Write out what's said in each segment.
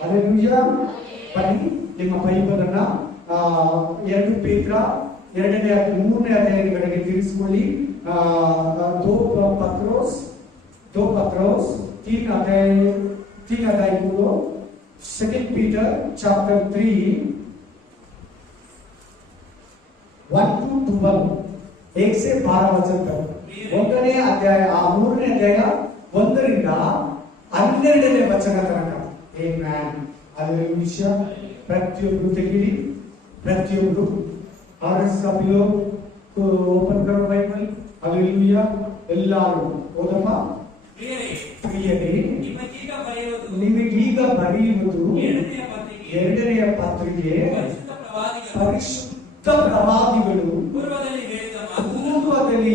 Hallelujah. ಬನ್ನಿ ನಿಮ್ಮ Bible ಅನ್ನ 2 ಪೇತ್ರ 3ನೇ ಅಧ್ಯಾಯಗಳಿಗೆ ತಿರುಗಿಸಿಕೊಳ್ಳಿ. 2 ಪತ್ರೋಸ್ 3 अध्याय 3 2 Peter chapter 3 1 to 12 1 से 12 वचन तक. 1ನೇ ಅಧ್ಯಾಯ 3ನೇ ಅಧ್ಯಾಯ 1ರಿಂದ 12ನೇ ವಚನ ತನಕ. ಆಮೆನ್. ಹಲ್ಲೆಲೂಯಾ. ಪ್ರತಿಯೊಬ್ಬರು ತೆಗಿರಿ, ಪ್ರತಿಯೊಬ್ಬರು ಆರ್ಎಸ್ ಸಭೆಯು ಓಪನ್ ಕರೋ ಬೈಬಲ್. ಹಲ್ಲೆಲೂಯಾ. ಎಲ್ಲರೂ ಓದಮ್ಮ. ಪ್ರಿಯರೇ, ನಿಮಗೀಗ ಬರೆಯುವುದು 2ನೇ ಪತ್ರಿಕೆ ಪರಿಶುದ್ಧ ಪ್ರವಾದಿಗಳು ಪೂರ್ವದಲ್ಲಿ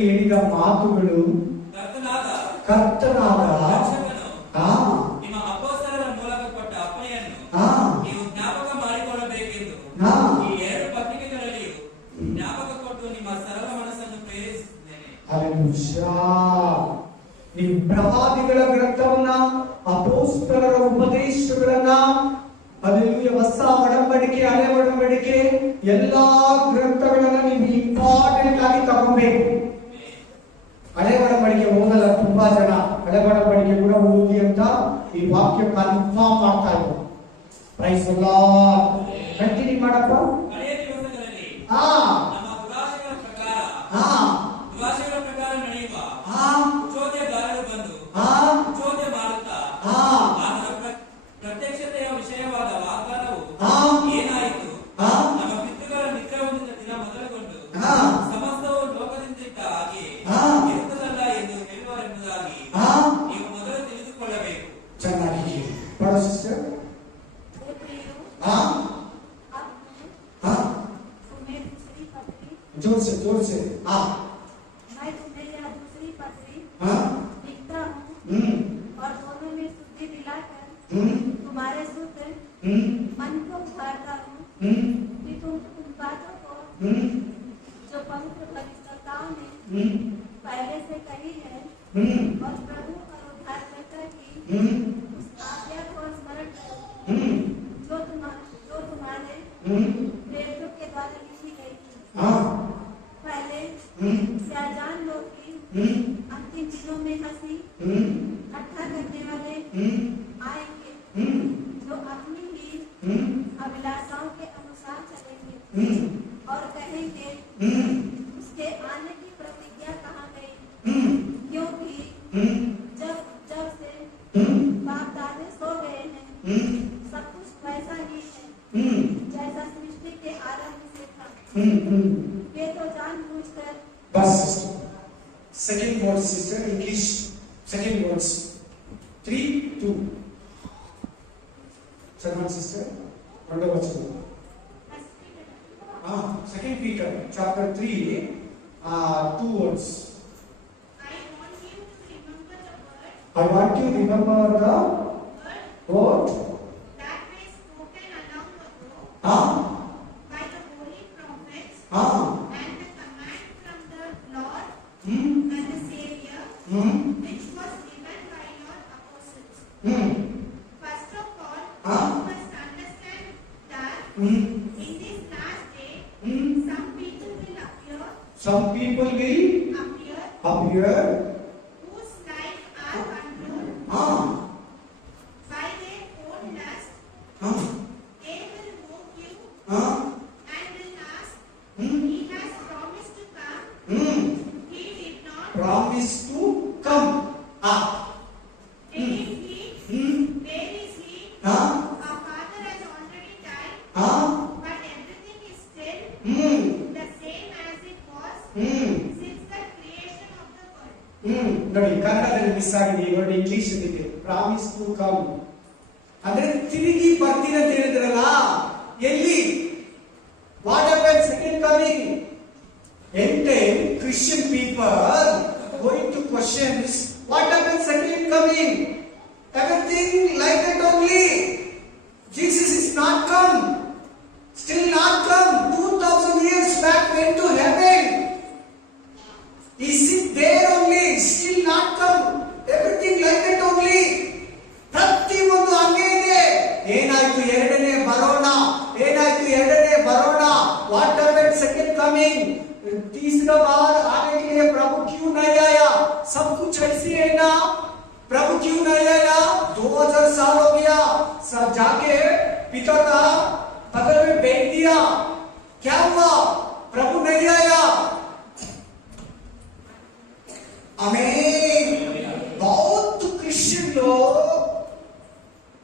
ಹೇಳಿದ ಮಾತುಗಳು ಕರ್ತನಾದ ನಿಮ್ಮ ಅಪೊಸ್ತಲರ ಮೂಲಕ ಕೊಟ್ಟ ಅಪ್ಪಣೆಯನ್ನು ನೀವು ಜ್ಞಾಪಕ ಮಾಡಿಕೊಳ್ಳಬೇಕೆಂದು ಈ 2 ಪತ್ರಿಕೆಗಳಲ್ಲಿಯೂ ಜ್ಞಾಪಕ ಕೊಟ್ಟು ನಿಮ್ಮ ಸರಳ ಮನಸ್ಸನ್ನು ಪ್ರೇರಿಸುತ್ತೇನೆ. ಹಲ್ಲೆಲೂಯಾ. ನೀವು ಪ್ರವಾದಿಗಳ ಗ್ರಂಥವನ್ನ, ಅಪೊಸ್ತಲರ ಉಪದೇಶಗಳನ್ನ, ಹಲ್ಲೆಲೂಯಾ, ಹೊಸ ಒಡಂಬಡಿಕೆ, ಹಳೆ ಒಡಂಬಡಿಕೆ ಎಲ್ಲಾ ಗ್ರಂಥಗಳನ್ನ ನೀವು ಇಂಪಾರ್ಟೆಂಟ್ ಆಗಿ ತಗೋಬೇಕು. ಹಳೆ ಒಡಂಬಡಿಕೆ ಓದಲ್ಲ ತುಂಬಾ ಜನ. ಹಳೆ ಒಡಂಬಡಿಕೆ ಕೂಡ ಓದಿ ಅಂತ ಈ ವಾಕ್ಯ ಕನ್ಫರ್ಮ್ ಮಾಡ್ತಾ ಇದ್ರು. Price the lord. ಕಂಟಿನ್ಯೂ ಮಾಡಪ್ಪ. ಹಳೆಯ ದಿವಸಗಳಲ್ಲಿ ನಮ್ಮ ದುರಾಶೆಗಳ ಪ್ರಕಾರ ನಡೆಯುವ ಚೋದ್ಯಗಾರರು ಬಂದು ಚೋದ್ಯ ಮಾಡುತ್ತಾ ಆತನ ಪ್ರತ್ಯಕ್ಷತೆಯ ವಿಷಯವಾದ ವಾಗ್ದಾನವು ಏನಾಯಿತು, ನಮ್ಮ ಪಿತೃಗಳ ನಿಗ್ರಹದಿಂದ ದಿನ ಮೊದಲುಗೊಂಡು ಸಮಸ್ತವು ಲೋಕದಿಂದ ಹಾಗೆ ಇರುತ್ತದಲ್ಲ ಎಂದು ಹೇಳುವರೆಂಬುದಾಗಿ ನೀವು ಮೊದಲು ತಿಳಿದುಕೊಳ್ಳಬೇಕು. ಚೆನ್ನಾಗಿ जोर से मैं तुम्हें यह दूसरी पत्री लिखता हूँ और दोनों में शुद्धि दिलाकर तुम्हारे शुद्ध मन को उभारता हूँ कि तुम उन बातों को जो पवित्र परिशुद्धताओं ने पहले से कही है और प्रभु और उद्धारकर्ता की उस आज्ञा को स्मरण करो जो तुम्हारे प्रेरितों के द्वारा लिखी गई थी। पहले क्या जान लो कि अंतिम दिनों में हंसी ठट्ठा करने वाले आएंगे जो अपनी ही अभिलाषाओं के अनुसार चलेंगे और कहेंगे उसके आने की प्रतिज्ञा कहाँ गई, क्योंकि जब से बाप दादे सो गए हैं सब कुछ वैसा ही है जैसा सृष्टि के आरंभ से था। ये तो जानबूझकर बस second word sister English second words 3-2 चरण सिस्टर రెండో వచనం. Second Peter chapter 3 2 words. I want you to remember the word that was spoken along ago by the holy prophets and the command from the Lord and the Savior which was given by your apostles. First of all, you must understand that in this last day some people will appear whose lives are controlled by their own lust. They will mock you and will ask, he has promised to come. He did not promise to come. Where is he? Our father has already died, but everything is still the same as it was since the creation of the world. ನೋಡಿ, ಕನ್ನಡದಲ್ಲಿ miss ಆಗಿದೆ ಈ word, English ಇದೆ. Promise to come ಅಂದ್ರೆ ತಿರುಗಿ ಬರ್ತೀನಿ ಅಂತ ಹೇಳಿದ್ರಲ್ಲ, ಎಲ್ಲಿ? What happen second coming? Anytime Christian people going to questions, what happened second coming? Everything like that only. Jesus is not come. Still not come. 2000 years back went to heaven. Is it there only? Still not come. Everything like that only. ಪ್ರತಿ ಒಂದು ಹಂಗೆ ಇದೆ. ಏನಾಯ್ತು coming, तीसरा बार आने के लिए प्रभु क्यों नहीं आया? सब कुछ ऐसे है ना, प्रभु क्यों नहीं आया? 2000 साल हो गया, सब जाके पिता का बगल में बैठ दिया, क्या हुआ? प्रभु नहीं आया। आमीन। बहुत क्रिश्चियन लोग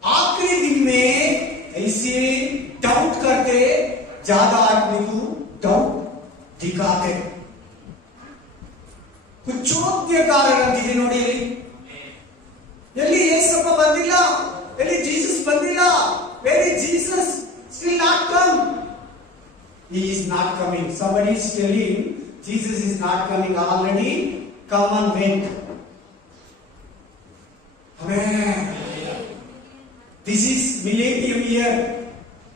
आखिरी दिन में ऐसे डाउट करते, ज्यादा आदमी को डाउट दिखाते, कुछ ಚೋದ್ಯ ಕಾರಣ ಅಂತಿದೆ ನೋಡಿ. ಎಲ್ಲಿ ಯೇಸಪ್ಪ ಬಂದಿಲ್ಲ, ಎಲ್ಲಿ ಜೀಸಸ್ ಬಂದಿಲ್ಲ, where is Jesus? Still not come. He is not coming. Somebody is telling Jesus is not coming, already come and went. Amen. This is millennium year.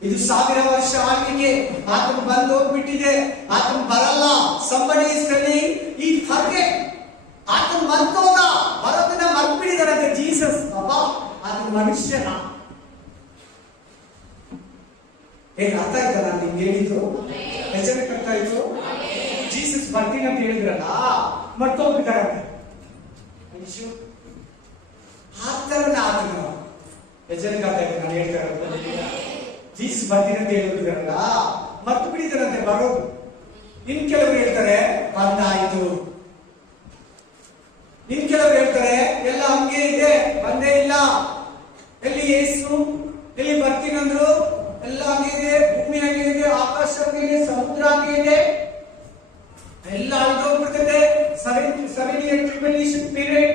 ಇದು 1000 ವರ್ಷ ಆಳ್ವಿಕೆ. ಆತನು ಬಂದು ಹೋಗ್ಬಿಟ್ಟಿದೆ, ಆತನು ಬರಲ್ಲ. Somebody is telling he forget. ಆತನು ಬಂದೋದ, ಬರೋದನ್ನ ಮರ್ತು ಬಿಟ್ಟಿದಾರಂತೆ ಜೀಸಸ್. ಅಬ್ಬಾ, ಆತನು ಮನುಷ್ಯನ. ಹೇಗೆ ಅರ್ಥ ಆಯ್ತಲ್ಲ ನಿಮ್ಗೆ ಹೇಳಿದ್ದು? ಹೆಸರು ಅರ್ಥ ಆಯ್ತು? ಜೀಸಸ್ ಬರ್ತೀನಿ ಅಂತ ಹೇಳಿದ್ರಲ್ಲ, ಮರ್ತೋಗ್ಬಿಟ್ಟಾರಂತೆ. ಆ ಥರನ ಆತನು ಹೆಸರಿಗೆ ಅರ್ಥ ಆಯ್ತು ನಾನು ಹೇಳ್ತಾ ಇರೋದು. ಜೀಸಸ್ ಬರ್ತೀನಿ ಅಂತ ಹೇಳಿದ್ರಲ್ಲ, ಮರ್ತು ಬಿಟ್ಟಿದ್ದಾರಂತೆ ಬರೋದು. ಇನ್ ಕೆಲವರು ಹೇಳ್ತಾರೆ ಬಂದಾಯ್ತು, ಇನ್ ಕೆಲವರು ಹೇಳ್ತಾರೆ ಎಲ್ಲ ಹಂಗೆ ಇದೆ, ಬಂದೇ ಇಲ್ಲ. ಎಲ್ಲಿ ಯೇಸು? ಎಲ್ಲಿ ಬರ್ತೀನಂದ್ರು? ಎಲ್ಲ ಹಂಗೆ ಇದೆ, ಭೂಮಿ ಹಂಗೆ ಇದೆ, ಆಕಾಶ ಹಂಗೆ ಇದೆ, ಸಮುದ್ರ ಹಂಗೆ ಇದೆ, ಎಲ್ಲ ಅಳ್ದೋಗ್ಬಿಡ್ತದೆ. 7 year tribulation period.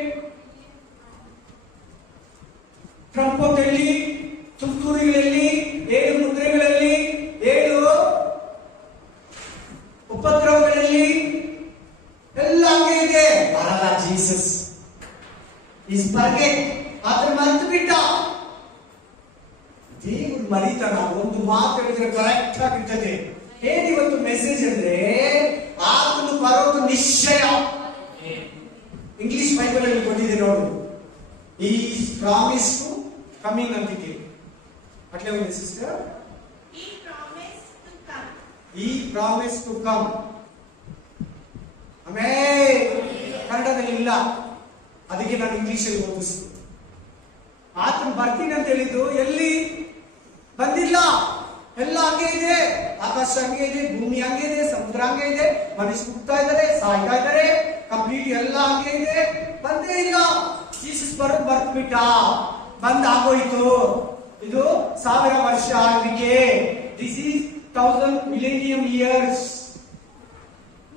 ಟ್ರಂಪೋಟಲ್ಲಿ, ತುತ್ತೂರಿಗಳಲ್ಲಿ, 7 ಮುದ್ರೆಗಳಲ್ಲಿ, 7 ಉಪದ್ರವಗಳಲ್ಲಿ ಎಲ್ಲ ಹಂಗೆ ಇದೆ. ಬರಲ್ಲ ಜೀಸಸ್. Is forget. ಆತನ ಮರೆತು ಬಿಟ್ಟ. ದೇವರು ಮರಿತಾನ. ಒಂದು ಮಾತು ಹೇಳಿದ್ರೆ ಕರೆಕ್ಟ್ ಆಗಿರ್ತದೆ. ಏನ್ ಇವತ್ತು ಮೆಸೇಜ್ ಅಂದ್ರೆ ಆತನು ಬರೋದು ನಿಶ್ಚಯ. ಇಂಗ್ಲಿಷ್ ಬೈಬಲ್ ಅಲ್ಲಿ ಕೊಟ್ಟಿದೆ ನೋಡು, ಈ ಪ್ರಾಮಿಸ್ ಟು ಕಮಿಂಗ್ ಅಂತಿದೆ. ಅಟ್ಲೇ ಒಂದು sister, He promised to come. ಈ ಪ್ರಾಮಿಸ್ ಟು ಕಮ್. ಆಮೇಲೆ ಕನ್ನಡದಲ್ಲಿ ಇಲ್ಲ, ಅದಕ್ಕೆ ನಾನು ಇಂಗ್ಲಿಷ್ ಅಲ್ಲಿ ಓದಿಸ್ತೀನಿ. ಆತನು ಬರ್ತೀನಿ ಅಂತ ಹೇಳಿದ್ದು, ಎಲ್ಲಿ ಬಂದಿಲ್ಲ. ಎಲ್ಲ ಹಂಗೆ ಇದೆ, ಆಕಾಶ ಹಂಗೆ ಇದೆ, ಭೂಮಿ ಹಂಗೆ ಇದೆ, ಸಮುದ್ರ ಹಂಗೆ ಇದೆ, ಮನುಷ್ಯ ಹುಡ್ತಾ ಇದ್ದಾರೆ, ಸಾಯ್ತಾ ಇದ್ದಾರೆ, ಕಂಪ್ಲೀಟ್ ಎಲ್ಲ ಹಂಗೆ ಇದೆ, ಬಂದೇ ಇಲ್ಲ. ಜೀಸಸ್ ಬರೋದು ಬರ್ತು ಬಿಟ್ಟ, ಬಂದ್ ಆಗೋಯ್ತು. ಇದು 1000 ವರ್ಷ ಆಳ್ವಿಕೆ. This is 1000 millennium years.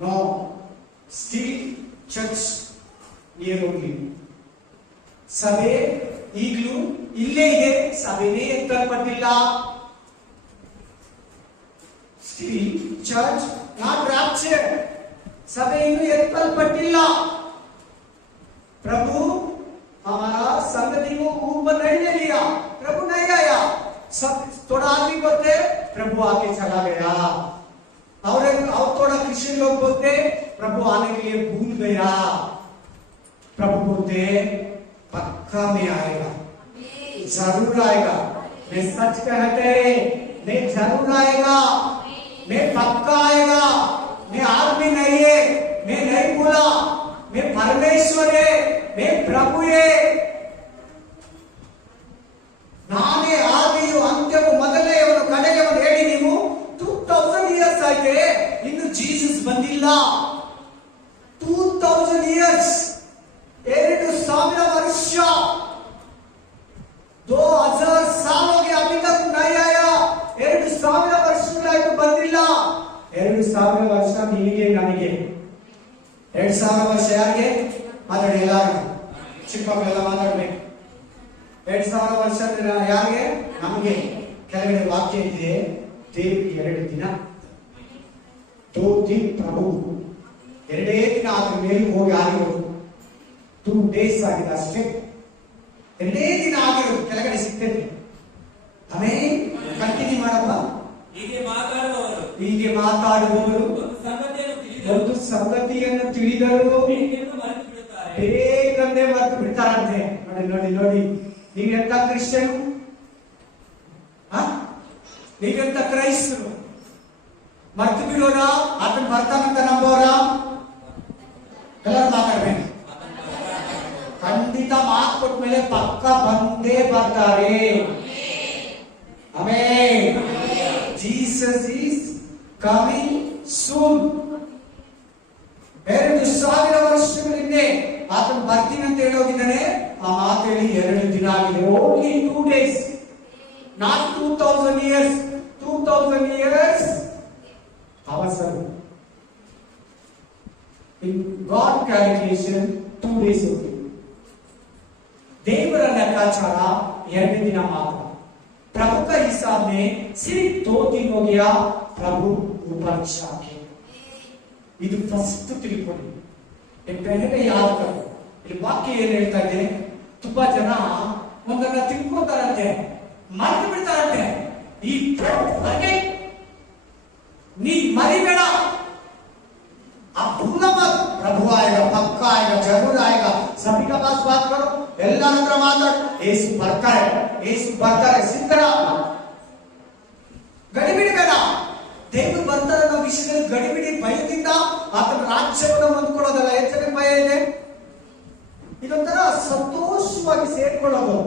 No, still church near only. ಸಭೆ ಈಗಲೂ ಇಲ್ಲೇ ಇದೆ, ಸಭೆನೇ ಎತ್ತಲ್ಪಟ್ಟಿಲ್ಲ. Still church not rapture. ಸಭೆ ಇನ್ನೂ ಎತ್ತಲ್ಪಟ್ಟಿಲ್ಲ. प्रभु हमारा संगति को ऊपर नहीं ले लिया, प्रभु नहीं आया. सब थोड़ा आदमी बोलते प्रभु आके चला गया, और थोड़ा क्रिश्चियन लोग बोलते प्रभु आने के लिए भूल गया. प्रभु बोलते पक्का में आएगा, जरूर आएगा. मैं सच कहते, मैं जरूर आएगा, मैं पक्का आएगा. मैं आदमी नहीं है, मैं नहीं बोला, मैं परमेश्वर है, मैं प्रभु है. ನಾನೇ ಆದಿಯು ಅಂತ್ಯವು ಮೊದಲನೆಯವನು ಕಡೆಯವನು ಹೇಳಿ ನೀವು 2000 years ಆಯ್ತೆ, ಇನ್ನು ಜೀಸಸ್ ಬಂದಿಲ್ಲ. 2000 years, 2000 ವರ್ಷ, 2000 साल हो गया, अभी तक नहीं आया. 2000 ವರ್ಷಗಳಾಯ್ತು, ಬಂದಿಲ್ಲ. 2000 ವರ್ಷ ನಿಮಗೆ ನನಗೆ, 2000 ವರ್ಷ ಯಾರಿಗೆ? ಮಾತಾಡಿ ಎಲ್ಲಾರು, ಚಿಕ್ಕ ಮಕ್ಕಳೆಲ್ಲ ಮಾತಾಡ್ಬೇಕು. 2000 ವರ್ಷ ಯಾರಿಗೆ? ನಮಗೆ. ಕೆಳಗಡೆ ವಾಕ್ಯ ಇದೆ, ದೇವರಿಗೆ 2 ದಿನ, 2 दिन ಪ್ರಭು, 2 ದಿನ ಆದ್ರೂ ಮೇಲೆ ಹೋಗಿ ಆಗಿರೋದು, 2 days ಆಗಿದೆ ಅಷ್ಟೇ. 2 ದಿನ ಆಗಿರೋದು ಕೆಳಗಡೆ ಸಿಗ್ತದೆ. ಆಮೇಲೆ ಕಂಟಿನ್ಯೂ ಮಾಡಪ್ಪ. ಹೀಗೆ ಮಾತಾಡುವವರು ಒಂದು ಸಂಗತಿಯನ್ನು ತಿಳಿದರು ಬೇಗಂದೇ ಮರೆತು ಬಿಡ್ತಾರಂತೆ. ನೋಡಿ ನೋಡಿ ನೋಡಿ, ನೀವೆಂತ ಕ್ರಿಶ್ಚಿಯನ್, ನೀವೆಂತ ಕ್ರೈಸ್ತರು? ಮರ್ತು ಬಿಡೋರ ಆತನ ಬರ್ತಾನಂತ ನಂಬೋರ? ಎಲ್ಲರೂ ಮಾತಾಡ್ಬೇಕು. ಖಂಡಿತ ಮಾತು ಕೊಟ್ಟ ಮೇಲೆ ಪಕ್ಕ ಬಂದೇ ಬರ್ತಾರೆ. Amen. Jesus is coming soon. 2000 ವರ್ಷಗಳ ಹಿಂದೆ ಆತನು ಬರ್ತೀನಿ ಅಂತ ಹೇಳೋಗಿದ್ದಾನೆ. ಆ ಮಾತು ಹೇಳಿ 2 ದಿನ ಆಗಿದೆ. Only 2 days, not 2000 years. 2000 years ಅವಸರ. In God calculation 2 days ಹೋಗಿ. ದೇವರ ಲೆಕ್ಕಾಚಾರ 2 ದಿನ ಮಾತ್ರ. प्रभु का हिसाब में सिर्फ 2 दिन हो गया. प्रभु ऊपर जाके ಇದು ಫಸ್ಟ್ ತಿಳ್ಕೊಳ್ಳಿ. ಬೇರೆ ಯಾರು ಕರು ಇಲ್ಲಿ ವಾಕ್ಯ ಏನ್ ಹೇಳ್ತಾ ಇದೆ? ತುಂಬಾ ಜನ ಒಂದನ್ನ ತಿಳ್ಕೊತಾರಂತೆ, ಮರೆತು ಬಿಡ್ತಾರಂತೆ. ಈ ನೀ ಮರಿಬೇಡ. आप भूलना मत, प्रभु आएगा, पक्का आएगा, जरूर आएगा. सभी का पास बात करो, ಎಲ್ಲರ ಹತ್ರ ಮಾತಾಡು. ಯೇಸು ಬರ್ತಾರೆ, ಯೇಸು ಬರ್ತಾರೆ, ಸಿದ್ಧರ. ಗಡಿಬಿಡಿಬೇಡ. ದೇವರು ಬರ್ತಾರೆ ಅನ್ನೋ ವಿಷಯದಲ್ಲಿ ಗಡಿಬಿಡಿ ಭಯದಿಂದ ಆತನ ರಾಜ್ಯವನ್ನು ಹೊಂದ್ಕೊಳ್ಳೋದಲ್ಲ. ಹೆಚ್ಚಿನ ಭಯ ಇದೆ. ಇದೊಂಥರ ಸಂತೋಷವಾಗಿ ಸೇರ್ಕೊಳ್ಳೋದು.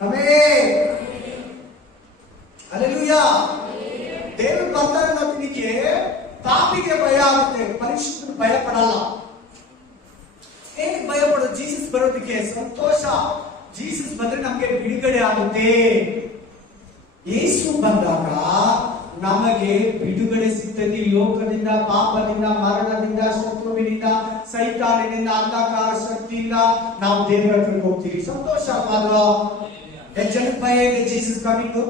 ಆಮೆನ್. ಹಲ್ಲೆಲೂಯಾ. ದೇವರು ಬರ್ತಾರೆ ಅನ್ನೋದಕ್ಕೆ ಪಾಪಿಗೆ ಭಯ ಆಗುತ್ತೆ, ಪರಿಶುದ್ಧನಿಗೆ ಭಯ ಪಡಲ್ಲ. ಏನ್ ಭಯ ಪಡೋದು? ಜೀಸಸ್ ಬರೋದಕ್ಕೆ ಸಂತೋಷ. ಜೀಸಸ್ ಬಂದ್ರೆ ನಮ್ಗೆ ಬಿಡುಗಡೆ ಆಗುತ್ತೆ. ಯೇಸು ಬಂದಾಗ ನಮಗೆ ಬಿಡುಗಡೆ ಸಿಗ್ತದೆ. ಲೋಕದಿಂದ, ಪಾಪದಿಂದ, ಮರಣದಿಂದ, ಶತ್ರುವಿನಿಂದ, ಸೈತಾನನಿಂದ, ಅಂಧಕಾರ ಶಕ್ತಿಯಿಂದ ನಾವು ದೇವರ ಹತ್ರಕ್ಕೆ ಹೋಗ್ತೀವಿ. ಸಂತೋಷ ಅಲ್ವಾ? ಎಷ್ಟು ಜನಕ್ಕೆ ಭಯ ಇದೆ ಜೀಸಸ್ ಕಮಿಂಗ್?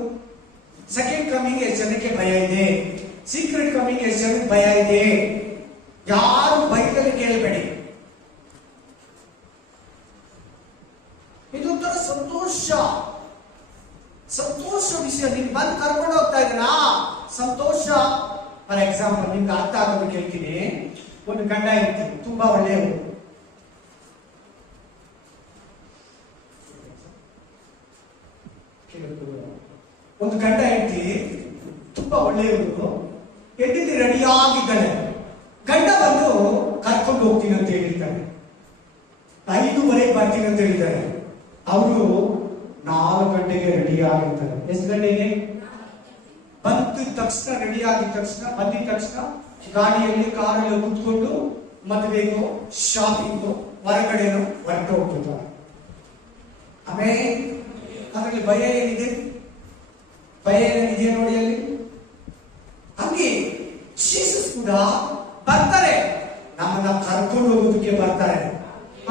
ಸೆಕೆಂಡ್ ಕಮಿಂಗ್ ಎಷ್ಟು ಜನಕ್ಕೆ ಭಯ ಇದೆ? ಸೀಕ್ರೆಟ್ ಕಮಿಂಗ್ ಎಷ್ಟು ಜನಕ್ಕೆ ಭಯ ಇದೆ? ಯಾರು ಬೈಕಲ್ಲಿ ಕೇಳಬೇಡಿ. ಇದೊಂಥರ ಸಂತೋಷ, ಸಂತೋಷ ವಿಷಯ. ನಿನ್ ಬಂದು ಕರ್ಕೊಂಡು ಹೋಗ್ತಾ ಇದ್ದೀನಾ, ಸಂತೋಷ. ಫಾರ್ ಎಕ್ಸಾಂಪಲ್ ನಿಮ್ಗೆ ಅರ್ಥ ಆಗೋದು ಕೇಳ್ತೀನಿ. ಒಂದು ಗಂಡ ಇರ್ತೀನಿ, ತುಂಬಾ ಒಳ್ಳೆಯವರು. ಒಂದು ಗಂಡ ಹೆಂಡತಿ ತುಂಬಾ ಒಳ್ಳೆಯವರು. ಹೆಂಡತಿ ರೆಡಿಯಾಗಿದ್ದಾಳೆ. ಗಂಡ ಬಂದು ಕರ್ಕೊಂಡು ಹೋಗ್ತೀನಿ ಅಂತ ಹೇಳಿರ್ತಾನೆ. 5:30 ಬರ್ತೀನಿ ಅಂತ ಹೇಳಿದ್ದಾರೆ. ಅವರು 4 ಗಂಟೆಗೆ ರೆಡಿ ಆಗಿರ್ತಾರೆ. ಎಷ್ಟು ಗಂಟೆಗೆ? ಬಂದ ತಕ್ಷಣ, ರೆಡಿ ಆಗಿದ ತಕ್ಷಣ, ಬಂದಿದ ತಕ್ಷಣ ಗಾಡಿಯಲ್ಲಿ, ಕಾರಲ್ಲಿ ಕುತ್ಕೊಂಡು ಮದುವೆಗೂ, ಶಾಪಿಂಗು, ಹೊರಗಡೆನೂ ಹೊರಟು ಹೋಗ್ತಿದ್ದಾರೆ. ಆಮೇಲೆ ಅದರಲ್ಲಿ ಭಯ ಏನಿದೆ? ಭಯ ಏನಿದೆ ನೋಡಿ ಅಲ್ಲಿ. ಹಂಗೆ ಜೀಸಸ್ ಕೂಡ ಬರ್ತಾರೆ, ನಮ್ಮನ್ನ ಕರ್ಕೊಂಡು ಹೋಗೋದಕ್ಕೆ ಬರ್ತಾರೆ.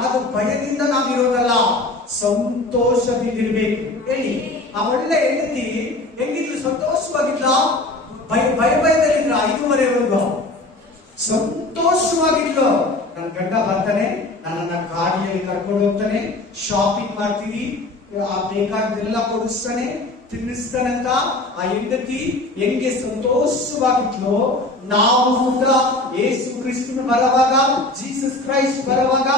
ಅದು ಭಯದಿಂದ ನಾವಿರೋದಲ್ಲ, ಸಂತೋಷದಿಂದಿರ್ಬೇಕು. ಹೇಳಿ, ಆ ಒಳ್ಳೆ ಹೆಂಡತಿ ಹೆಂಗಿದ್ರು? ಸಂತೋಷವಾಗಿದ್ದ? ಭಯದಲ್ಲಿದ್ರ? 5:30ವರೆಗೂ ಸಂತೋಷವಾಗಿದ್ಲು. ನನ್ನ ಗಂಡ ಬರ್ತಾನೆ, ನನ್ನನ್ನ ಗಾಡಿಯಲ್ಲಿ ಕರ್ಕೊಂಡು ಹೋಗ್ತಾನೆ, ಶಾಪಿಂಗ್ ಮಾಡ್ತೀವಿ, ಬೇಕಾದ್ದೆಲ್ಲ ಕೊಡಿಸ್ತಾನೆ, ತಿನ್ನಿಸ್ತಾನಂತ ಆ ಹೆಂಡತಿ ಹೆಂಗೆ ಸಂತೋಷವಾಗಿದ್ಲು. ನಾವು ಕೂಡ ಯೇಸು ಕ್ರಿಸ್ತನ ಬರುವಾಗ, ಜೀಸಸ್ ಕ್ರೈಸ್ಟ್ ಬರುವಾಗ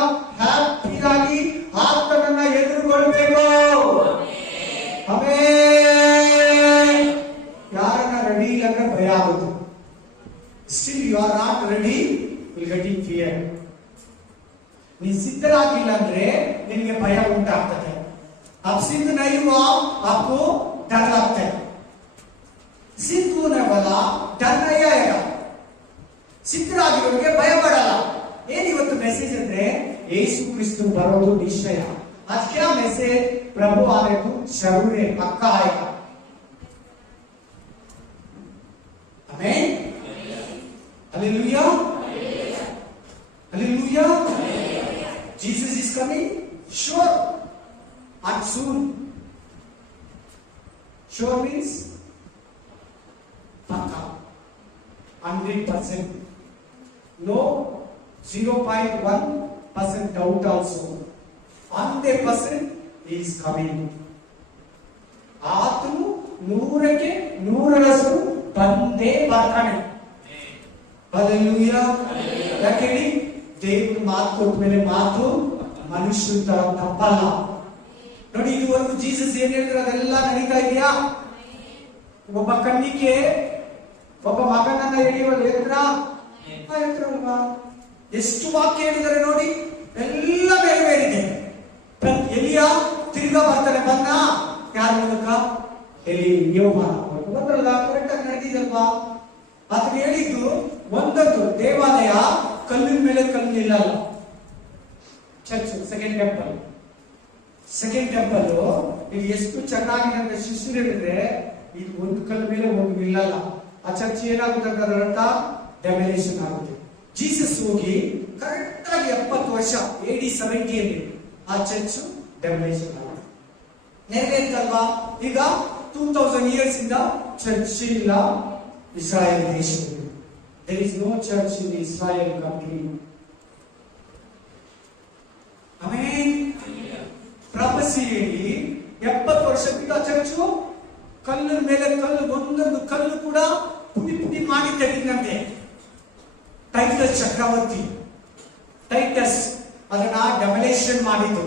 ಹ್ಯಾಪಿಯಾಗಿ ಆತನನ್ನ ಎದುರುಗೊಳ್ಬೇಕು. ಆಮೆನ್. ಯಾರನ್ನ ರೆಡಿ ಇಲ್ಲ ಅಂದ್ರೆ ಭಯ ಆಗುತ್ತೆ. Still you are not ready, will get in fear. ನೀ ಸಿದ್ಧರಾಗಿಲ್ಲ ಅಂದ್ರೆ ನಿನಗೆ ಭಯ ಉಂಟಾಗ್ತದೆ. अब सिद्ध नहीं हुआ आपको डर लगता है. सिद्ध होने वाला डर नहीं आएगा. ಸಿದ್ಧರಾಗಿರೋರಿಗೆ ಭಯ ಪಡಲ್ಲ. ಏನ್ ಇವತ್ತು ಮೆಸೇಜ್ ಅಂದ್ರೆ ಯೇಸು ಕ್ರಿಸ್ತು ಬರೋದು ನಿಶ್ಚಯ. ಅದಕ್ಕೆ ಮೆಸೇಜ್ ಪ್ರಭು ಆನೆಗೂ ಶರುರೆ ಪಕ್ಕ ಆಯ್ತು. Amen. Hallelujah. Hallelujah. Jesus is coming. Sure. And soon. Sure means Paka. 100%. No 0.1% doubt also. 100% he is coming. ಆತನು 100ಕ್ಕೆ 100ರಷ್ಟು ಬಂದೇ ಬರ್ತಾನೆ. Hallelujah. ಯಾಕೆ ಹೇಳಿ? ದೇವರು ಮಾತು ಕೊಟ್ಟ ಮೇಲೆ ಮಾತು ಮನುಷ್ಯನ ತರ ತಪ್ಪಲ್ಲ. ನೋಡಿ, ಇದುವರೆಗೂ ಜೀಸಸ್ ಏನ್ ಹೇಳಿದ್ರು ಅದೆಲ್ಲ ನಡೀತಾ ಇದೆಯಾ? ಒಬ್ಬ ಕಣ್ಣಿಗೆ ಒಬ್ಬ ಮಗನನ್ನ ಎಳೆಯುವ ಎತ್ತರ ಅಲ್ವಾ? ಎಷ್ಟು ವಾಕ್ಯ ಹೇಳಿದರೆ ನೋಡಿ, ಎಲ್ಲ ನೆರವೇರಿದೆ. ಎಲಿಯ ತಿರ್ಗಾ ಬರ್ತಾನೆ, ಬಂದ ಯಾರ ಮೂಲಕ? ಎಲಿ ಯೋಹಾನ ಬಂದ್ರಲ್ಲ, ಕರೆಕ್ಟ್ ಆಗಿ ನಡೆದಿದಲ್ವಾ? ಆತನು ಹೇಳಿದ್ದು ಒಂದೊಂದು ದೇವಾಲಯ ಕಲ್ಲಿನ ಮೇಲೆ ಕಲ್ಲು ನಿಲ್ಲಲ್ಲ. ಚರ್ಚ್ ಸೆಕೆಂಡ್ ಟೆಂಪಲ್ ಇದು ಎಷ್ಟು ಚೆನ್ನಾಗಿ ನನ್ನ ಶಿಷ್ಯರು ಹೇಳಿದ್ರೆ, ಇದು ಒಂದು ಕಲ್ಲು ಮೇಲೆ ಒಂದು ನಿಲ್ಲಲ್ಲ. ಆ ಚರ್ಚ್ ಏನಾಗುತ್ತೆ ಅಂತ ಅದರ ಡೆಮೊಲಿಷನ್ ಆಗುತ್ತೆ. ಜೀಸಸ್ ಹೋಗಿ ಕರೆಕ್ಟ್ ಆಗಿ 70 ವರ್ಷ AD 70 ಆ ಚರ್ಚ್ ಡೆಮೊಲಿಷನ್ ಆಗುತ್ತೆ. ನೆರವೇರ್ತಲ್ವಾ? ಈಗ 2000 years ಇಂದ ಚರ್ಚ್ ಇಲ್ಲ ಇಸ್ರಾಯೇಲ್ ದೇಶದಲ್ಲಿ. There is no church in Israel country. Amen. Prophecy ಹೇಳಿ 70 ವರ್ಷದಿಂದ ಚರ್ಚು ಕಲ್ಲಿನ ಮೇಲೆ ಕಲ್ಲು, ಒಂದೊಂದು ಕಲ್ಲು ಕೂಡ ಪುಡಿ ಪುಡಿ ಮಾಡಿ ತೆಗೆದಂತೆ. ಟೈಟಸ್ ಚಕ್ರವರ್ತಿ ಟೈಟಸ್ ಅದನ್ನ ಡೆಮೊಲಿಷನ್ ಮಾಡಿದ್ದು.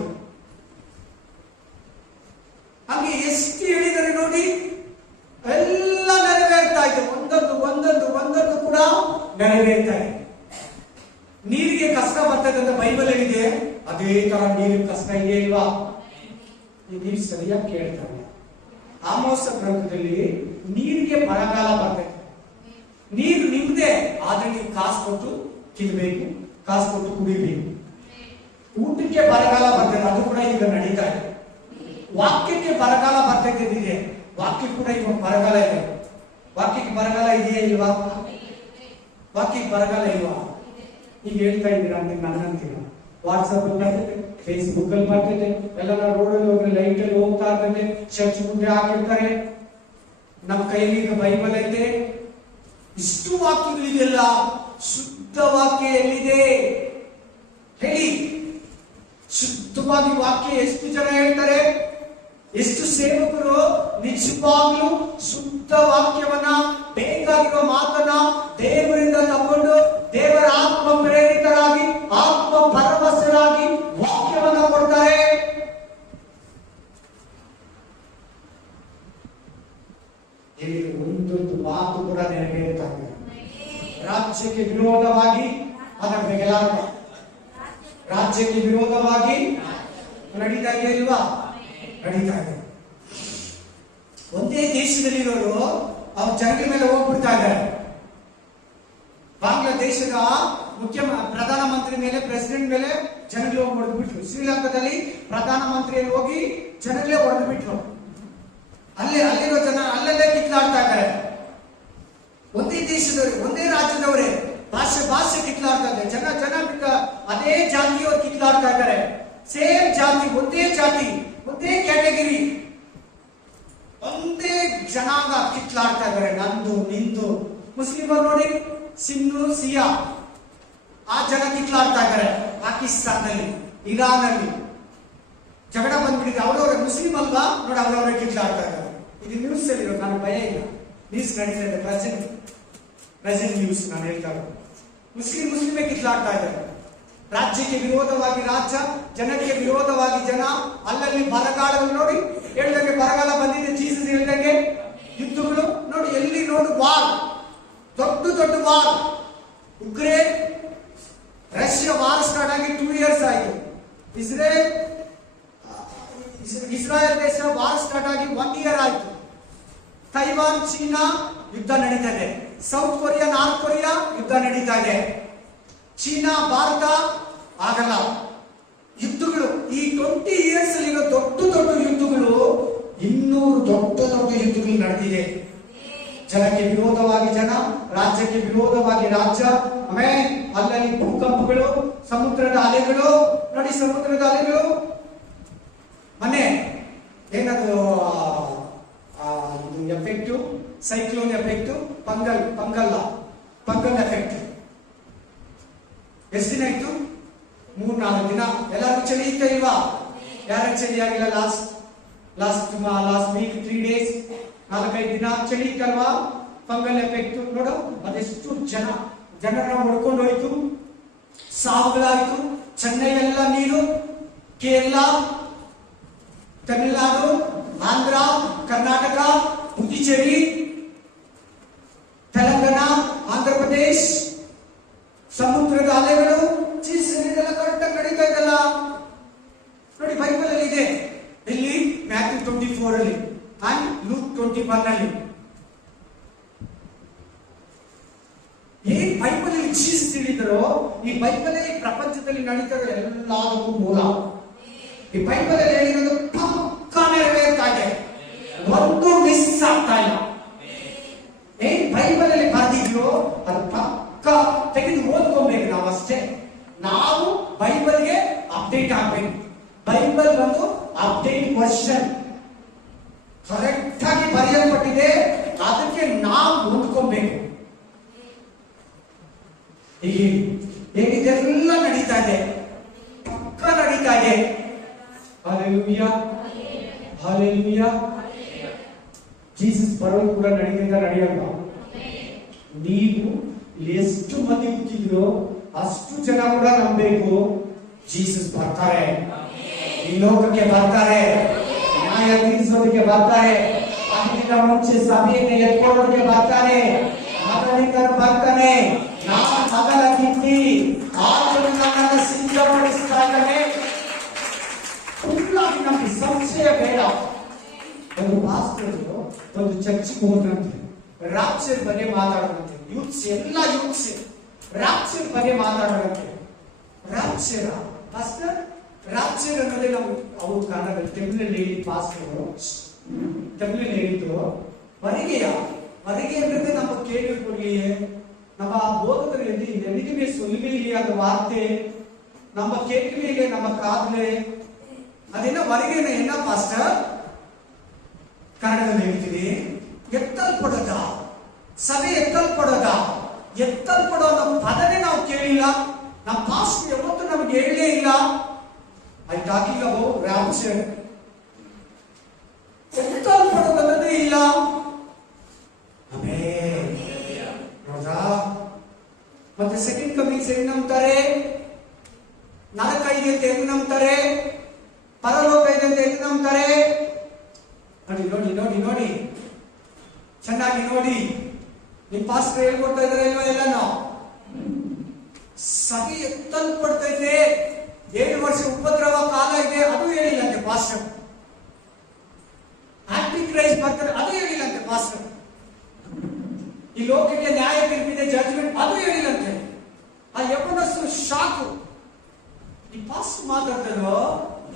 ಹಾಗೆ ಎಷ್ಟು ಹೇಳಿದರೆ ನೋಡಿ, ಎಲ್ಲ ನೆರವೇರ್ತಾ ಇದೆ. ಒಂದೊಂದು ಕೂಡ ನೆರವೇರ್ತಾ ಇದೆ. ನೀರಿಗೆ ಕಷ್ಟ ಬರ್ತದೆ ಅಂತ ಬೈಬಲ್ ಹೇಳಿದೆ, ಅದೇ ತರ ನೀರಿಗೆ ಕಷ್ಟ ಇದೆ ಇಲ್ವಾ? ನೀವು ಸರಿಯಾಗಿ ಕೇಳ್ತಾರೆ. ಆಮೋಸ ಗ್ರಂಥದಲ್ಲಿ ನೀರಿಗೆ ಬರಗಾಲ ಬರ್ತದೆ. ನೀರು ನಿಮ್ದೆ, ಆದ್ರೆ ನೀವು ಕಾಸು ಕೊಟ್ಟು ತಿನ್ಬೇಕು, ಕಾಸು ಕೊಟ್ಟು ಕುಡಿಬೇಕು. ಊಟಕ್ಕೆ ಬರಗಾಲ ಬರ್ತದೆ, ಅದು ಕೂಡ ಈಗ ನಡೀತಾ ಇದೆ. ವಾಕ್ಯಕ್ಕೆ ಬರಗಾಲ ಬರ್ತದೆ, ವಾಕ್ಯ ಕೂಡ ಈಗ ಬರಗಾಲ ಇದೆ. ವಾಕ್ಯಕ್ಕೆ ಬರಗಾಲ ಇದೆಯಾ ಇಲ್ವಾ? ವಾಕ್ಯಕ್ಕೆ ಬರಗಾಲ ಇಲ್ವಾ? ಈಗ ಹೇಳ್ತಾ ಇದ್ದೀರಾ ಅಂತ ನನ್ನಂತೀರ. ವಾಟ್ಸಪ್ ಅಲ್ಲಿ ಬರ್ತದೆ, ಫೇಸ್ಬುಕ್ ಅಲ್ಲಿ ಬರ್ತದೆ, ಎಲ್ಲ ರೋಡ್ ಅಲ್ಲಿ ಹೋಗಿ ಲೈಟ್ ಅಲ್ಲಿ ಹೋಗ್ತಾ ಇರ್ತದೆ, ಚರ್ಚ್ ಮುಂದೆ ಹಾಕಿರ್ತಾರೆ. ನಮ್ಮ ಕೈಯಲ್ಲಿ ಈಗ ಬೈಬಲ್ ಐತೆ. ಇಷ್ಟು ವಾಕ್ಯಗಳಿದೆಯಲ್ಲ, ಶುದ್ಧ ವಾಕ್ಯ ಎಲ್ಲಿದೆ ಹೇಳಿ? ಶುದ್ಧವಾಗಿ ವಾಕ್ಯ ಎಷ್ಟು ಜನ ಹೇಳ್ತಾರೆ? ಎಷ್ಟು ಸೇವಕರು ನಿಜವಾಗ್ಲೂ ಶುದ್ಧ ವಾಕ್ಯವನ್ನ, ಬೇಕಾಗಿರೋ ಮಾತನ್ನ ದೇವರಿಂದ ತಗೊಂಡು ದೇವರ ಆತ್ಮ ಪ್ರೇರಿತರಾಗಿ, ಆತ್ಮ ಭರವಸೆಯಾಗಿ ವಾಕ್ಯವನ್ನ ಕೊಡ್ತಾರೆ? ಇಲ್ಲಿ ಒಂದೊಂದು ಮಾತು ಕೂಡ ನೆರವೇರುತ್ತಾ ಇದೆ. ರಾಜ್ಯಕ್ಕೆ ವಿರೋಧವಾಗಿ ಅದರ ಬೆಗಲಾಟ, ರಾಜ್ಯಕ್ಕೆ ವಿರೋಧವಾಗಿ ನಡೀತಾ ಇದೆ ಇಲ್ವಾ? ನಡೀತಾ ಇದೆ. ಒಂದೇ ದೇಶದಲ್ಲಿರೋರು ಅವ್ರ ಜನಗಳ ಮೇಲೆ ಹೋಗ್ಬಿಡ್ತಾ ಇದ್ದಾರೆ. ಬಾಂಗ್ಲಾದೇಶದ ಪ್ರಧಾನಮಂತ್ರಿ ಮೇಲೆ, ಪ್ರೆಸಿಡೆಂಟ್ ಮೇಲೆ ಜನಗಳು ಹೋಗಿ ಹೊಡೆದು ಬಿಟ್ರು. ಶ್ರೀಲಂಕಾದಲ್ಲಿ ಪ್ರಧಾನಮಂತ್ರಿಯಲ್ಲಿ ಹೋಗಿ ಜನಗಳೇ ಹೊಡೆದು ಬಿಟ್ರು. ಅಲ್ಲಿರೋ ಜನ ಅಲ್ಲಲ್ಲೇ ಕಿತ್ಲಾಡ್ತಾ ಇದ್ದಾರೆ. ಒಂದೇ ದೇಶದವರೇ, ಒಂದೇ ರಾಜ್ಯದವರೇ, ಭಾಷೆ ಕಿತ್ಲಾಡ್ತಾ ಇದ್ದಾರೆ. ಜನ ಬಿಟ್ಟ ಅದೇ ಜಾತಿಯವರು ಕಿತ್ಲಾಡ್ತಾ ಇದ್ದಾರೆ. ಸೇಮ್ ಜಾತಿ, ಒಂದೇ ಕ್ಯಾಟಗರಿ, ಒಂದೇ ಜನಾಂಗ ಕಿತ್ಲಾಡ್ತಾ ಇದ್ದಾರೆ. ನಂದು ನಿಂದು. ಮುಸ್ಲಿಮರು ನೋಡಿ, ಸಿನ್ನು ಸಿಯಾ ಆ ಜನ ಕಿತ್ಲಾಡ್ತಾ ಇದ್ದಾರೆ. ಪಾಕಿಸ್ತಾನದಲ್ಲಿ, ಇರಾನ್ ಜಗಳ ಬಂದ್ಬಿಟ್ಟಿದೆ. ಅವರವರೇ ಮುಸ್ಲಿಂ ಅಲ್ವಾ ನೋಡಿ, ಅವರವರೇ ಕಿತ್ಲಾಡ್ತಾ ಇದ್ದಾರೆ. ಇದು ನ್ಯೂಸ್ ಅಲ್ಲಿ ಇರೋದು, ನನಗೆ ಭಯ ಇಲ್ಲ. ನ್ಯೂಸ್ ನಡೀತಾ ಇದೆ, ಪ್ರೆಸೆಂಟ್ ನ್ಯೂಸ್ ನಾನು ಹೇಳ್ತಾ ಇರೋದು. ಮುಸ್ಲಿಮೇ ಕಿತ್ಲಾಡ್ತಾ ಇದ್ದಾರೆ. ರಾಜ್ಯಕ್ಕೆ ವಿರೋಧವಾಗಿ ರಾಜ್ಯ, ಜನಕ್ಕೆ ವಿರೋಧವಾಗಿ ಜನ. ಅಲ್ಲಲ್ಲಿ ಬರಗಾಲಗಳು ನೋಡಿ, ಹೇಳ್ದಂಗೆ ಬರಗಾಲ ಬಂದಿದೆ. ಜೀಸಸ್ ಹೇಳ್ದಂಗೆ ಯುದ್ಧಗಳು ನೋಡಿ, ಎಲ್ಲಿ ನೋಡು ವಾರ್, ದೊಡ್ಡ war. Ukraine Russia war start ಆಗಿ 2 years ಆಯಿತು. ಇಸ್ರಾಯೇಲ್ ದೇಶ ವಾರ್ ಸ್ಟಾರ್ಟ್ ಆಗಿ 1 year ಆಯಿತು. ತೈವಾನ್ ಚೀನಾ ಯುದ್ಧ ನಡೀತಾ ಇದೆ. ಸೌತ್ ಕೊರಿಯಾ ನಾರ್ತ್ ಕೊರಿಯಾ ಯುದ್ಧ ನಡೀತಾ ಇದೆ. ಚೀನಾ ಭಾರತ ಆಗಲ್ಲ. ಯುದ್ಧಗಳು ಈ 20 years ಅಲ್ಲಿ ದೊಡ್ಡ ಯುದ್ಧಗಳು, 200 ದೊಡ್ಡ ಯುದ್ಧಗಳು ನಡೆದಿದೆ. ಜನಕ್ಕೆ ವಿರೋಧವಾಗಿ ಜನ, ರಾಜ್ಯಕ್ಕೆ ವಿರೋಧವಾಗಿ ರಾಜ್ಯ. ಆಮೇಲೆ ಅಲ್ಲಲ್ಲಿ ಭೂಕಂಪಗಳು, ಸಮುದ್ರದ ಅಲೆಗಳು ನೋಡಿ, ಸಮುದ್ರದ ಅಲೆಗಳು. ಮನೆ ಏನದು effect, cyclone effect, Panghal effect. ಎಷ್ಟು ದಿನ ಇತ್ತು? 3-4 ದಿನ. ಎಲ್ಲರಿಗೂ ಚಳಿ ಇತ್ತ ಇಲ್ವಾ? ಯಾರಿಗೆ ಚಳಿ ಆಗಿಲ್ಲ? ಲಾಸ್ಟ್ ವೀಕ್ 3 days, 4-5 ದಿನ ಚಳಿ ಇತ್ತಲ್ವಾ? ಫಂಗಲ್ ಎಫೆಕ್ಟ್ ನೋಡು, ಅದೆಷ್ಟು ಜನರನ್ನ ಹೊಡ್ಕೊಂಡು ಹೋಯ್ತು, ಸಾವುಗಳಾಯ್ತು. ಚೆನ್ನೈ ಎಲ್ಲ ನೀರು, ಕೇರಳ, ತಮಿಳುನಾಡು, ಆಂಧ್ರ, ಕರ್ನಾಟಕ, ಪುದುಚೇರಿ, ತೆಲಂಗಾಣ ಅಲ್ಲಿ ಅಂಡ್ ಲೂಕ್ 21 ಅಲ್ಲಿ. ಏನ್ ಬೈಬಲ್ ಅಲ್ಲಿ ಜೀಸಸ್ ಹೇಳಿದರೋ, ಈ ಬೈಬಲ್ ಈ ಪ್ರಪಂಚದಲ್ಲಿ ನಡೀತಾ ಇರೋ ಎಲ್ಲದಕ್ಕೂ ಮೂಲ. ಈ ಬೈಬಲ್ ಅಲ್ಲಿ ಹೇಳಿರೋದು ಪಕ್ಕ ನೆರವೇರ್ತಾ ಇದೆ, ಒಂದು ಮಿಸ್ ಆಗ್ತಾ ಇಲ್ಲ. ಏನ್ ಬೈಬಲ್ ಅಲ್ಲಿ ಬರ್ದಿದ್ಯೋ ಅದು ಪಕ್ಕ ತೆಗೆದು ಓದ್ಕೊಬೇಕು ನಾವು ಅಷ್ಟೇ. ನಾವು ಬೈಬಲ್ಗೆ ಅಪ್ಡೇಟ್ ಆಗ್ಬೇಕು. ಬೈಬಲ್ ಬಂದು ಅಪ್ಡೇಟ್ ವರ್ಷನ್ ಕರೆಕ್ಟ್ ಆಗಿ ಬರೆಯಲ್ಪಟ್ಟಿದೆ, ಅದಕ್ಕೆ ನಾವು ಹೊಂದ್ಕೊಬೇಕು. ಹೇಗಿದೆಲ್ಲ ನಡೀತಾ ಇದೆ, ಪಕ್ಕ ನಡೀತಾ ಇದೆ. Hallelujah, hallelujah. ಜೀಸಸ್ ಬರೋದು ಕೂಡ ನಡೀತಿದ್ದ ನಡೆಯಲ್ವಾ? ನೀವು ಎಷ್ಟು ಮಂದಿ ಹುಟ್ಟಿದ್ರು ಅಷ್ಟು ಜನ ಕೂಡ ನಂಬಬೇಕು, ಜೀಸಸ್ ಬರ್ತಾರೆ, ಈ ಲೋಕಕ್ಕೆ ಬರ್ತಾರೆ, ನ್ಯಾಯ ತೀರಿಸೋದಕ್ಕೆ ಬರ್ತಾರೆ, ಅದಕ್ಕಿಂತ ಮುಂಚೆ ಸಭೆಯನ್ನು ಎತ್ಕೊಳ್ಳೋದಕ್ಕೆ ಬರ್ತಾರೆ, ಮಗನಿಂದನು ಬರ್ತಾನೆ. ನಾನು ಮಗನ ಕಿತ್ತಿ ಆತನು ನನ್ನನ್ನು ಸಿದ್ಧಪಡಿಸ್ತಾ ಇದ್ದಾನೆ. ಫುಲ್ಲಾಗಿ ನಮಗೆ ಸಂಶಯ ಬೇಡ. ಒಂದು ಪಾಸ್ಟರ್ ಒಂದು ಚರ್ಚಿಗೆ ಹೋದ್ರಂತೆ, ರಾಪ್ಚರ್ ಬಗ್ಗೆ ಮಾತಾಡೋದಂತೆ. ಯೂತ್ಸ್ ಎಲ್ಲ ಯೂತ್ಸ್ ರಾಪ್ಚರ್ ಬಗ್ಗೆ ಮಾತಾಡೋದಂತೆ. ರಾಪ್ಚರ್ ಪಾಸ್ಟರ್, ರಾಪ್ಚರ್ ಅನ್ನೋದೇ ನಾವು ಅವ್ರ ಕಾರಣದಲ್ಲಿ ತೆಲುಗಿನಲ್ಲಿ ಪಾಸ್ಟರ್ ತೆಲುಗಿನಲ್ಲಿ ಹೇಳಿದ್ರು. ಹೊರಗೆ ಅಂದ್ರೆ நம்ம கேள்விக்குரிய நம்ம போதகர்கள் எழுதி எதுவுமே சொல்லவே இல்லையா அந்த வார்த்தை, நம்ம கேட்கவே இல்லை நம்ம காதுல. அது என்ன வருகைன்னா என்ன பாஸ்டர்? ಕನ್ನಡದಲ್ಲಿ ಹೇಳ್ತೀವಿ, ಎತ್ತಲ್ಪಡೋದ ಸಭೆ, ಎತ್ತಲ್ಪಡೋದ ಎತ್ತಲ್ಪಡೋ ನಮ್ಮ ಪದನೇ ನಾವು ಕೇಳಿಲ್ಲ. ನಮ್ಮ ಪಾಸ್ಟ್ ಯಾವತ್ತೂ ನಮ್ಗೆ ಹೇಳಲೇ ಇಲ್ಲ. I talking about rapture. ಎತ್ತಲ್ಪಡೋದನ್ನೋದೇ ಇಲ್ಲ. ಹೌದಾ? ಮತ್ತೆ ಸೆಕೆಂಡ್ ಕಮಿಂಗ್ಸ್ ಹೆಂಗ್ ನಂಬ್ತಾರೆ? ನರಕ ಇದೆ ಅಂತ ಹೆಂಗ್ ನಂಬ್ತಾರೆ? ಪರಲೋಕ ಇದೆ ಅಂತ ಹೆಂಗ್ ನಂಬ್ತಾರೆ? ನೋಡಿ ನೋಡಿ ನೋಡಿ ನೋಡಿ, ಚೆನ್ನಾಗಿ ನೋಡಿ. ನಿಮ್ ಪಾಸ್ಟರ್ ಹೇಳ್ಕೊಡ್ತಾ ಇದಾರೆ ಇಲ್ವಾ? ಎಲ್ಲಾನು ಸಭೆ ಎತ್ತಲ್ಪಡ್ತೈತೆ, 7 ವರ್ಷ ಉಪದ್ರವ ಕಾಲ ಇದೆ, ಅದು ಹೇಳಿಲ್ಲಂತೆ ಪಾಸ್ಟರ್. ಆಂಟಿ ಕ್ರೈಸ್ಟ್ ಬರ್ತಾರೆ, ಅದು ಹೇಳಿಲ್ಲಂತೆ ಪಾಸ್ಟರ್. ಈ ಲೋಕಕ್ಕೆ ನ್ಯಾಯ ತೀರ್ಪಿದೆ, ಜಡ್ಜ್ಮೆಂಟ್, ಅದು ಹೇಳಿಲ್ಲಂತೆ. ಆ ಯಮನಸ್ಸು ಶಾಕು. ಈ ಪಾಸ್ಟರ್ ಮಾತಾಡ್ತಾರೋ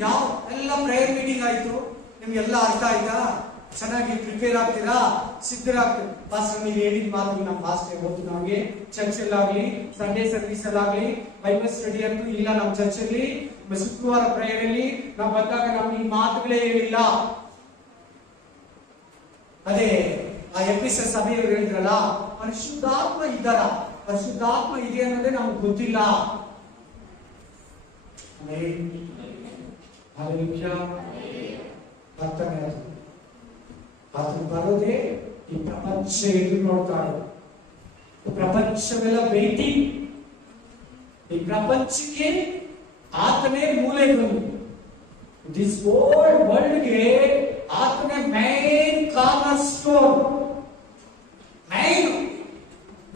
ಯಾವ ಎಲ್ಲ ಪ್ರೇಯರ್ ಮೀಟಿಂಗ್ ಆಯ್ತು, ನಿಮ್ಗೆಲ್ಲ ಅರ್ಥ ಆಯ್ತಾ? ಚೆನ್ನಾಗಿ ಪ್ರಿಪೇರ್ ಆಗ್ತೀರಾ, ಸಿದ್ಧರಾಗ್ತೀರಾ? ಪಾಸ್ಟರ್ ನೀವು ಹೇಳಿದ ಮಾತು ನಮ್ಮ ಪಾಸ್ಟರ್ ಗೊತ್ತು ನಮಗೆ. ಚರ್ಚ್ ಅಲ್ಲಾಗ್ಲಿ, ಸಂಡೇ ಸರ್ವಿಸ್ ಅಲ್ಲಾಗ್ಲಿ, ಬೈಬಲ್ ಸ್ಟಡಿ ಅಂತೂ ಇಲ್ಲ ನಮ್ಮ ಚರ್ಚ್ ಅಲ್ಲಿ. ಶುಕ್ರವಾರ ಪ್ರೇಯರ್ ಅಲ್ಲಿ ನಾವು ಬಂದಾಗ ನಮ್ಗೆ ಈ ಮಾತುಗಳೇ ಹೇಳಿಲ್ಲ. ಅದೇ ಆ ಎಫೆಸಸ್ ಸಭೆಯವರು ಹೇಳಿದ್ರಲ್ಲ, ಪರಿಶುದ್ಧಾತ್ಮ ಇದ್ದಾರ, ಪರಿಶುದ್ಧಾತ್ಮ ಇದೆ ಅನ್ನೋದೇ ನಮ್ಗೆ ಗೊತ್ತಿಲ್ಲ. ಆತನು ಬರೋದೇ ಈ ಪ್ರಪಂಚ ಎದುರು ನೋಡ್ತಾಳೆ. ಪ್ರಪಂಚವೆಲ್ಲ ವೇಟಿಂಗ್. ಈ ಪ್ರಪಂಚಕ್ಕೆ ಆತನೇ ಮೂಲೆಗಳು. ದಿಸ್ ವರ್ಲ್ಡ್ಗೆ ಆತನೇ ಮೈನ್ ಕಾರ್ನರ್ ಸ್ಟೋನ್, ಮೈನ್.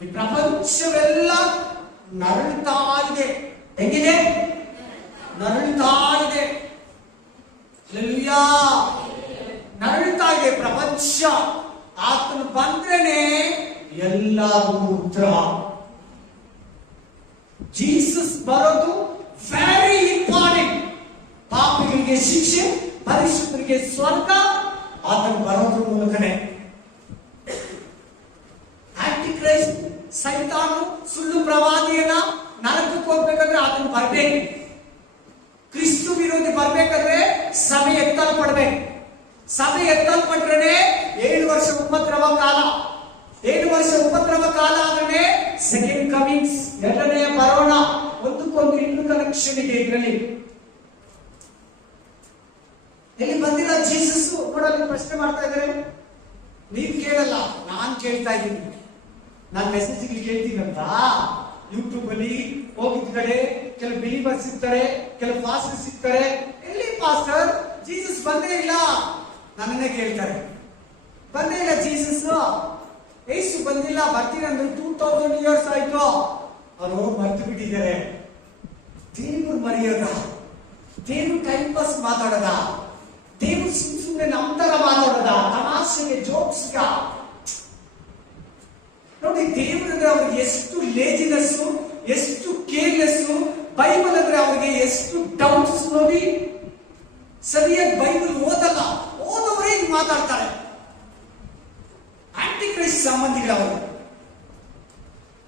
ಈ ಪ್ರಪಂಚವೆಲ್ಲ ನರಳುತ್ತಾ ಇದೆ. ಹೆಂಗಿದೆ? ನರಳುತ್ತಾ ಇದೆ. ಹಲ್ಲೆಲೂಯಾ. ನರಳುತ್ತಾ ಇದೆ ಪ್ರಪಂಚ. ಆತನು ಬಂದ್ರೇನೆ ಎಲ್ಲದಕ್ಕೂ ಉತ್ತರ. ಜೀಸಸ್ ಬರೋದು ವೆರಿ ಇಂಪಾರ್ಟೆಂಟ್. ಪಾಪಿಗಳಿಗೆ ಶಿಕ್ಷೆ, ಪರಿಶುದ್ಧರಿಗೆ ಸ್ವರ್ಗ ಆತನು ಬರೋದ್ರ ಮೂಲಕನೇ. ಆಂಟಿ ಕ್ರೈಸ್ಟ್ ಸೈತಾನು ಸುಳ್ಳು ಪ್ರವಾದಿಯನ್ನ ನರಕಕ್ಕೆ ಹೋಗ್ಬೇಕಾದ್ರೆ ಆತನು ಬರ್ಬೇಕು. ಕ್ರಿಸ್ತು ವಿರೋಧಿ ಬರ್ಬೇಕಾದ್ರೆ ಸಭೆ ಎತ್ತಲ್ಪಡ್ಬೇಕು. ಸಭೆ ಎತ್ತಲ್ಪಟ್ರೆ 7 ವರ್ಷ ಉಪದ್ರವ ಕಾಲ. 7 ವರ್ಷ ಉಪದ್ರವ ಕಾಲ ಆದ್ರೆ ಸೆಕೆಂಡ್ ಕಮಿಂಗ್ಸ್, ಎರಡನೇ ಬರೋಣ. ಒಂದಕ್ಕೊಂದು ಇಂಟರ್ ಕನೆಕ್ಷನ್ ಇದೆ ಇದರಲ್ಲಿ. ಇಲ್ಲಿ ಬಂದಿಲ್ಲ ಜೀಸಸ್ ನೋಡಲ್ಲಿ ಪ್ರಶ್ನೆ ಮಾಡ್ತಾ ಇದ್ದಾರೆ. ನೀವ್ ಕೇಳಲ್ಲ, ನಾನ್ ಕೇಳ್ತಾ ಇದ್ದೀನಿ. ನಾನ್ ಮೆಸೇಜ್ ಕೇಳ್ತೀನಂತ ಯೂಟ್ಯೂಬ್ ಅಲ್ಲಿ ಹೋಗಿದ ಕಡೆ ಕೆಲವು ಬಿಲೀವರ್ಸ್ ಸಿಗ್ತಾರೆ, ಕೆಲವು ಪಾಸ್ಟರ್ ಸಿಗ್ತಾರೆ. ಎಲ್ಲಿ ಪಾಸ್ಟರ್ ಜೀಸಸ್ ಬಂದೇ ಇಲ್ಲ ನನ್ನನ್ನೇ ಕೇಳ್ತಾರೆ. ಬಂದೇ ಇಲ್ಲ ಜೀಸಸ್, ಏಸು ಬಂದಿಲ್ಲ, ಬರ್ತೀನಿ ಅಂದ್ರೆ 2000 ಇಯರ್ಸ್ ಆಯ್ತು. ಅವರು ಮರ್ತು ಬಿಟ್ಟಿದ್ದಾರೆ. ದೇವ್ರು ಮರೆಯೋದ, ದೇವ್ರು ಟೈಮ್ ಪಾಸ್ ಮಾತಾಡೋದ, ದೇವರು ಸುಮ್ಮನೆ ನಮ್ಮ ತರ ಮಾತಾಡೋದ, ತಮಾಷೆಗೆ ಜೋಕ್ಸ್ಗ ನೋಡಿ. ದೇವರಂದ್ರೆ ಅವ್ರಿಗೆ ಎಷ್ಟು ಲೇಜಿನೆಸ್, ಎಷ್ಟು ಕೇರ್ಲೆಸ್. ಬೈಬಲ್ ಅಂದ್ರೆ ಅವ್ರಿಗೆ ಎಷ್ಟು ಡೌಟ್ಸ್ ನೋಡಿ. ಸರಿಯಾಗಿ ಬೈಬಲ್ ಓದಲ್ಲ, ಓದೋರೇ ಮಾತಾಡ್ತಾರೆ. ಆಂಟಿ ಕ್ರೈಸ್ಟ್ ಸಂಬಂಧಿಗಳವರು,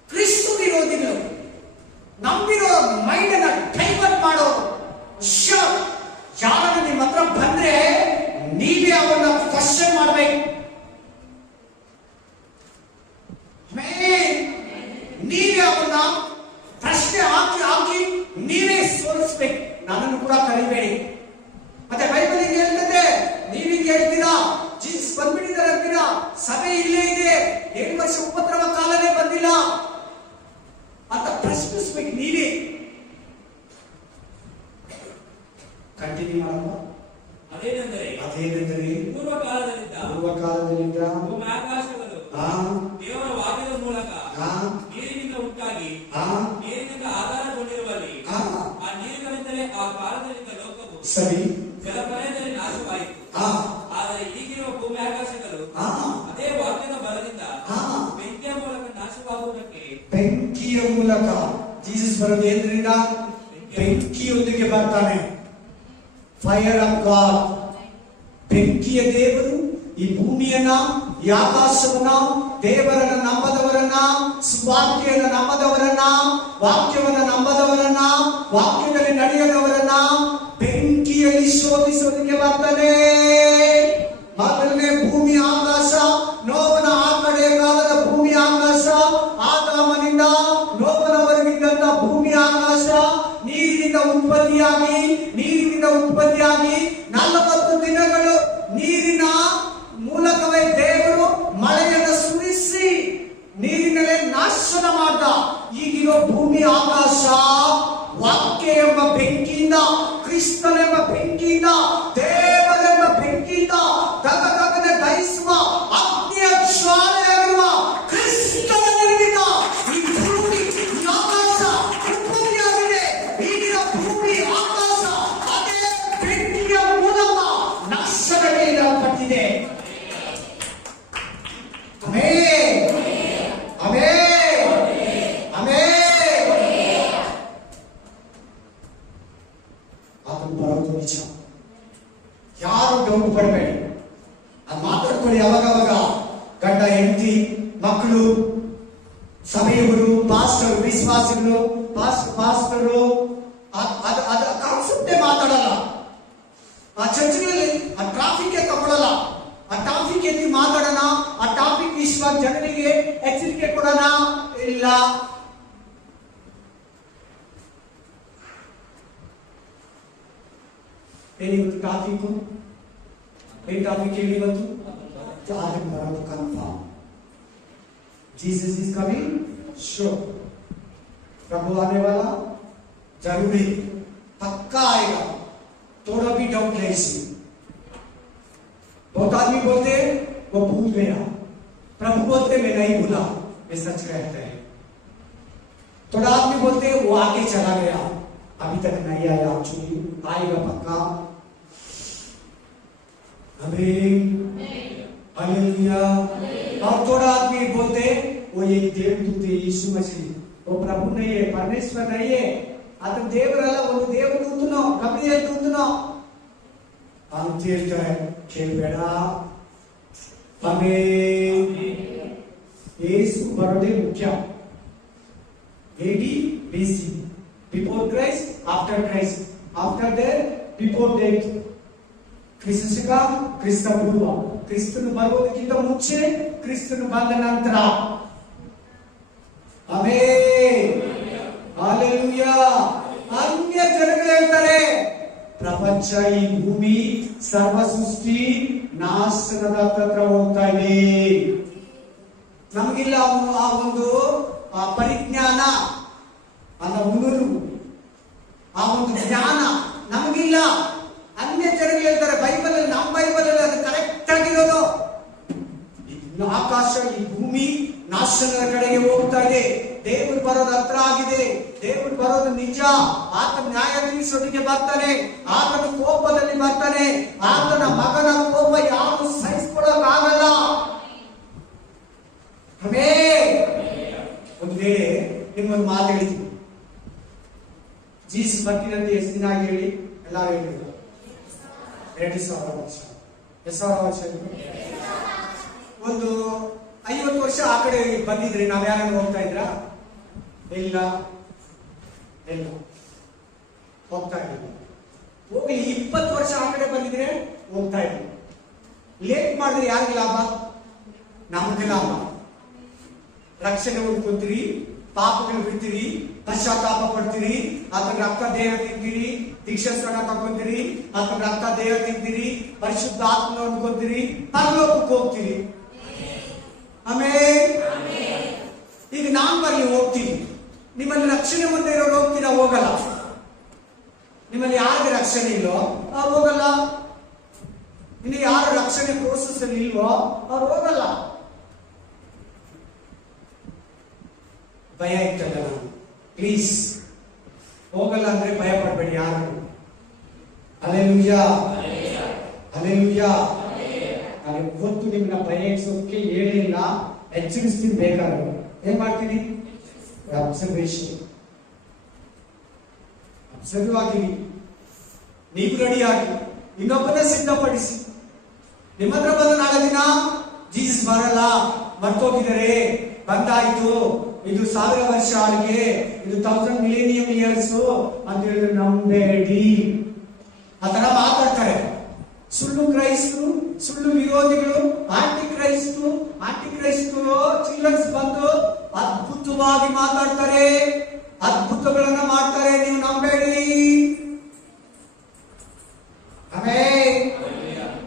ಕ್ರಿಸ್ತು ವಿರೋಧಿಗಳು, ನಂಬಿರೋ ಮೈಂಡ್ ಅನ್ನ ಡೈವರ್ಟ್ ಮಾಡೋರು. ಯಾರನ್ನ ನಿಮ್ಮ ಹತ್ರ ಬಂದ್ರೆ ನೀವೇ ಅವನ್ನ ಕ್ವಶನ್ ಮಾಡ್ಬೇಕು. ನೀವೇ ಅವನ್ನ ಪ್ರಶ್ನೆ ಹಾಕಿ ನೀವೇ ಸೋಲಿಸ್ಬೇಕು. ನನ್ನನ್ನು ಕೂಡ ಕರಿಬೇಡಿ. ಮತ್ತೆ ಬೈಬಲ್ ಹಿಂಗೆ ಹೇಳ್ತದೆ, ನೀವಿಂಗೆ ಹೇಳ್ತೀರಾ ಜೀಸಸ್ ಬಂದ್ಬಿಟ್ಟಿದ್ದಾರೆ ಅಂತೀರಾ, ಸಭೆ ಇಲ್ಲೇ ಇದೆ, 7 ವರ್ಷ ಉಪದ್ರವ ಕಾಲನೇ ಬಂದಿಲ್ಲ ಅಂತ ಪ್ರಶ್ನಿಸ್ಬೇಕು ನೀವೇ. ಕಂಟಿನ್ಯೂ ಮಾಡಲ್ಲ. ಅದೇನೆಂದರೆ ಪೂರ್ವಕಾಲದಲ್ಲಿದ್ದ ಆಕಾಶಗಳು ದೇವರ ವಾಕ್ಯದ ಮೂಲಕ ನೀರಿನಿಂದ ಉಂಟಾಗಿ ನೀರಿನಿಂದ ಆಧಾರಗೊಂಡಿರುವಲ್ಲಿ ಆ ನೀರುಗಳಿಂದಲೇ ಆ ಕಾಲದಲ್ಲಿದ್ದ ಲೋಕವು ಸರಿ ಜಲಪ್ರಳಯದಲ್ಲಿ ನಾಶವಾಯಿತು. ಆದರೆ ಈಗಿರುವ ಭೂಮಿ ಆಕಾಶಗಳು ಅದೇ ವಾಕ್ಯದ ಬಲದಿಂದ ಬೆಂಕಿಯ ಮೂಲಕ ನಾಶವಾಗುವುದಕ್ಕೆ. ಬೆಂಕಿಯ ಮೂಲಕ ಜೀಸಸ್ ಬರೋದು ಏನ್ರಿಂದ? ಬೆಂಕಿಯೊಂದಿಗೆ ಬರ್ತಾನೆ. Fire of god. ಬೆಂಕಿಯ ದೇವರು ಈ ಭೂಮಿಯನ್ನ, ಈ ಆಕಾಶವನ್ನ, ದೇವರನ್ನ ನಂಬದವರನ್ನ, ಸುವಾಕ್ಯನ ನಂಬದವರನ್ನ, ವಾಕ್ಯವನ್ನ ನಂಬದವರನ್ನ, ವಾಕ್ಯದಲ್ಲಿ ನಡೆಯದವರನ್ನ ಬೆಂಕಿಯಲ್ಲಿ ಶೋಧಿಸೋದಕ್ಕೆ ಬರ್ತಾನೆ. ಮೊದಲನೇ ಭೂಮಿ ಆಕಾಶ, ನೋವನ ಆ ಕಡೆ ಕಾಲದ ಭೂಮಿ ಆಕಾಶ, ಆದಾಮನಿಂದ ನೋವನವರೆಗಿದ್ದಂತ ಭೂಮಿ ಆಕಾಶ ನೀರಿನಿಂದ ಉತ್ಪತ್ತಿಯಾಗಿ 40 ದಿನಗಳು ನೀರಿನ ಮೂಲಕವೇ ದೇವರು ಮಳೆಯನ್ನು ಸುರಿಸಿ ನೀರಿನಲ್ಲೇ ನಾಶನ ಮಾಡ್ದ. ಈಗಿರೋ ಭೂಮಿ ಆಕಾಶ ವಾಕ್ಯ ಎಂಬ ಬೆಂಕಿಯಿಂದ, ಕ್ರಿಸ್ತನೆಂಬ ಬೆಂಕಿಯಿಂದ, ದೇವರೆಂಬ ಬೆಂಕಿಯಿಂದ ತಗತಗನೆ ದಹಿಸುವ ಅಗ್ನಿಯ ಜ್ವಾಲೆಯಾಗಿರುವ ಕ್ರಿಸ್ತನ ನಿರ್ಮಿತ ಈ ಭೂಮಿ ಆಕಾಶ ಉತ್ಪತ್ತಿಯಾಗಿದೆ. ಈಗಿನ ಭೂಮಿ ಆಕಾಶ ಅದೇ ಬೆಂಕಿಯ ಮೂಲಕ ನಾಶನಗೊಳ್ಳಲ್ಪಟ್ಟಿದೆ. ಅದನ್ನು ಬರೋದು ನಿಜ. ಯಾರು ಡೌಟ್ ಪಡಬೇಡಿ. ಅದು ಮಾತಾಡ್ಕೊಳ್ಳಿ. ಅವಾಗ ಗಂಡ ಹೆಂಡತಿ ಮಕ್ಕಳು, ಸಭೆಯವರು, ಪಾಸ್ಟರ್, ವಿಶ್ವಾಸಿಗಳು, ಪಾಸ್ಟರು ಅದ ಕಾನ್ಸೆಪ್ಟೇ ಮಾತಾಡಲ್ಲ. ಆ ಚರ್ಚ್ಗಳಲ್ಲಿ ಆ ಟ್ರಾಫಿಕ್ ತಗೊಳ್ಳಲ್ಲ. ಆ ಟಾಪಿಕ್ ಎತ್ತಿ ಮಾತಾಡೋಣ, ಆ ಟಾಪಿಕ್ ವಿಶ್ವಾಸ ಜನರಿಗೆ ಎಚ್ಚರಿಕೆ ಕೊಡೋಣ, ಇಲ್ಲ. ಏನಿವತ್ತು ಟಾಪಿಕ್? ಏನ್ ಟಾಪಿಕ್ ಹೇಳಿ ಇವತ್ತು? ಬರೋದು confirm. Jesus is coming sure. प्रभु आने वाला जरूरी, पक्का आएगा, थोड़ा भी डाउट नहीं इसमें. बहुत आदमी बोलते वो भूल गया, प्रभु बोलते मैं नहीं भूला, वे सच कहते हैं. थोड़ा आदमी बोलते वो आगे चला गया, अभी तक नहीं आया, एक्चुअली आएगा पक्का. आमीन, हालेलुया. और थोड़ा आदमी बोलते वो एक देवदूत है, यीशु मसीह, वो प्रभु नहीं है, परमेश्वर नहीं है, आतन देवरಲ್ಲ, ಒಂದು ದೇವದೂತನೋ, ಗಬ್ರಿಯೇಲ್ ದೂತನೋ ಅಂತ ಹೇಳ್ತಾರೆ. ಕೇಳಬೇಡ. ಆಮೇನ್. ಯೇಸು ಬರೋದೇ ಮುಖ್ಯ. AD BC, before Christ, after Christ, after that, before that. ಕ್ರಿಸ್ತ ಪೂರ್ವ, ಕ್ರಿಸ್ತನು ಬರುವುದಕ್ಕಿಂತ ಮುಂಚೆ, ಕ್ರಿಸ್ತನು ಬಂದ ನಂತರ. Amen, hallelujah. ಅನ್ಯ ಜನಗಳು ಹೇಳ್ತಾರೆ ಪ್ರಪಂಚ, ಈ ಭೂಮಿ, ಸರ್ವ ಸೃಷ್ಟಿ ನಾಶನದ ಹತ್ರ ಹೋಗ್ತಾ ಇದೆ. ನಮಗಿಲ್ಲ ಆ ಒಂದು ಪರಿಜ್ಞಾನ, ಅಲ್ಲ ಹುಡುಗರು, ಆ ಒಂದು ಜ್ಞಾನ ನಮಗಿಲ್ಲ. ಅನ್ಯ ಜನಗಳು ಹೇಳ್ತಾರೆ ಬೈಬಲ್ ಅಲ್ಲಿ, ನಮ್ಮ ಬೈಬಲ್ ಅಲ್ಲಿ ಅದು ಕರೆಕ್ಟ್ ಆಗಿರೋದು. ಆಕಾಶ, ಈ ಭೂಮಿ ನಾಶನದ ಕಡೆಗೆ ಹೋಗ್ತಾ ಇದೆ, ದೇವರು ಬರೋದು ಹತ್ರ ಆಗಿದೆ, ದೇವರು ಬರೋದು ನಿಜ. ಆತ ನ್ಯಾಯ ತೀರಿಸೋದಕ್ಕೆ ಬರ್ತಾನೆ. ಆತನ ಕೋಪದಲ್ಲಿ ಬರ್ತಾನೆ. ಆತನ ಮಗನ ಕೋಪ ಯಾರು ಸಹಿಸ್ಕೊಳ್ಳೋಕ್ ಆಗಲ್ಲ. ಒಂದು ವೇಳೆ ನಿಮ್ಮೊಂದು ಮಾತು ಹೇಳಿದ್ವಿ, ಜೀಸಸ್ ಬರ್ತೀನಂತ ಎಷ್ಟು ದಿನ ಆಗಿ ಹೇಳಿ? ಎಲ್ಲರೂ ಹೇಳಿದ್ರು 2000 ವರ್ಷ. ಎಷ್ಟು ಸಾವಿರ ವರ್ಷ? ಒಂದು 50 ವರ್ಷ ಆ ಕಡೆ ಬಂದಿದ್ರಿ ನಾವ್ ಯಾರನ್ನು ಹೋಗ್ತಾ ಇದ್ರ? ಇಲ್ಲ, ಹೋಗ್ತಾ ಇದ್ದೀವಿ. ಹೋಗಿ 20 ವರ್ಷ ಆ ಕಡೆ ಬಂದಿದ್ರೆ ಹೋಗ್ತಾ ಇದ್ವಿ. ಲೇಟ್ ಮಾಡಿದ್ರೆ ಯಾರಿಗೆ ಲಾಭ? ನಮಗೆ ಲಾಭ. ರಕ್ಷಣೆ ಹೊಂದ್ಕೊಂತೀರಿ, ಪಾಪಗಳು ಬಿಡ್ತೀರಿ, ಪಶ್ಚಾತ್ತಾಪ ಪಡ್ತೀರಿ, ಆತನ ರಕ್ತ ದೇಹ ತಿಂತೀರಿ, ದೀಕ್ಷಾಸ್ನಾನ ತಗೊಂತೀರಿ, ಆತನ ರಕ್ತ ದೇಹ ತಿಂತೀರಿ, ಪರಿಶುದ್ಧ ಆತ್ಮ ಹೊಂದ್ಕೊಂತೀರಿ, ಪರಲೋಕಕ್ಕೆ ಹೋಗ್ತೀರಿ. ಆಮೇಲೆ ಈಗ ನಾನ್ ಬರ್ಲಿ ಹೋಗ್ತೀನಿ. ನಿಮ್ಮಲ್ಲಿ ರಕ್ಷಣೆ ಮುಂದೆ ಇರೋರು ಹೋಗ್ತೀರಾ? ಹೋಗಲ್ಲ. ನಿಮ್ಮಲ್ಲಿ ಯಾರಿಗೆ ರಕ್ಷಣೆ ಇಲ್ವೋ ಅವ್ರು ಹೋಗಲ್ಲ. ಇನ್ನು ಯಾರು ರಕ್ಷಣೆ ಪ್ರೋಸೆಸ್ ಅಲ್ಲಿ ಇಲ್ವೋ ಅವ್ರು ಹೋಗಲ್ಲ. ಭಯ ಇರ್ತದ. ನಾನು ಪ್ಲೀಸ್ ಹೋಗಲ್ಲ ಅಂದ್ರೆ ಭಯ ಪಡ್ಬೇಡಿ ಯಾರು. Hallelujah, hallelujah. ನಾನು ಇವತ್ತು ನಿಮ್ಮನ್ನ ಭಯ ಇರಿಸೋಕೆ ಹೇಳಿಲ್ಲ, ಎಚ್ಚರಿಸ್ತೀನಿ. ಬೇಕಾದ್ರೆ ಏನ್ ಮಾಡ್ತೀನಿ? ಅಬ್ಸರ್ವೇಷನ್, ಅಬ್ಸರ್ವ್ ಆಗಿರಿ. ನೀವು ರೆಡಿ ಆಗಿ ಇನ್ನೊಬ್ಬನೇ ಸಿದ್ಧಪಡಿಸಿ. ನಿಮ್ಮ ಹತ್ರ ಬಂದು ನಾಳೆ ದಿನ ಜೀಸಸ್ ಬರಲ್ಲ, ಮರ್ತೋಗಿದ್ದಾರೆ, ಬಂದಾಯ್ತು, ಇದು 1000 ವರ್ಷ ಆಳ್ಗೆ, ಇದು 1000 ಮಿಲೇನಿಯಂ ಇಯರ್ಸ್ ಅಂತ ಹೇಳಿದ್ರೆ ನಂಬೇಡಿ. ಆ ತರ ಮಾತಾಡ್ತಾರೆ ಸುಳ್ಳು ಕ್ರೈಸ್ತರು, ಸುಳ್ಳು ವಿರೋಧಿಗಳು, ಆಂಟಿ ಕ್ರೈಸ್ತರು ಚಿಲ್ಡ್ರನ್ಸ್ ಬಂದು ಅದ್ಭುತವಾಗಿ ಮಾತಾಡ್ತಾರೆ, ಅದ್ಭುತಗಳನ್ನ ಮಾಡ್ತಾರೆ. ನೀವು ನಂಬೇಡಿ.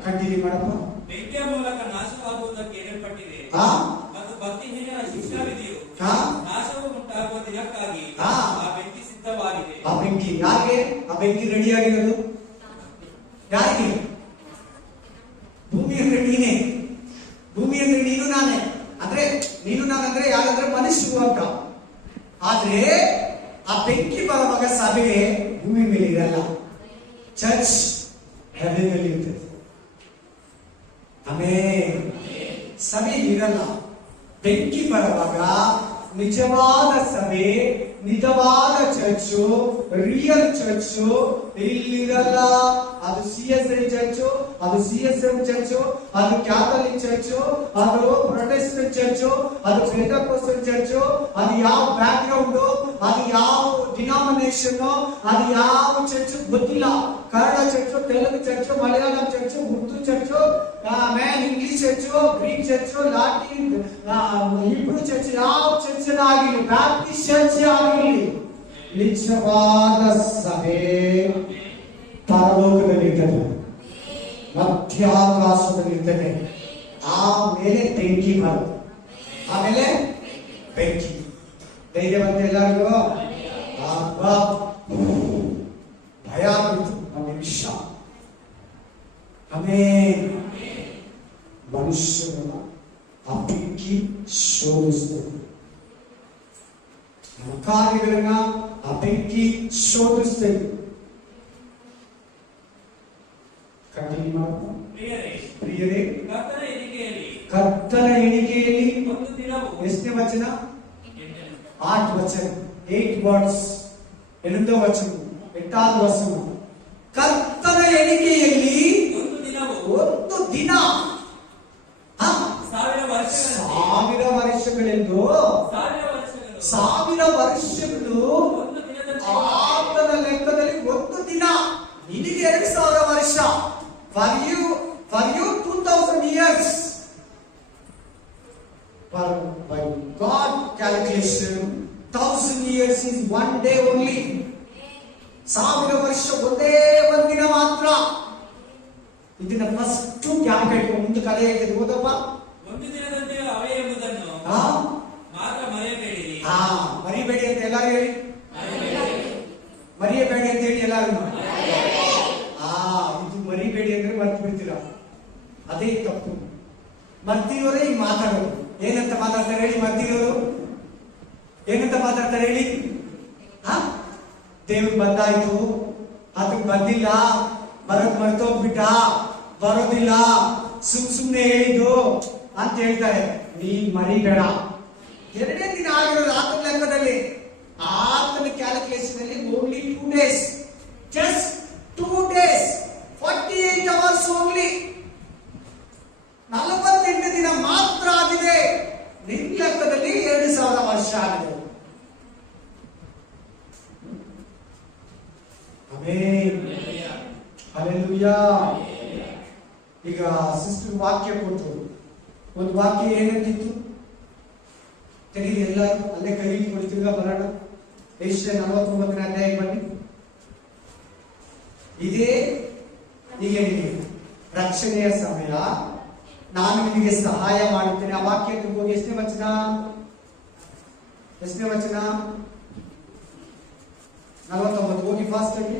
ಕಂಟಿನ್ಯೂ ಮಾಡಪ್ಪ. ಬೆಂಕಿಯ ಮೂಲಕ ನಾಶವಾಗುವುದಕ್ಕೆ ಏರ್ಪಟ್ಟಿದೆ ಮತ್ತು ಭಕ್ತಿಹೀನರ ಶಿಕ್ಷಾವಿಧಿಯು ನಾಶವು ಉಂಟಾಗುವ ದಿನಕ್ಕಾಗಿ ಆ ಬೆಂಕಿ ಸಿದ್ಧವಾಗಿದೆ. ಆ ಬೆಂಕಿ ಯಾರಿಗೆ? ಆ ಬೆಂಕಿ ರೆಡಿ ಆಗಿರೋದು ಯಾರಿಗೆ? ಭೂಮಿ ಅಂದ್ರೆ ನೀನೇ. ಭೂಮಿ ಅಂದ್ರೆ ನೀನು ನಾನೇ. ಅಂದ್ರೆ ನೀನು ನಾನಂದ್ರೆ ಯಾರಂದ್ರೆ ಮನುಷ್ಯರು ಅಂತ. ಆದ್ರೆ ಆ ಬೆಂಕಿ ಬರುವಾಗ ಸಭೆ ಭೂಮಿ ಮೇಲೆ ಇರಲ್ಲ, ಚರ್ಚ್ ಹೆವೆನ್ ಅಲ್ಲಿ ಇರ್ತದೆ. ಆಮೇಲೆ ಸಭೆ ಇರಲ್ಲ. ಬೆಂಕಿ ಬರುವಾಗ ನಿಜವಾದ ಸಭೆ, ನಿಜವಾದ ಚರ್ಚು, ರಿಯಲ್ ಚರ್ಚು ಇಲ್ಲಿರಲ್ಲ. ಅದು CSI ಚರ್ಚು, ಅದು CSM ಚರ್ಚು, ಅದು ಕ್ಯಾಥಲಿಕ್ ಚರ್ಚು, ಅದು ಪ್ರೊಟೆಸ್ಟೆಂಟ್ ಚರ್ಚು, ಅದು ಪೆಂಟೆಕೋಸ್ಟಲ್ ಚರ್ಚು, ಅದು ಯಾವ ಬ್ಯಾಕ್ ಗ್ರೌಂಡ್, ಅದು ಯಾವ ಡಿನಾಮಿನೇಷನ್, ಅದು ಯಾವ ಚರ್ಚು ಗೊತ್ತಿಲ್ಲ. Kannada church, Telugu church, Malayalam church, Urdu church, English church, Greek church, Latin, Hebrew church, ಯಾವ ಚರ್ಚ್ ಆಗಿರಲಿ, ಬ್ಯಾಪ್ಟಿಸ್ಟ್ ಚರ್ಚ್ ಆಗಿರಲಿ, ನಿಜವಾದ ಸಭೆ ಪರಲೋಕದಲ್ಲಿರ್ತದೆ, ಮಧ್ಯಾಕಾಶದಲ್ಲಿರ್ತದೆ. ಆಮೇಲೆ ಬೆಂಕಿ ಬರುತ್ತೆ. ಆಮೇಲೆ ಬೆಂಕಿ. ಧೈರ್ಯ ಬಂದ ಎಲ್ಲರಿಗೂ ಭಯ ಆಗ್ಬಿಡ್ತು. ಒಂದು ನಿಮಿಷ. ಆಮೇಲೆ ಮನುಷ್ಯರನ್ನ ಆ ಬೆಂಕಿ ಶೋಧಿಸ್ತದೆ. ನಮ್ಮ ಕಾರ್ಯಗಳನ್ನ ಆ ಬೆಂಕಿ ಶೋಧಿಸ್ತದೆ. ಕಂಟಿನ್ಯೂ ಮಾಡೋಣ. ಪ್ರಿಯರೇ, ಕರ್ತನ ಎಣಿಕೆಯಲ್ಲಿ ಒಂದು ದಿನವು ಎಷ್ಟನೇ ವಚನ? 8 ವಚನ, 8 ವರ್ಡ್ಸ್, 8ನೇ ವಚನ, 8ನೇ ವಚನ. ಕರ್ತನ ಎಣಿಕೆಯಲ್ಲಿ ಒಂದು ದಿನವು, ಒಂದು ದಿನ 1000 ವರ್ಷಗಳೆಂದು, 1000 ವರ್ಷಗಳು ಆತನ ಲೆಕ್ಕದಲ್ಲಿ ಒಂದು ದಿನ. ನಿನಗೆ 2000 ವರ್ಷ. For you 2000 years. By God calculation, 1000 years is one day only. 1000 ವರ್ಷ ಒಂದೇ ಒಂದಿನ ಮಾತ್ರ. ಇದನ್ನ ಫಸ್ಟ್ ಜ್ಞಾಪಕ ಇಟ್ಕೊಂಡು ಮುಂದೆ ಕಲೆ ಹೇಳ್ತದೆ. ಓದಪ್ಪ. ಒಂದು ದಿನದಂತೆ ಅವೇ ಎಂಬುದನ್ನು ಮಾತ್ರ ಮರೆಯಬೇಡಿರಿ. ಮರಿಬೇಡಿ ಅಂತ ಎಲ್ಲರೂ ಹೇಳಿ. ಮರೆಯಬೇಡಿ ಅಂತ ಹೇಳಿ ಎಲ್ಲರೂ. ಇದು ಮರಿಬೇಡಿ ಅಂದ್ರೆ ಮರ್ತು ಬಿಡ್ತೀರಾ. ಅದೇ ತಪ್ಪು. ಮರ್ತಿರೋರೇ ಈಗ ಮಾತಾಡೋದು. ಏನಂತ ಮಾತಾಡ್ತಾರೆ ಹೇಳಿ? ಮರ್ತಿರೋರು ಏನಂತ ಮಾತಾಡ್ತಾರೆ ಹೇಳಿ? ದೇವ್ರು ಬಂದಾಯ್ತು, ಅದಕ್ಕೆ ಬಂದಿಲ್ಲ, ಬರೋದ್ ಮರ್ತೋಗ್ಬಿಟ್ಟ, ಬರೋದಿಲ್ಲ, ಸುಮ್ನೆ ಹೇಳಿದ್ದು ಅಂತ ಹೇಳ್ತಾರೆ. ನೀನ್ ಮರಿಬೇಡ. 2 ದಿನ ಆಗಿರೋದು ಆತನ ಲೆಕ್ಕದಲ್ಲಿ, ಆತನ ಕ್ಯಾಲ್ಕುಲೇಷನ್ ಅಲ್ಲಿ only 2 days, just 2 days, 48 hours only. 48 ದಿನ ಮಾತ್ರ ಆಗಿದೆ. ನಿನ್ ಲೆಕ್ಕದಲ್ಲಿ 2000 ವರ್ಷ ಆಗಿದೆ. Amen, hallelujah. ಈಗ ಸಿಸ್ಟರ್ ವಾಕ್ಯ ಕೊಟ್ಟು, ಒಂದು ವಾಕ್ಯ ಏನಂತಿತ್ತು ತೆಗೀರಿ, ಎಲ್ಲರೂ ಅಲ್ಲೇ ಕೈ ಕೊಡ್ತೀಗ ಬರೋಣ. ಯೆಶಾಯ 49ನೇ ಅಧ್ಯಾಯ ಬನ್ನಿ. ಇದೇ ಈಗ ನಿಮಗೆ ರಕ್ಷಣೆಯ ಸಮಯ, ನಾನು ನಿಮಗೆ ಸಹಾಯ ಮಾಡುತ್ತೇನೆ. ಆ ವಾಕ್ಯ ಹೋಗಿ ಎಷ್ಟನೇ ವಚನ? 49 ಹೋಗಿ ಫಾಸ್ಟ್ ಆಗಿ.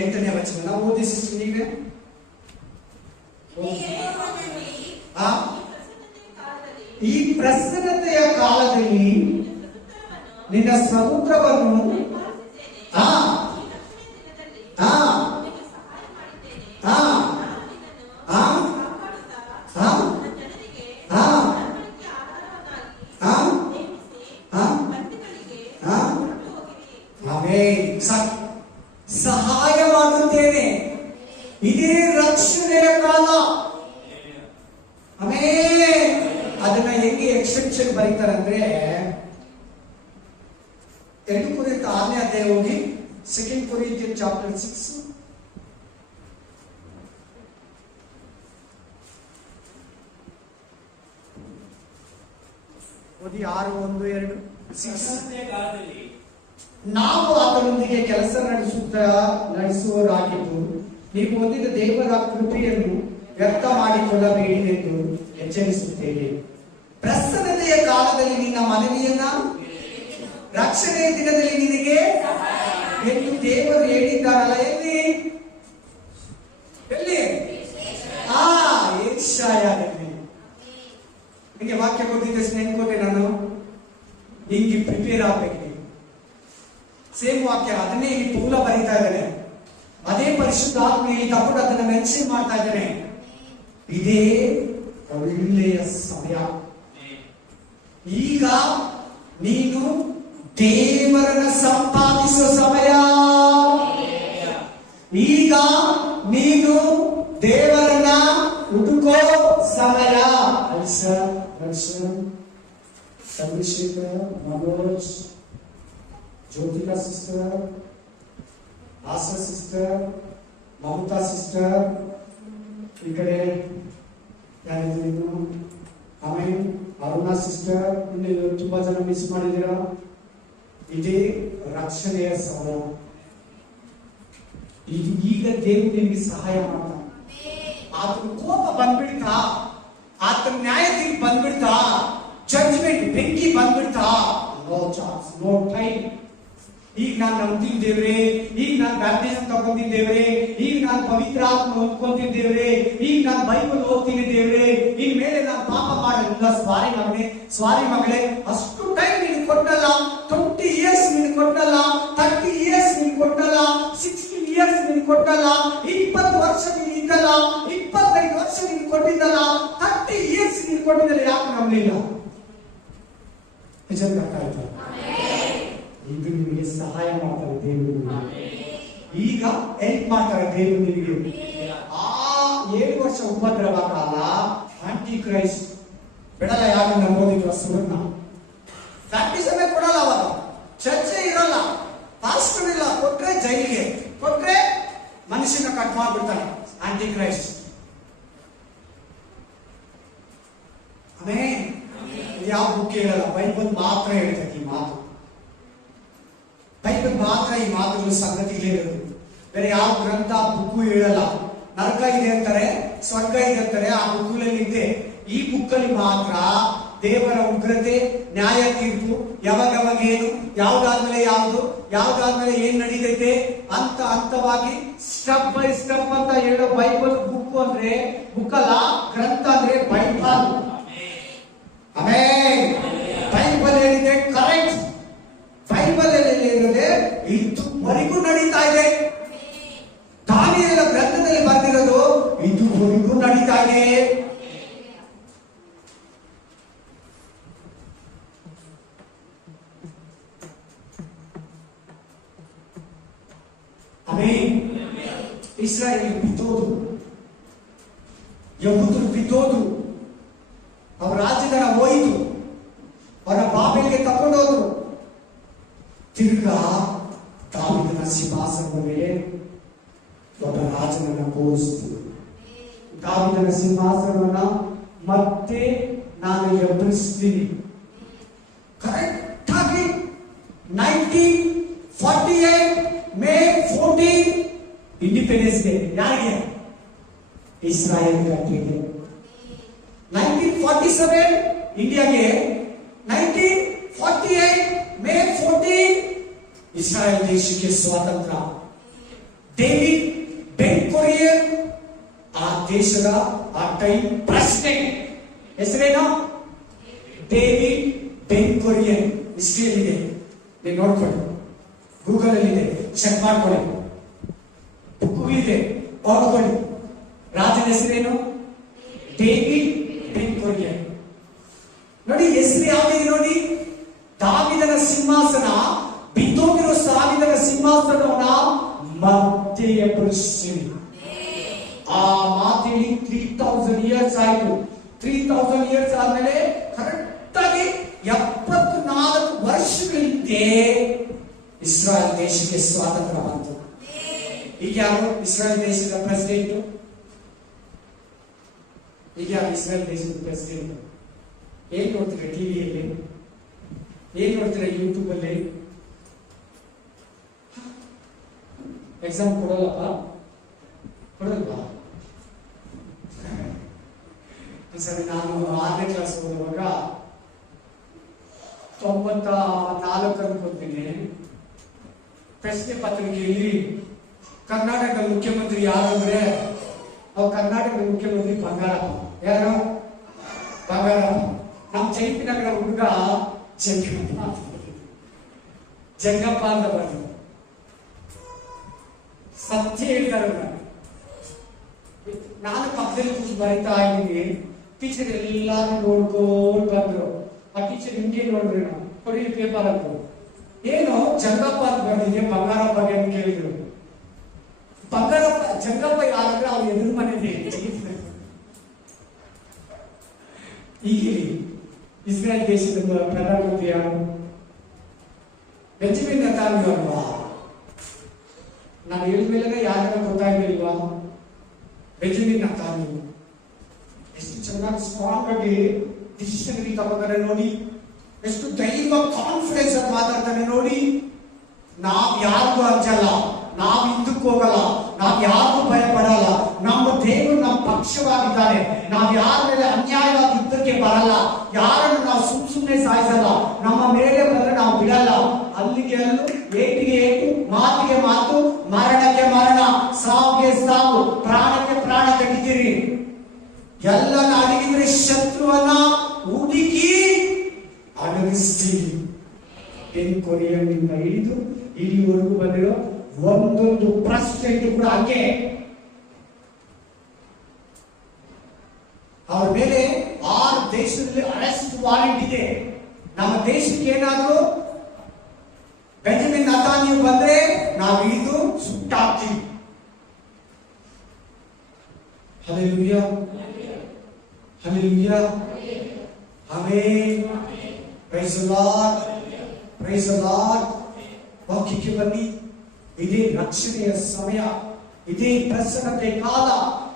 8ನೇ ವಚನ ನಾವು ಓದಿ ಸಿಸ್ಟರ್ ನೀವೇ. ಈ ಪ್ರಸನ್ನತೆಯ ಕಾಲದಲ್ಲಿ ನಿನ್ನ ಸಮುದ್ರವನ್ನು ಸಹಾಯ ಮಾಡುತ್ತೇನೆ. ಇದೇ ರಕ್ಷಣೆಯ ಕಾಲ. ಆಮೆನ್. ಅದನ್ನ ಹೆಂಗೆ ಎಕ್ಸ್ಟೆನ್ಷನ್ ಬರೀತಾರೆ ಅಂದ್ರೆ 2 ಕೊರಿಂಥ 6ನೇ ಅಧ್ಯಾಯ ಹೋಗಿ, 2 Corinthians chapter 6 ಓದಿ. 6, 1, 2, 6. ನಾವು ಆತನೊಂದಿಗೆ ಕೆಲಸ ನಡೆಸುವವರಾಗಿದ್ದು ನೀವು ಹೊಂದಿದ ದೇವರ ಕೃಪೆಯನ್ನು ವ್ಯಕ್ತ ಮಾಡಿಕೊಳ್ಳಬೇಡಿ ಎಂದು ಎಚ್ಚರಿಸುತ್ತೇವೆ. ಪ್ರಸನ್ನತೆಯ ಕಾಲದಲ್ಲಿ ನಿನ್ನ ಮನವಿಯನ್ನ, ರಕ್ಷಣೆಯ ದಿನದಲ್ಲಿ ನಿನಗೆ ಎಂದು ದೇವರು ಹೇಳಿದ್ದಾರಲ್ಲ. ಎಲ್ಲಿ ಯೆಶಾಯದಲ್ಲಿ. ನಿಮಗೆ ವಾಕ್ಯ ಕೊಟ್ಟಿದ್ದೆ, ನೆನ್ಕೋತೆ ನಾನು, ಹಿಂಗೆ ಪ್ರಿಪೇರ್ ಆಗ್ಬೇಕು. ಸೇಮ್ ವಾಕ್ಯ, ಅದನ್ನೇ ಇಲ್ಲಿ ಪೌಲ ಬರೀತಾ ಇದ್ದಾನೆ. ಅದೇ ಪರಿಶುದ್ಧಾತ್ಮ ಇಲ್ಲಿ ತಗೊಂಡು ಅದನ್ನ ಮೆನ್ಷನ್ ಮಾಡ್ತಾ ಇದ್ದಾನೆ. ಇದೇ ಒಳ್ಳೆಯ ಸಮಯ. ಈಗ ನೀನು ದೇವರನ್ನ ಸಂಪಾದಿಸುವ ಸಮಯ. ಈಗ ನೀನು ದೇವರನ್ನ ಹುಡುಕೋ ಸಮಯ. ಚಂದ್ರಶೇಖರ್, ಮನೋಜ್, ಜ್ಯೋತಿಕಾ ಸಿಸ್ಟರ್, ಆಶಾ ಸಿಸ್ಟರ್, ಮಮತಾ ಸಿಸ್ಟರ್, ಈ ಕಡೆ ಯಾರಿದ್ರು, ಆಮೇಲೆ ಅರುಣಾ ಸಿಸ್ಟರ್, ಇನ್ನು ತುಂಬಾ ಜನ ಮಿಸ್ ಮಾಡಿದ್ದೀರಾ. ಇದೇ ರಕ್ಷಣೆಯ ಸಮಯ. ಈಗ ದೇವರು ನಿಮಗೆ ಸಹಾಯ ಮಾಡ್ತಾನೆ. ಆತನ ಕೋಪ ಬಂದ್ಬಿಡ್ತಾ, ಆತನ ನ್ಯಾಯ ತೀರ್ಪು ಬಂದ್ಬಿಡ್ತಾ, ಜಡ್ಜ್ಮೆಂಟ್ ಬೆಂಕಿ ಬಂದ್ಬಿಡ್ತಾ, ನೋ ಚಾನ್ಸ್, ನೋ ಟೈಮ್. ಈಗ ನಾನು ನಂಬ್ತಿದ್ದೇವ್ರೆ, ಈಗ ನಾನು ಬ್ಯಾಪ್ಟಿಸಮ್ ತಗೊಂಡಿದ್ದೇವ್ರೆ, ಈಗ ನಾನು ಪವಿತ್ರ ಆತ್ಮ ಹೊಂದ್ಕೊಂತಿದ್ದೇವ್ರೆ, ಈಗ ನಾನು ಬೈಬಲ್ ಓದ್ತಿದ್ದೇವ್ರೆ, ಇನ್ ಮೇಲೆ ನಾನು ಪಾಪ ಮಾಡಲಿಲ್ಲ. ಸ್ವಾರಿ ಮಗಳೇ, ಅಷ್ಟು ಟೈಮ್ ನೀನು ಕೊಟ್ಟಲ್ಲ. 20 years ನೀನು ಕೊಟ್ಟಲ್ಲ, 30 years ನೀನು ಕೊಟ್ಟಲ್ಲ, 60 years ನೀನು ಕೊಟ್ಟಲ್ಲ, 20 ವರ್ಷ ನೀನು ಇದ್ದಲ್ಲ, 25 ವರ್ಷ ನೀನು ಕೊಟ್ಟಿದ್ದಲ್ಲ, 30 years ನೀನು ಕೊಟ್ಟಿದ್ದಲ್ಲ. ಯಾಕೆ ನಂಬಲಿಲ್ಲ? ಇದು ನಿಮಗೆ ಸಹಾಯ ಮಾಡ್ತಾರೆ ದೇವರು. ಈಗ ಹೆಲ್ಪ್ ಮಾಡ್ತಾರೆ ದೇವರು ನಿಮಗೆ. ಆ 7 ವರ್ಷ ಉಪದ್ರವ ಕಾಲ, ಆಂಟಿ ಕ್ರೈಸ್ಟ್ ಬಿಡಲ್ಲ. ಯಾರು ನಂಬೋದಿಲ್ಲ ಸುರನ್ನ ಬ್ಯಾಪ್ಟಿಸಮೇ ಕೊಡಲ್ಲ. ಅವಾಗ ಚರ್ಚೆ ಇರಲ್ಲ, ಪಾಸ್ಟರ್ ಇಲ್ಲ. ಕೊಟ್ರೆ ಜೈಲಿಗೆ, ಕೊಟ್ರೆ ಮನುಷ್ಯನ ಕಟ್ ಮಾಡ್ಬಿಡ್ತಾನೆ ಆಂಟಿ ಕ್ರೈಸ್ಟ್. ಆಮೇಲೆ ಯಾವ ಬುಕ್ ಹೇಳಲ್ಲ, ಬೈಬಲ್ ಮಾತ್ರ ಹೇಳ್ತದೆ ಈ ಮಾತು. ಬೈಬಲ್ ಮಾತ್ರ ಈ ಮಾತುಗಳು ಸಂಗತಿಗಳಿರೋದು. ಬೇರೆ ಯಾವ ಗ್ರಂಥ ಬುಕ್ಕು ಹೇಳಲ್ಲ. ನರಕ ಇದೆ ಅಂತಾರೆ, ಸ್ವರ್ಗ ಇದೆ ಅಂತಾರೆ, ಆ ಬುಕ್ಕಲ್ಲಿ ಇದೆ. ಈ ಬುಕ್ಕಲ್ಲಿ ಮಾತ್ರ ದೇವರ ಉಗ್ರತೆ, ನ್ಯಾಯ ತೀರ್ಪು, ಯಾವಾಗ ಏನು, ಯಾವ್ದಾದ್ಮೇಲೆ ಯಾವ್ದು, ಯಾವ್ದಾದ್ಮೇಲೆ ಏನ್ ನಡೀತೈತೆ ಅಂತ ಹಂತವಾಗಿ ಸ್ಟೆಪ್ ಬೈ ಸ್ಟೆಪ್ ಅಂತ ಹೇಳೋ ಬೈಬಲ್ ಬುಕ್ ಅಂದ್ರೆ ಬುಕ್ ಅಲ್ಲ, ಗ್ರಂಥ ಅಂದ್ರೆ ಬೈಬಲ್. ಆಮೇಲೆ ಬೈಬಲ್ ಏನಿದೆ ಕರೆಕ್ಟ್. ಬೈಬಲ್ ಗ್ರಂಥದಲ್ಲಿ ಬರೆದಿರೋದು ಇದುವರೆಗೂ ನಡೀತಾ ಇದೆ. ಆಮೆನ್. ಇಸ್ರಾಯೇಲ್ ಬಿದ್ದೋದು, ಯಹೂದರು ಬಿದ್ದೋದು, ಅವರ ರಾಜ್ಯದನ ಹೋಯಿತು, ಅವರ ಬಾಬೆಲ್ಗೆ ತಗೊಂಡೋದ್ರು. ತಿರ್ಗಾ ದಾವೀದನ ಸಿಂಹಾಸನದ ಮೇಲೆ ಒಬ್ಬ ರಾಜನನ್ನ ಕೂರಿಸಿತು. ದಾವೀದನ ಸಿಂಹಾಸನವನ್ನ ಮತ್ತೆ ನಾನು ಎಬ್ಬರಿಸ್ತೀನಿ. ಕರೆಕ್ಟ್ ಆಗಿ 1948 ಮೇ 14 ಇಂಡಿಪೆಂಡೆನ್ಸ್ ಡೇ ಯಾರಿಗೆ? ಇಸ್ರಾಯೇಲ್ ಕಂಟ್ರಿಗೆ. 1947 ಇಂಡಿಯಾಗೆ, 1948 ಮೇ 14 ಇಸ್ರಾಯೇಲ್ ದೇಶಕ್ಕೆ ಸ್ವಾತಂತ್ರ್ಯ. ಡೇವಿಡ್ ಬೆನ್ ಕೊರಿಯನ್ ಆ ದೇಶದ ಆ ಟೈಮ್ ಪ್ರೆಸಿಡೆಂಟ್. ಹೆಸರೇನು? ಡೇವಿಡ್ ಬೆನ್ ಕೊರಿಯನ್. ಹಿಸ್ಟ್ರಿಯಲ್ಲಿದೆ, ನೀವು ನೋಡ್ಕೊಳ್ಳಿ, ಗೂಗಲ್ ಅಲ್ಲಿ ಇದೆ, ಚೆಕ್ ಮಾಡ್ಕೊಳ್ಳಿ, ಬುಕ್ ಇದೆ, ಓದ್ಕೊಳ್ಳಿ. ರಾಜನ ಹೆಸರೇನು? ಡೇವಿಡ್ ಬೆನ್ ಕೊರಿಯನ್. ನೋಡಿ ಹೆಸರು ಯಾವ್ದಿದೆ ನೋಡಿ. ದಾವೀದನ ಸಿಂಹಾಸನ ಬಿದ್ದೋಗಿರೋ ದಾವೀದನ ಸಿಂಹಾಸನವನ್ನ ಮತ್ತೆ ಎಬ್ಬರಿಸ್ತೀನಿ. ಆ ಮಾತೇಳಿ 3000 ಇಯರ್ಸ್ ಆಯ್ತು. 3000 ಇಯರ್ಸ್ ಆದ್ಮೇಲೆ ಕರೆಕ್ಟ್ ಆಗಿ 74 ವರ್ಷಗಳ ಹಿಂದೆ ಇಸ್ರಾಯೇಲ್ ದೇಶಕ್ಕೆ ಸ್ವಾತಂತ್ರ್ಯ ಬಂತು. ಈಗ ಯಾರು ಇಸ್ರಾಯೇಲ್ ದೇಶದ ಪ್ರೆಸಿಡೆಂಟ್? ಈಗ ಯಾರು ಇಸ್ರಾಯೇಲ್ ದೇಶದ ಪ್ರೆಸಿಡೆಂಟ್? ಏನ್ ನೋಡ್ತೀರಾ ಟಿವಿಯಲ್ಲಿ, ಏನ್ ನೋಡ್ತೀರಾ ಯೂಟ್ಯೂಬ್ ಅಲ್ಲಿ? ಎಕ್ಸಾಮ್ ಕೊಡಲ್ಲಪ್ಪ, ಕೊಡಲ್ವಾ? ಸರಿ, ನಾನು 6ನೇ ಕ್ಲಾಸ್ ಓದುವಾಗ 94 ಅನ್ಕೊಳ್ತೀನಿ, ಪ್ರಶ್ನೆ ಪತ್ರಿಕೆಯಲ್ಲಿ ಕರ್ನಾಟಕದ ಮುಖ್ಯಮಂತ್ರಿ ಯಾರು ಅಂದ್ರೆ ಅವ್ರು ಕರ್ನಾಟಕದ ಮುಖ್ಯಮಂತ್ರಿ ಬಂಗಾರಪ್ಪ. ಯಾರು? ಬಂಗಾರಪ್ಪ. ನಮ್ಮ ಜೈಪಿ ನಗರ ಹುಡುಗ ಜಂಗಪ್ಪ ಅಂತ ಬರ್ತಾರೆ. ಸತ್ಯ ಹೇಳ್ತಾರೆ. ನಾನು ಪಕ್ಕದಲ್ಲಿ ಕೂತು ಬರೀತಾ ಇದ್ದೀನಿ. ಟೀಚರ್ ಎಲ್ಲಾರು ನೋಡ್ಕೊಂಡು ಬಂದ್ರು. ಆ ಟೀಚರ್ ಹಿಂಗೆ ನೋಡ್ರಿ, ನಾವು ಕೊಡಿ ಪೇಪರ್ ಅಂತ. ಏನು ಜಂಗಪ್ಪ ಅಂತ ಬರ್ದಿದೆ, ಬಂಗಾರಪ್ಪ ಅಂತ ಕೇಳಿದ್ರು. ಬಂಗಾರಪ್ಪ ಜಂಗಪ್ಪ ಯಾರಂದ್ರೆ ಅವ್ರು ಎದುರು ಮನೆಗೆ. ಈಗ ಇಸ್ರೇಲ್ ದೇಶದ ಪ್ರಧಾನಮಂತ್ರಿ ಯಾರು? ಬೆಂಜಮಿನ್ ನೆತನ್ಯಾಹು ಅಲ್ವಾ? ನಾನು ಹೇಳಿದ ಮೇಲೆ ಯಾರನ್ನ ಗೊತ್ತಾಗಿಲ್ವಾ? ಬೆಂಜಮಿನ್ ನೆತನ್ಯಾಹು ಎಷ್ಟು ಚೆನ್ನಾಗಿ ಸ್ಟ್ರಾಂಗ್ ಆಗಿ ಡಿಸಿಷನ್ ತಗೋತಾರೆ ನೋಡಿ, ಎಷ್ಟು ಧೈರ್ಯ ಕಾನ್ಫಿಡೆನ್ಸ್ ಆಗಿ ಮಾತಾಡ್ತಾನೆ ನೋಡಿ. ನಾವ್ ಯಾರಿಗೂ ಅಂಜಲ್ಲ, ನಾವ್ ಹಿಂದಕ್ಕೆ ಹೋಗಲ್ಲ, ನಾವ್ ಯಾರಿಗೂ ಭಯ ಪಡಲ್ಲ. ನಮ್ಮ ದೇವರು ನಮ್ಮ ಪಕ್ಷವಾಗಿದ್ದಾನೆ. ನಾವ್ ಯಾರ ಮೇಲೆ ಅನ್ಯಾಯವಾಗಿ ಯುದ್ಧಕ್ಕೆ ಬರಲ್ಲ. ಯಾರನ್ನು ನಾವು ಸುಮ್ಮನೆ ಸಾಯಿಸಲ್ಲ. ನಮ್ಮ ಮೇಲೆ ಬಂದ್ರೆ ನಾವು ಬಿಡಲ್ಲ. ಅಲ್ಲಿಗೆ ಅಲ್ಲೂ, ಏಟಿಗೆ ಏಟು, ಮಾತಿಗೆ ಮಾತು, ಮರಣಕ್ಕೆ ಮರಣ, ಸಾವಿಗೆ ಸಾವು, ಪ್ರಾಣಕ್ಕೆ ಪ್ರಾಣ ತೆಗಿತೀರಿ. ಎಲ್ಲ ಅಡಗಿದ್ರೆ ಶತ್ರುವನ್ನ ಹುಡುಕಿ ಅಡಗಿಸ್ತೀವಿ. ಬೆನ್ ಕೊರಿಯನ್ನಿಂದ ಹಿಡಿದು ಇಲ್ಲಿವರೆಗೂ ಬಂದಿರೋ ಒಂದೊಂದು ಪ್ರೆಸಿಡೆಂಟ್ ಕೂಡ ಹಾಗೆ. ಅವ್ರ ಮೇಲೆ 6 ದೇಶದಲ್ಲಿ ಅರೆಸ್ಟ್ ವಾರೆಂಟ್ ಇದೆ. ನಮ್ಮ ದೇಶಕ್ಕೆ ಏನಾದ್ರು ಬೆಂಜಮಿನ್ ನೆತನ್ಯಾಹು ಬಂದ್ರೆ ನಾವು ಹಿಡಿದು ಸುಟ್ಟಾಕ್ತೀವಿ. Hallelujah, hallelujah, amen, praise the Lord, praise the Lord. ವಾಕ್ಯಕ್ಕೆ ಬನ್ನಿ. ಇದೇ ರಕ್ಷಣೆಯ ಸಮಯ, ಇದೇ ಪ್ರಸನ್ನತೆ ಕಾಲ.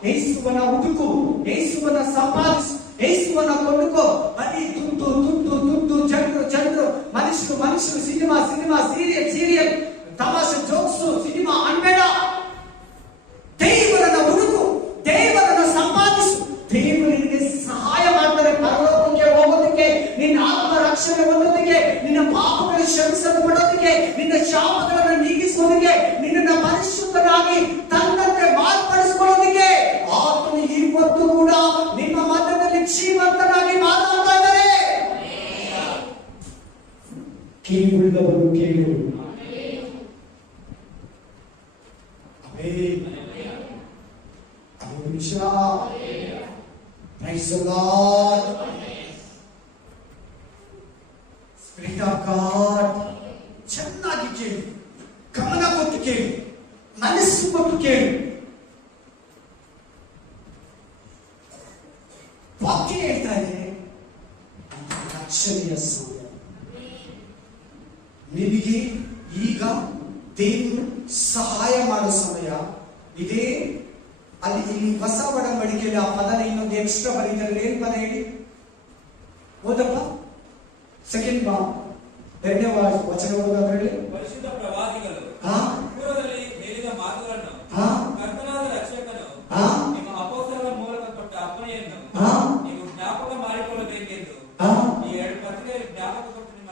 ಯೇಸುವನ ಹುಡುಕು, ಯೇಸುವನ ಸಂಪಾದಿಸು, ಯೇಸುವನ ಕೊಂಡುಕೋ. ಬನ್ನಿ, ದುಡ್ಡು ದುಡ್ಡು ದುಡ್ಡು, ಜನರು ಜನರು, ಮನುಷ್ಯರು ಮನುಷ್ಯರು, ಸಿನಿಮಾ ಸಿನಿಮಾ, ಸೀರಿಯಲ್ ಸೀರಿಯಲ್, ತಮಾಷೆ ಜೋಕ್ಸು, ಸಿನಿಮಾ ಅನ್ಬೇಡ. ದೇವರನ್ನ ಹುಡುಕು, ದೇವರನ್ನ ಸಂಪಾದಿಸು. ದೇವರಿಗೆ ಸಹಾಯ ಮಾಡ್ತಾರೆ ಪರಲೋಕಕ್ಕೆ ಹೋಗೋದಕ್ಕೆ, ನಿನ್ನ ಆತ್ಮ ರಕ್ಷಣೆ ಹೊಂದೋದಕ್ಕೆ, ನಿನ್ನ ಪಾಪಗಳ ಕ್ಷಮಿಸಲ್ಪಡೋದಕ್ಕೆ, ನಿನ್ನ ಶಾಪಗಳನ್ನು ನೀಗಿಸೋದಕ್ಕೆ, ನಿನ್ನನ್ನು ಪರಿಶುದ್ಧನಾಗಿ ತನ್ನಂತೆ ಮಾರ್ಪಡಿಸಿಕೊಳ್ಳೋದಕ್ಕೆ. ಆತನು ಇವತ್ತು ಕೂಡ ನಿಮ್ಮ ಮಧ್ಯದಲ್ಲಿ ಜೀವಂತನಾಗಿ ಮಾತಾಡ್ತಾ ಇದ್ದಾರೆ. ಕಿವಿಯುಳ್ಳವರು ಕೇಳು. Amen. Praise the Lord. Spirit of God. ಚೆನ್ನಾಗಿ ಕೇಳಿ, ಗಮನ ಕೊಟ್ಟು ಕೇಳಿ, ಮನಸ್ಸು ಕೊಟ್ಟು ಕೇಳಿ. ವಾಕ್ಯ ಹೇಳ್ತಾ ಇದೆ ರಕ್ಷಣೆಯ ಸಮಯ. ನಿನಗೆ ಈಗ ದೇವರು ಸಹಾಯ ಮಾಡೋ ಸಮಯ ಇದೇ. ಅಲ್ಲಿ ಇಲ್ಲಿ ಹೊಸ ಒಡಂಬಡಿಕೆಯಲ್ಲಿ ಆ ಪದನ ಇನ್ನೊಂದು ಎಕ್ಸ್ಟ್ರಾ ಬರೀತಾರೆ. ಏನ್ ಪದ ಹೇಳಿ ಓದಪ್ಪ. ಸೆಕೆಂಡ್ ಬಾ, ಎರಡನೇ ವಚನ ಓದೋದ್ರಲ್ಲಿ ಪರಿಶುದ್ಧ ಪ್ರವಾದಿಗಳು ಪೂರ್ವದಲ್ಲಿ ಹೇಳಿದ ಮಾತುಗಳನ್ನು ಕರ್ತನಾದ ರಕ್ಷಕನು ನಿಮ್ಮ ಅಪೊಸ್ತಲರ ಮೂಲಕ ಕೊಟ್ಟ ಅಪ್ಪಣೆಯನ್ನು ನೀವು ಜ್ಞಾಪಕ ಮಾಡಿಕೊಳ್ಳಬೇಕೆಂದು ಈ ಎರಡು ಪತ್ರಿಕೆ ಜ್ಞಾಪಕ ಕೊಟ್ಟು ನಿಮ್ಮ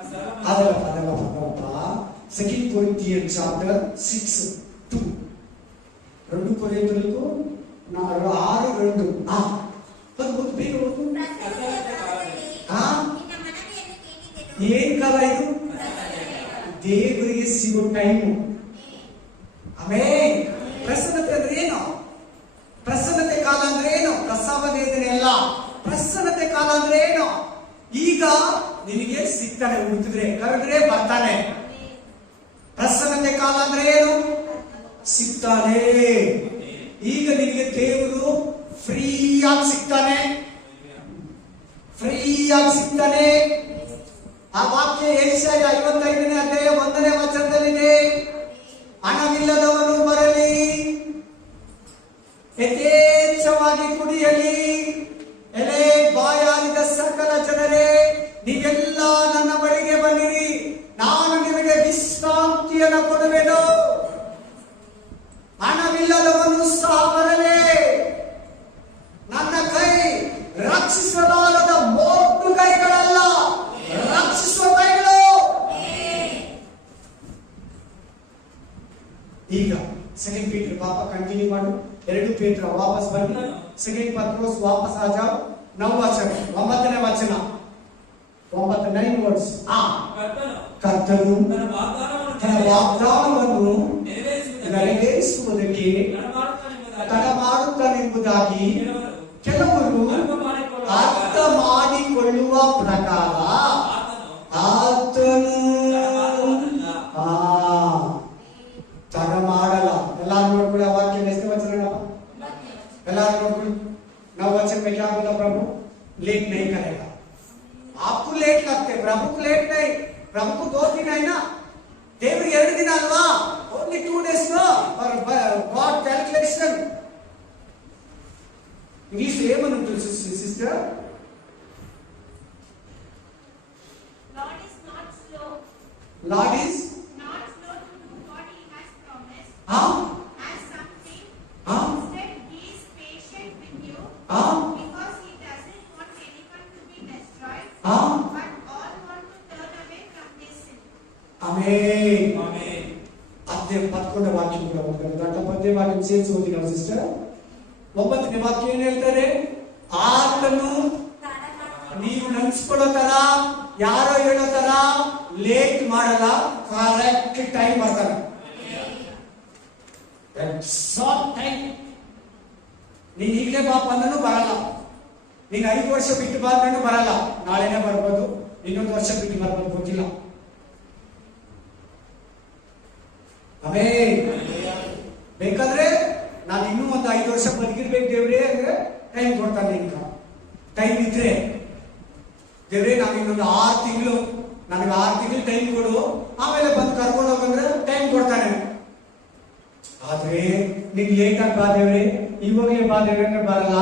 ಸೆಕೆಂಡ್ ಕೊರಿಂಥಿಯನ್ ಚಾಪ್ಟರ್ 6:2. 2 ಕೊರಿಂಥಿಯರು 6:2. ಬೇಗ ಓದು. ಏನ್ ಕಾಲ ಇದು? ದೇವರಿಗೆ ಸಿಗೋ ಟೈಮು. ಆಮೇಲೆ ಪ್ರಸನ್ನತೆ ಅಂದ್ರೆ ಏನು? ಪ್ರಸನ್ನತೆ ಕಾಲ ಅಂದ್ರೆ ಏನು? ಪ್ರಸವ ವೇದನೆ ಅಲ್ಲ. ಪ್ರಸನ್ನತೆ ಕಾಲ ಅಂದ್ರೆ ಏನು? ಈಗ ನಿನಗೆ ಸಿಗ್ತಾನೆ, ಹುಡುಕಿದ್ರೆ ಕರೆದ್ರೆ ಬರ್ತಾನೆ. ಪ್ರಸನ್ನತೆ ಕಾಲ ಅಂದ್ರೆ ಏನು? ಸಿಗ್ತಾನೆ. ಈಗ ನಿನಗೆ ದೇವರು ಫ್ರೀಯಾಗಿ ಸಿಗ್ತಾನೆ, ಫ್ರೀಯಾಗಿ ಸಿಗ್ತಾನೆ. ಆ ವಾಕ್ಯ ಯೆಶಾಯ 55ನೇ ಅಧ್ಯಾಯ 1ನೇ ವಚನದಲ್ಲಿದೆ. ಹಣವಿಲ್ಲದವನು ಬರಲಿ, ಯಥೇಚ್ಛವಾಗಿ ಕುಡಿಯಲಿ. ಎಲೆ ಬಾಯಾರಿದ ಸಕಲ ಜನರೇ, ನೀವೆಲ್ಲ ನನ್ನ ಬಳಿಗೆ ಬನ್ನಿರಿ, ನಾನು ನಿಮಗೆ ವಿಶ್ರಾಂತಿಯನ್ನು ಕೊಡುವೆನು. ಹಣವಿಲ್ಲದವನು ಸಹ ಬರಲಿ. ನನ್ನ ಕೈ ರಕ್ಷಿಸಲಾರದ ಮೋಟು ಕೈಗಳಲ್ಲ, ರಕ್ಷಿಸುವ ಕೈಗಳು. ಈಗ ಸೆಕೆಂಡ್ ಪೀಟರ್ ಪಾಪ ಕಂಟಿನ್ಯೂ ಮಾಡು. 2 ಪೇತ್ರ ವಾಪಸ್ ಬನ್ನಿ. ಸೆಕೆಂಡ್ ಪತ್ರೋಸ್ ವಾಪಸ್ ಆ ಜಾओ. 9 ವಚನ, 9ನೇ ವಚನ, 9 ವರ್ಡ್ಸ್. ಕರ್ತನು ತನ್ನ ವಾಗ್ದಾನವನ್ನು ನೆರವೇರಿಸುವುದಕ್ಕೆ ತಡ ಮಾಡುತ್ತಾನೆಂಬುದಾಗಿ ಕೆಲವರು ಅರ್ಥ ಮಾಡಿಕೊಳ್ಳುವ ಪ್ರಕಾರ ಆತನು ತಡ ಮಾಡಲ್ಲ. ಎಲ್ಲಾರು ನೋಡ್ಕೊಳ್ಳಿ ಆ ವಾಕ್ಯ. ಎಷ್ಟು ವಚನ? ಎಲ್ಲಾರು ನೋಡ್ಕೊಳ್ಳಿ. 9 वचन में क्या बोला प्रभु? लेट नहीं करेगा. आपको लेट लगते, प्रभु को लेट नहीं. प्रभु को 2 दिन है ना, देवर 2 दिन अल्वा, only 2 days no for God calculation. English ఏమనుంటుంది sister? Lord is not slow. Lord is Not slow to do what he has promised. As some think. Instead, he is patient with you. Because he doesn't want anyone to be destroyed. But all want to turn away from their sin. Amen. Amen. ಅದೇ 11ನೇ ವಾಕ್ಯ ಕೂಡ ಓದ್ತಾರೆ. ದೊಡ್ಡ 10ನೇ ವಾಕ್ಯ ಸೇರಿಸಿ ಓದಿ ನಾವು sister. 9ನೇ ವಾಕ್ಯ ಏನ್ ಹೇಳ್ತಾರೆ? ಆತನು ನೀವು ನೆನ್ಸ್ಕೊಳ್ಳೋ ತರ, ಯಾರೋ ಹೇಳೋ ತರ ಲೇಟ್ ಮಾಡಲ್ಲ, ಕರೆಕ್ಟ್ ಟೈಮ್ ಬರ್ತಾನೆ. Short time. ನೀನ್ ಈಗಲೇ ಬಾಪ ಅಂದ್ರೂ ಬರಲ್ಲ, ನೀನ್ 5 ವರ್ಷ ಬಿಟ್ಟು ಬಾ ಅಂದ್ರೂ ಬರಲ್ಲ. ನಾಳೆನೇ ಬರ್ಬೋದು, ಇನ್ನೊಂದು ವರ್ಷ ಬಿಟ್ಟು ಬರ್ಬೋದು, ಗೊತ್ತಿಲ್ಲ. ಆಮೇಲೆ ಬೇಕಾದ್ರೆ ನಾನು ಇನ್ನೂ ಒಂದು 5 ವರ್ಷ ಬದುಕಿರ್ಬೇಕು ದೇವ್ರೆ ಅಂದ್ರೆ ಟೈಮ್ ಕೊಡ್ತಾನೆ. ಈಗ ಟೈಮ್ ಇದ್ರೆ ದೇವ್ರೆ ನಾನು ಇನ್ನೊಂದು 6 ತಿಂಗಳು, ನನಗೆ 6 ತಿಂಗಳು ಟೈಮ್ ಕೊಡು, ಆಮೇಲೆ ಬಂದು ಕರ್ಕೊಂಡು ಹೋಗಂದ್ರೆ ಟೈಮ್ ಕೊಡ್ತಾನೆ. ಆದ್ರೆ ನೀನ್ ಲೇಟ್ ಆಗಿ ಬಾ ದೇವ್ರೆ, ಇವಾಗಲೇ ಬಾ ದೇವ್ರೆ ಅಂದ್ರೆ ಬರಲ್ಲ,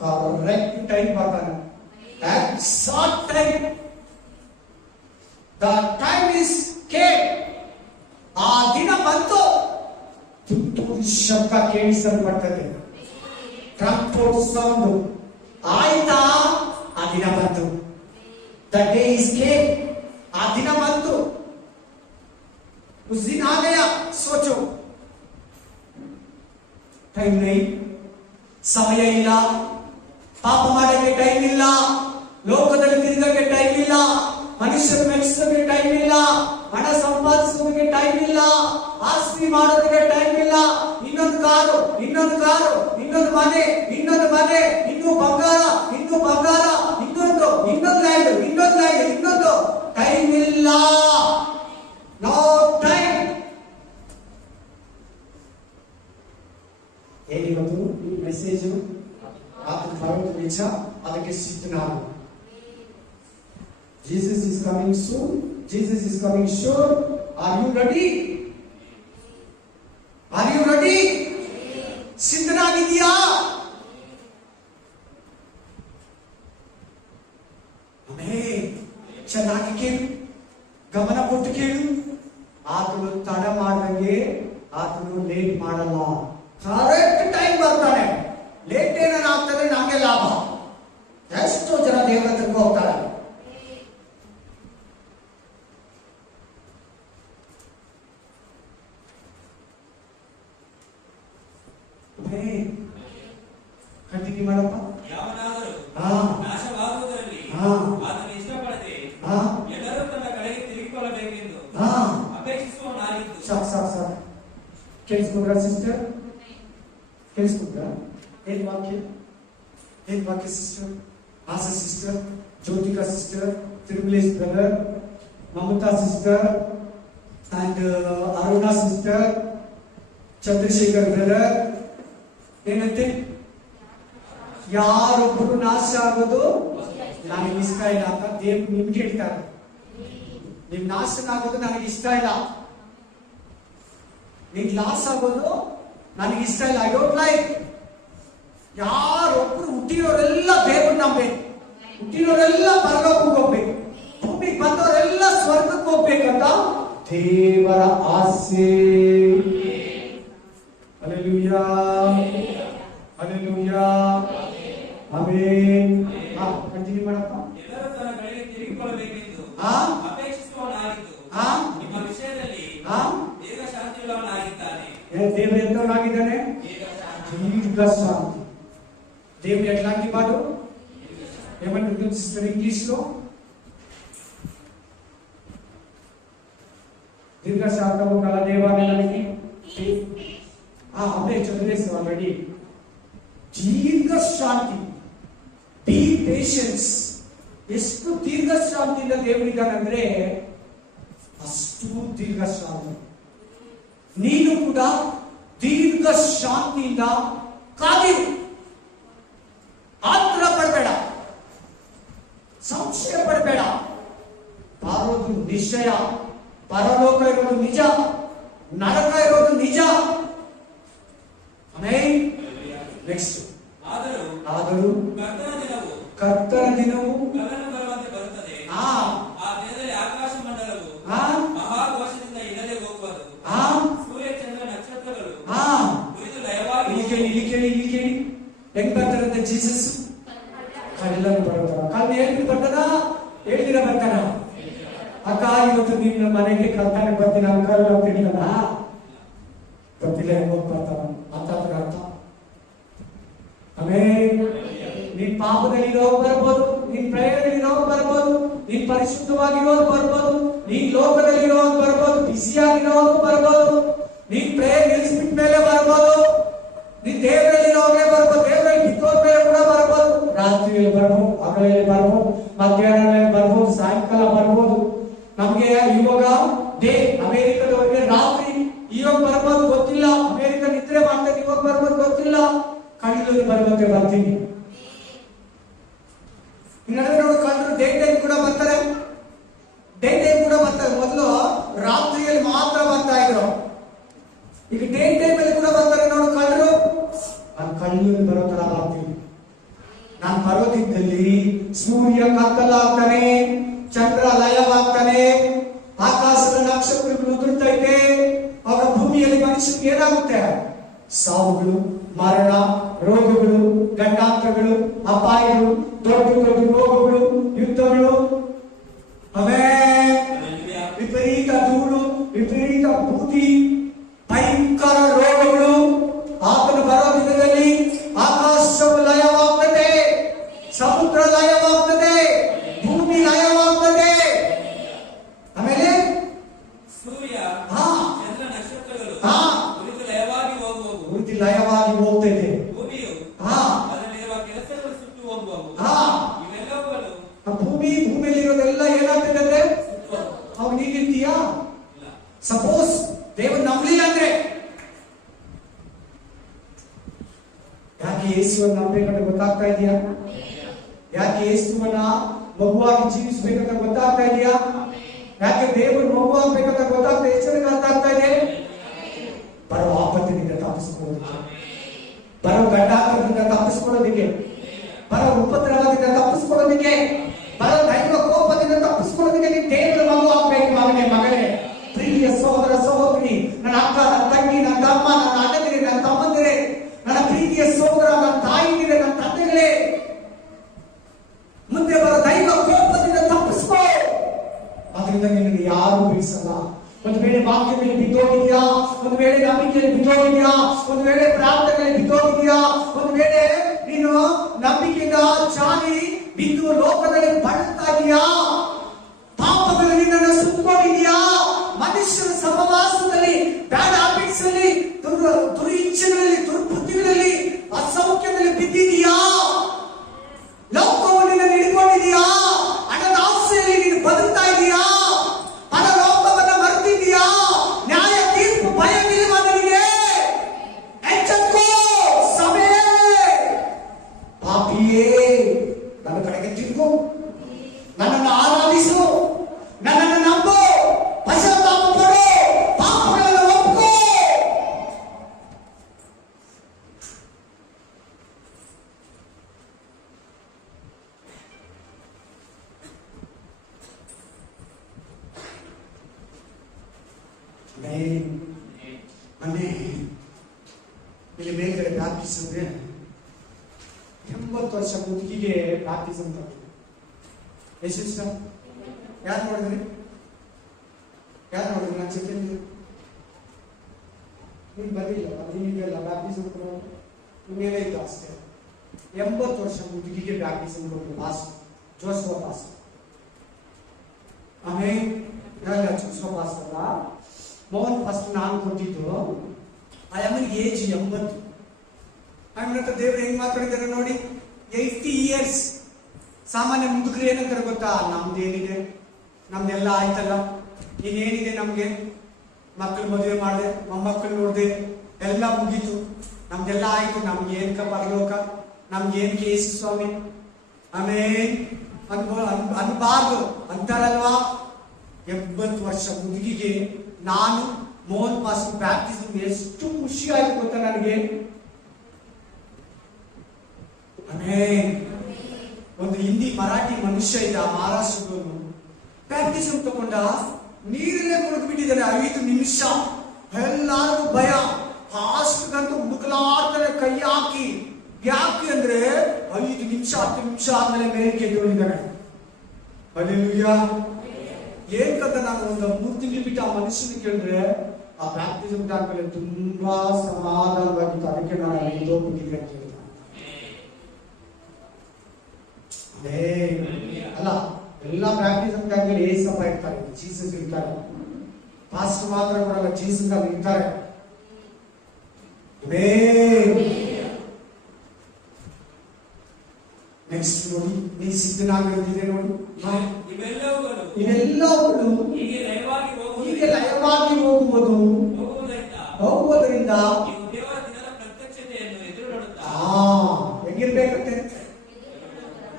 ಕರೆಕ್ಟ್ ಟೈಮ್ ಬರ್ತಾನೆ. Short time. The time is came. ಆ ದಿನ ಬಂತು, ತುತ್ತೂರಿ ಶಬ್ದ ಕೇಳಿಸಲ್ಪಡ್ತದೆ, ಟ್ರಂಪೋಟ್ ಸೌಂಡ್ ಆಯ್ತಾ, ಆ ದಿನ ಬಂತು. The day is came. ಆ ದಿನ ಬಂತು. उस दिन आ गया. सोचो, ಟೈಮ್ ನೈ, ಸಮಯ ಇಲ್ಲ, ಪಾಪ ಮಾಡಕ್ಕೆ ಟೈಮ್ ಇಲ್ಲ, ಲೋಕದಲ್ಲಿ ತಿರುಗಕ್ಕೆ ಟೈಮ್ ಇಲ್ಲ, ಮನುಷ್ಯರು ಮೆಚ್ಚಿಸೋಕೆ ಟೈಮ್ ಇಲ್ಲ, ಹಣ ಸಂಪಾದಿಸೋದಕ್ಕೆ ಟೈಮ್ ಇಲ್ಲ, ಆಸ್ತಿ ಮಾಡೋದಕ್ಕೆ ಟೈಮ್ ಇಲ್ಲ. ಇನ್ನೊಂದು ಕಾರು, ಇನ್ನೊಂದು ಮನೆ, ಇನ್ನೂ ಬಂಗಾರ, ಇನ್ನೂ ಇನ್ನು ಬಂಗಾರ, ಇನ್ನೊಂದು ಲ್ಯಾಂಡ್, ಟೈಮ್ ಇಲ್ಲ. No time. ಹೇಗಿವತ್ತು ಈ ಮೆಸೇಜ್ ಆತನ ಬರೋದು ನಿಜ, ಅದಕ್ಕೆ ಸಿದ್ಧನಾಗು. Jesus is coming soon. Jesus is coming sure. Are you ready? Are you ready? ಸಿದ್ಧನಾಗಿದೆಯಾ? ಆಮೆನ್. ಚೆನ್ನಾಗಿ ಕೇಳು, ಗಮನ ಕೊಟ್ಟು ಕೇಳು. ಆತನು ತಡ ಮಾಡದಂಗೆ, ಆತನು ಲೇಟ್ ಮಾಡಲ್ಲ. ಕರೆಕ್ಟ್ ಟೈಮ್ ಬರ್ತಾನೆ. ಲೇಟ್ ಏನಾರ ಆಗ್ತದೆ ನಮ್ಗೆ ಲಾಭ. ಎಷ್ಟೋ ಜನ ದೇವರ ಹತ್ರಕ್ಕೆ ಹೋಗ್ತಾರೆ. ಕಂಟಿನ್ಯೂ ಮಾಡಪ್ಪ. ಯಾವನಾದರೂ ಹಾ. ನಾಶವಾಗುವುದರಲ್ಲಿ ಹಾ. ಅದನ್ನು ಇಷ್ಟಪಡದೆ ಹಾ. ಎಲ್ಲರೂ ತನ್ನ ಕಡೆಗೆ ತಿರುಗಿಕೊಳ್ಳಬೇಕೆಂದು ಹಾ. ಅಪೇಕ್ಷಿಸುವವನಾಗಿದ್ದು. ಸಾಕು. ಕೇಳಿಸ್ಕೊಂಡ್ರ ಸಿಸ್ಟರ್? ಕೇಳಿಸ್ಕೊಂಡ್ರ? ಏನ್ ವಾಕ್ಯ sister? Asa sister, Jyothika sister, Thirumalesh brother, Mamata sister and Aruna sister, Chandrashekar brother. ಏನಂತೆ? ಯಾರೊಬ್ಬರು ನಾಶ ಆಗೋದು ನನಗೆ ಇಷ್ಟ ಇಲ್ಲ ಅಂತ ದೇವ್ರು ನಿಮ್ಗೆ ಹೇಳ್ತಾರೆ. ನಿಮ್ ನಾಶನಾಗೋದು ನನಗೆ ಇಷ್ಟ ಇಲ್ಲ, ನಿನ್ ಲಾಸ್ ಆಗೋದು ನನಗೆ ಇಷ್ಟ ಇಲ್ಲ. I don't like. ಯಾರೊಬ್ರು ಹುಟ್ಟಿರೋರೆಲ್ಲ ದೇವ್ರು ನಂಬೇಕು, ಹುಟ್ಟಿರೋರೆಲ್ಲ ಪರಲೋಕಕ್ಕೆ ಹೋಗ್ಬೇಕು, ಭೂಮಿಗೆ ಬಂದವರೆಲ್ಲ ಸ್ವರ್ಗಕ್ಕೆ ಹೋಗ್ಬೇಕಂತ ದೇವರ ಆಸೆ. Hallelujah, hallelujah, amen. ಕಂಟಿನ್ಯೂ ಮಾಡಪ್ಪ. ಎಲ್ಲರೂ ತನ್ನ ಕಡೆಗೆ ತಿರುಗಿಕೊಳ್ಳಬೇಕೆಂದು ಹಾ. ಅಪೇಕ್ಷಿಸುವವನಾಗಿದ್ದು ಹಾ. ನಿಮ್ಮ ವಿಷಯದಲ್ಲಿ ಹಾ. ದೀರ್ಘ ಶಾಂತಿಯುಳ್ಳವನಾಗಿದ್ದಾನೆ. ದೇವರು ಎಂತವನಾಗಿದ್ದಾನೆ? ದೀರ್ಘ ಶಾಂತಿ. దేవుడు ఎట్లాంటి వాడు? ఏమంటుంది సిస్టర్ ఇంగ్లీష్ లో? దీర్ఘశాంతము గల దేవాలయానికి అప్పుడే చదివేస్తాం ఆల్రెడీ. దీర్ఘశాంతి, ಬಿ ಪೇಷನ್ಸ್. ಎಷ್ಟು ದೀರ್ಘಶಾಂತಿಯಿಂದ ದೇವರಿದ್ದಾನಂದ್ರೆ ಅಷ್ಟು ದೀರ್ಘಶಾಂತಿ. ನೀನು ಕೂಡ ದೀರ್ಘ ಶಾಂತಿಯಿಂದ ಕಾದಿರು. ಆತರ ಪಡಬೇಡ, ಸಂಶಯ ಪಡಬೇಡ. ಬಾರೋದು ನಿಶ್ಚಯ, ಪರಲೋಕ ಇರೋದು ನಿಜ, ನರಕ ಇರೋದು ನಿಜ. ಆಮೆನ್. ನೆಕ್ಸ್ಟ್. ಆದರೂ ಕರ್ತನ ದಿನವು ಕಳ್ಳನು ಬರುವಂತೆ ಬರುತ್ತದೆ. ಆ ದಿನದಲ್ಲಿ ಆಕಾಶ ಮಂಡಲವು ಮಹಾಘೋಷದಿಂದ ಇಲ್ಲದೆ ಹೋಗುವುದು. ಸೂರ್ಯ ಚಂದ್ರ ನಕ್ಷತ್ರಗಳು ಉರಿದು ಲಯವಾಗಿ. ಇಲ್ಲಿ ಕೇಳಿ ಹೆಂಗ್ ಬರ್ತಾರಂತೆ ಜೀಸಸ್? ಕಳ್ಳನು ಬರ್ತಾರ. ಕಳ್ಳ ಹೇಳ್ಬಿಟ್ಟು ಬರ್ತಾರ, ಹೇಳ್ದಿರ ಬರ್ತಾರ. ಅಕ್ಕ ಇವತ್ತು ನಿನ್ನ ಮನೆಗೆ ಕಳ್ತಾನೆ ಬರ್ತೀನಿ ಅಂಕಲ್ ಅಂತ ಹೇಳಿಲ್ಲ, ಗೊತ್ತಿಲ್ಲ ಹೆಂಗ್ ಹೋಗಿ ಬರ್ತಾರ ಅಂತ ಅರ್ಥ. ಆಮೆನ್. ನೀನ್ ಪಾಪದಲ್ಲಿರೋರು ಬರ್ಬೋದು, ನೀನ್ ಪ್ರಯಾಣದಲ್ಲಿರೋರು ಬರ್ಬೋದು, ನೀನ್ ಪರಿಶುದ್ಧವಾಗಿರೋರು ಬರ್ಬೋದು, ನೀನ್ ಲೋಕದಲ್ಲಿರೋರು ಬರ್ಬೋದು, ಬಿಸಿಯಾಗಿರೋರು ಬರ್ಬೋದು, ನೀನ್ ಪ್ರೇಯರ್ ನಿಲ್ಲಿಸ್ಬಿಟ್ಟ ಮೇಲೆ ಬರ್ಬೋದು, ನೀನ್ ದೇವರಲ್ಲಿರೋರೇ ಬರ್ಬೋದು, ದೇವರಲ್ಲಿ ಬಿದ್ದೋದ ಮೇಲೆ ಕೂಡ ಬರ್ಬೋದು, ರಾತ್ರಿಯಲ್ಲಿ ಬರ್ಬೋದು, ಹಗಲಲ್ಲಿ ಬರ್ಬೋದು, ಮಧ್ಯಾಹ್ನ ಬರ್ಬೋದು, ಸಾಯಂಕಾಲ ಬರ್ಬೋದು. ನಮ್ಗೆ ಇವಾಗ ಡೇ, ಅಮೆರಿಕದವರಿಗೆ ರಾತ್ರಿ, ಇವಾಗ ಬರ್ಬೋದು ಗೊತ್ತಿಲ್ಲ. ಅಮೆರಿಕ ನಿದ್ರೆ ಮಾಡ್ತಾರೆ, ಇವಾಗ ಬರ್ಬೋದು ಗೊತ್ತಿಲ್ಲ. ಕಣ್ಣಲ್ಲಿ ಬರುವಂತೆ ಬರ್ತೀನಿ. ನೋಡಿ ಕಳ್ಳರು ಡೇ ಟೈಮ್ ಕೂಡ ಬರ್ತಾರೆ, ಮೊದಲು ರಾತ್ರಿಯಲ್ಲಿ ಮಾತ್ರ ಬರ್ತಾ ಇದ್ರು, ಈಗ ಡೇ ಟೈಮ್ ಅಲ್ಲಿ ಕೂಡ ಬರ್ತಾರೆ. ನೋಡು ಕಳ್ಳರು, ನಾನು ಕಣ್ಣಲ್ಲಿ ಬರೋ ತರ ಬರ್ತೀನಿ. ನಾನು ಬರೋದಿದ್ದಲ್ಲಿ ಸೂರ್ಯ ಕತ್ತಲಾಗ್ತಾನೆ, ಚಂದ್ರ ಲಯವಾಗ್ತಾನೆ, ಆಕಾಶದ ನಕ್ಷತ್ರಗಳು ಉದುರ್ತೈತೆ. ಅವರ ಭೂಮಿಯಲ್ಲಿ ಮನುಷ್ಯನಿಗೆ ಏನಾಗುತ್ತೆ? ಸಾವುಗಳು, ಮರಣ, ರೋಗಗಳು, ಗಂಡಾಂತರಗಳು, ಅಪಾಯಗಳು, ದೊಡ್ಡ ರೋಗಗಳು, ಯುದ್ಧಗಳು, ವಿಪರೀತ ಧೂಳು, ವಿಪರೀತ ಬೂದಿ, ಭಯಂಕರ ರೋಗಗಳು. ಆತನ ಬರೋ ದಿನದಲ್ಲಿ ಆಕಾಶವು ಲಯವಾಗ್ತದೆ, ಸಮುದ್ರ ಲಯವಾಗ್ತದೆ, ಭೂಮಿ ಲಯವಾಗ್ತದೆ. ಆಮೇಲೆ ಸೂರ್ಯ ಚಂದ್ರ ನಕ್ಷತ್ರಗಳು ಉರಿದು ಲಯವಾಗಿ ಹೋಗುವವು. ಲಯವಾಗಿ ಹೋಗ್ತೈತೆ. ಭೂಮಿಯು ಅದರಲ್ಲಿರುವ ಕೆಲಸಗಳು ಸುಟ್ಟು ಹೋಗುವವು. ಹಾ, ಇವೆಲ್ಲವುಗಳು ಭೂಮಿಯಲ್ಲಿರೋದೆಲ್ಲ ಏನಾಗ್ತದೆ? ಅವಾಗ ನೀನಿರ್ತೀಯಾ? ಇಲ್ಲ. ಸಪೋಸ್ ದೇವರು ನಂಬಲಿಲ್ಲ ಅಂದ್ರೆ, ಯಾಕೆ ಯೇಸುವನ್ನು ನಂಬಬೇಕಂತ ಗೊತ್ತಾಗ್ತಾ ಇದೆಯಾ? ಯಾಕೆ ಯೇಸುವನ್ನ ಮಗುವಾಗಿ ಜೀವಿಸಬೇಕಂತ ಗೊತ್ತಾಗ್ತಾ ಇದೆಯಾ? ಯಾಕೆ ದೇವರು ಮಗು ಆಗ್ಬೇಕಂತ ಗೊತ್ತಾಗ್ತಾ ಎಚ್ಚರಿಕೆ ಅರ್ಥ ಆಗ್ತಾ ಇದೆ? ಬರೋ ಆಪತ್ತಿನಿಂದ ತಪ್ಪಿಸ್ಕೊಳ್ಳೋದಕ್ಕೆ, ಬರೋ ಗಡ್ಡಾಟದಿಂದ ತಪ್ಪಿಸ್ಕೊಳ್ಳೋದಕ್ಕೆ, ಬರೋ ಉಪದ್ರವದಿಂದ ತಪ್ಪಿಸ್ಕೊಳ್ಳೋದಕ್ಕೆ, ಬರೋ ದೈವ ಕೋಪದಿಂದ ತಪ್ಪಿಸ್ಕೊಳ್ಳೋದಕ್ಕೆ ನೀನು ದೇವರ ಮಗು ಆಗ್ಬೇಕು. ಮಗನೇ, ಮಗಳೇ, ಪ್ರೀತಿಯ ಸಹೋದರ ಸಹೋದರಿ, ನನ್ನ ಅಕ್ಕ, ನನ್ನ ತಂಗಿ, ನನ್ನ ತಮ್ಮ, ನನ್ನ ಅಣ್ಣದಿರೇ, ನನ್ನ ತಮ್ಮಂದಿರೇ, ನನ್ನ ಪ್ರೀತಿಯ ಸಹೋದರ, ನನ್ನ ತಾಯಿದಿರೇ, ನನ್ನ ತಂದೆಗಳೇ, ಮುಂದೆ ಬರೋ ದೈವ ಕೋಪದಿಂದ ತಪ್ಪಿಸ್ಕೋ. ಅದರಿಂದ ನಿನ್ನನ್ನು ಯಾರು ಬಿಡಿಸಲ್ಲ. ಒಂದು ವೇಳೆ ವಾಕ್ಯದಲ್ಲಿ ಬಿದ್ದೋಗಿದ್ಯಾ, ಒಂದು ವೇಳೆ ನಂಬಿಕೆಯಲ್ಲಿ ಬಿದ್ದೋಗಿದ್ಯಾ, ಒಂದು ವೇಳೆ ಪ್ರಾರ್ಥನೆಯಲ್ಲಿ ಬಿದ್ದೋಗಿದ್ಯಾ, ಒಂದು ವೇಳೆ ನೀನು ನಂಬಿಕೆಯಿಂದ ಚಾಲಿ ಬಿದ್ದು ಲೋಕದಲ್ಲಿ ಬಳಲ್ತಾ ಇದೆಯಾ, ಪಾಪಗಳು ನಿನ್ನನ್ನು ಸುತ್ತಕೊಂಡಿದ್ಯಾ, ಮನುಷ್ಯರ ಸಹವಾಸದಲ್ಲಿ, ಬ್ಯಾಡ್ ಹ್ಯಾಬಿಟ್ಸ್ ಅಲ್ಲಿ, ದುರಿಚ್ಛೆಗಳಲ್ಲಿ, ದುರ್ಬುದ್ಧಿಗಳಲ್ಲಿ, ಅಸೌಖ್ಯದಲ್ಲಿ ಬಿದ್ದಿದೆಯಾ, ಲೋಕವನ್ನು ನಿನ್ನನ್ನು ಹಿಡ್ಕೊಂಡಿದೆಯಾ, ಹಣದ ಆಸೆಯಲ್ಲಿ ನೀನು ಬದುಕ್ತಾ ಇದೆಯಾ, ಪರಲೋಕವನ್ನು ಮರೆತಿದೆಯಾ, ನ್ಯಾಯ ತೀರ್ಪು ಭಯ ನಿಲ್ಲುವ ನಿನಗೆ ಎಚ್ಚೆತ್ತುಕೋ. ಸಭೆಯೇ, ಪಾಪಿಯೇ, ನನ್ನ ಕಡೆಗೆ ತಿರುಗು, ನನ್ನನ್ನು ಆರಾಧಿಸು, ನನ್ನನ್ನು ನಂಬು, ಪಶ್ಚಾತ್ತಾಪ ಪಡು, ಪಾಪಗಳನ್ನು ಒಪ್ಪು. ಮೊನ್ನೆ ಇಲ್ಲಿ ಮೇಲ್ಗಡೆ ಪ್ರಾರ್ಥಿಸಿದ್ರೆ 80 ವರ್ಷ ಮುದುಕಿಗೆ ಪ್ರಾರ್ಥಿಸಂ ತಗೊಂಡು ಎಷ್ಟು ಇಷ್ಟ? ಯಾರು ನೋಡಿದ್ರಿ? ಯಾರು ನೋಡಿದ್ರಿ? ನಾನು ಚಿಕ್ಕಂದಿದ್ದೆ, ನೀನು ಬಂದಿಲ್ಲ, ನೀವೆಲ್ಲ ಬ್ಯಾಪ್ಟಿಸಮ್ ನಿಮ್ಮೇಲೆ ಇತ್ತು ಅಷ್ಟೇ. 80 ವರ್ಷ ಮುದುಕಿಗೆ ಬ್ಯಾಪ್ಟಿಸಮ್ ಕೊಟ್ಟು ಪಾಸ್ ಜೋಸ್ಕೋ ಪಾಸ್. ಆಮೇಲೆ ಜೋಸ್ಕೋ ಪಾಸ್ ಅಲ್ಲ, ಮೋಹನ್ ಫಸ್ಟ್ ನಾನು ಕೊಟ್ಟಿದ್ದು. ಆ ಅಮ್ಮನಿಗೆ ಏಜ್ 80. ಆಮೇಲೆ ದೇವ್ರು ಹೆಂಗ್ ಮಾತಾಡಿದಾರೆ ನೋಡಿ, 80 years. ಸಾಮಾನ್ಯ ಮುದುಕರು ಏನಂತಾರೆ ಗೊತ್ತಾ? ನಮ್ದೇನಿದೆ, ನಮ್ದೆಲ್ಲ ಆಯ್ತಲ್ಲ, ಇನ್ನೇನಿದೆ ನಮ್ಗೆ, ಮಕ್ಕಳು ಮದುವೆ ಮಾಡಿದೆ, ಮೊಮ್ಮಕ್ಕಳು ನೋಡಿದೆ, ಎಲ್ಲ ಮುಗೀತು, ನಮ್ದೆಲ್ಲ ಆಯ್ತು, ನಮ್ಗೆ ಏನ್ಕ ಪರಲೋಕ, ನಮ್ಗೆ ಏನ್ಕೆ ಯೇಸು ಸ್ವಾಮಿ, ಆಮೇಲೆ ಅನ್ಬಾರ್ದು ಅಂತಾರಲ್ವಾ. 80 ವರ್ಷ ಮುದುಕಿಗೆ ನಾನು ಮೋಹನ್ ಪಾಸ್ ಬ್ಯಾಪ್ಟಿಸಮ್ ಎಷ್ಟು ಖುಷಿ ಆಯ್ತು ಗೊತ್ತಾ ನನಗೆ. ಒಂದು ಹಿಂದಿ ಮರಾಠಿ ಮನುಷ್ಯ ಇದ್ದ ಮಹಾರಾಷ್ಟ್ರದವನು, ಬ್ಯಾಪ್ಟಿಸಮ್ ತಗೊಂಡ, ನೀರಲ್ಲೇ ಮುಳುಗಿ ಬಿಟ್ಟಿದ್ದಾರೆ 5 ನಿಮಿಷ. ಎಲ್ಲಾರ್ಗು ಭಯ, ಹಾಸ್ಟೆಲ್ಗಂತೂ ಹುಡುಕಲಾಡ್ತಾರೆ ಕೈ ಹಾಕಿ. ಯಾಕೆ ಅಂದ್ರೆ 5 ನಿಮಿಷ 10 ನಿಮಿಷ ಆದ್ಮೇಲೆ ಮೇಲೆ ಕೆದ್ದೋಗಿದ್ದಾರೆ. ಹಲ್ಲೆಲೂಯಾ. ಏನ್ಕಂತ ನಾನು ಒಂದು 3 ತಿಂಗಳು ಬಿಟ್ಟು ಆ ಮನುಷ್ಯನ ಕೇಳಿದ್ರೆ, ಆ ಬ್ಯಾಪ್ಟಿಸಮ್ ಆದ್ಮೇಲೆ ತುಂಬಾ ಸಮಾಧಾನವಾಗಿತ್ತು, ಅದಕ್ಕೆ ನಾನು ಅಲ್ಲಿ ಹೋಗ್ಬಿಟ್ಟಿದ್ದೆ ಅಂತ ಹೇಳಿದ. ಅಲ್ಲ, ಎಲ್ಲ ಬ್ಯಾಪ್ಟಿಸಮ್ ಆದ್ಮೇಲೆ ಏಸಪ್ಪ ಇರ್ತಾರೆ, ಜೀಸಸ್ ಇರ್ತಾರೆ, ಪಾಸ್ಟ್ ಮಾತ್ರ ಕೊಡಲ್ಲ, ಜೀಸಸ್ ಅಲ್ಲಿ ಇರ್ತಾರೆ. ನೆಕ್ಸ್ಟ್ ನೋಡಿ, ನೀ ಸಿದ್ಧನಾಗಿರುತ್ತಿದೆ ನೋಡಿ. ಇವೆಲ್ಲವುಗಳು ಹೀಗೆ ಲಯವಾಗಿ ಹೋಗುವುದರಿಂದ ಹೆಂಗಿರ್ಬೇಕಂತೆ?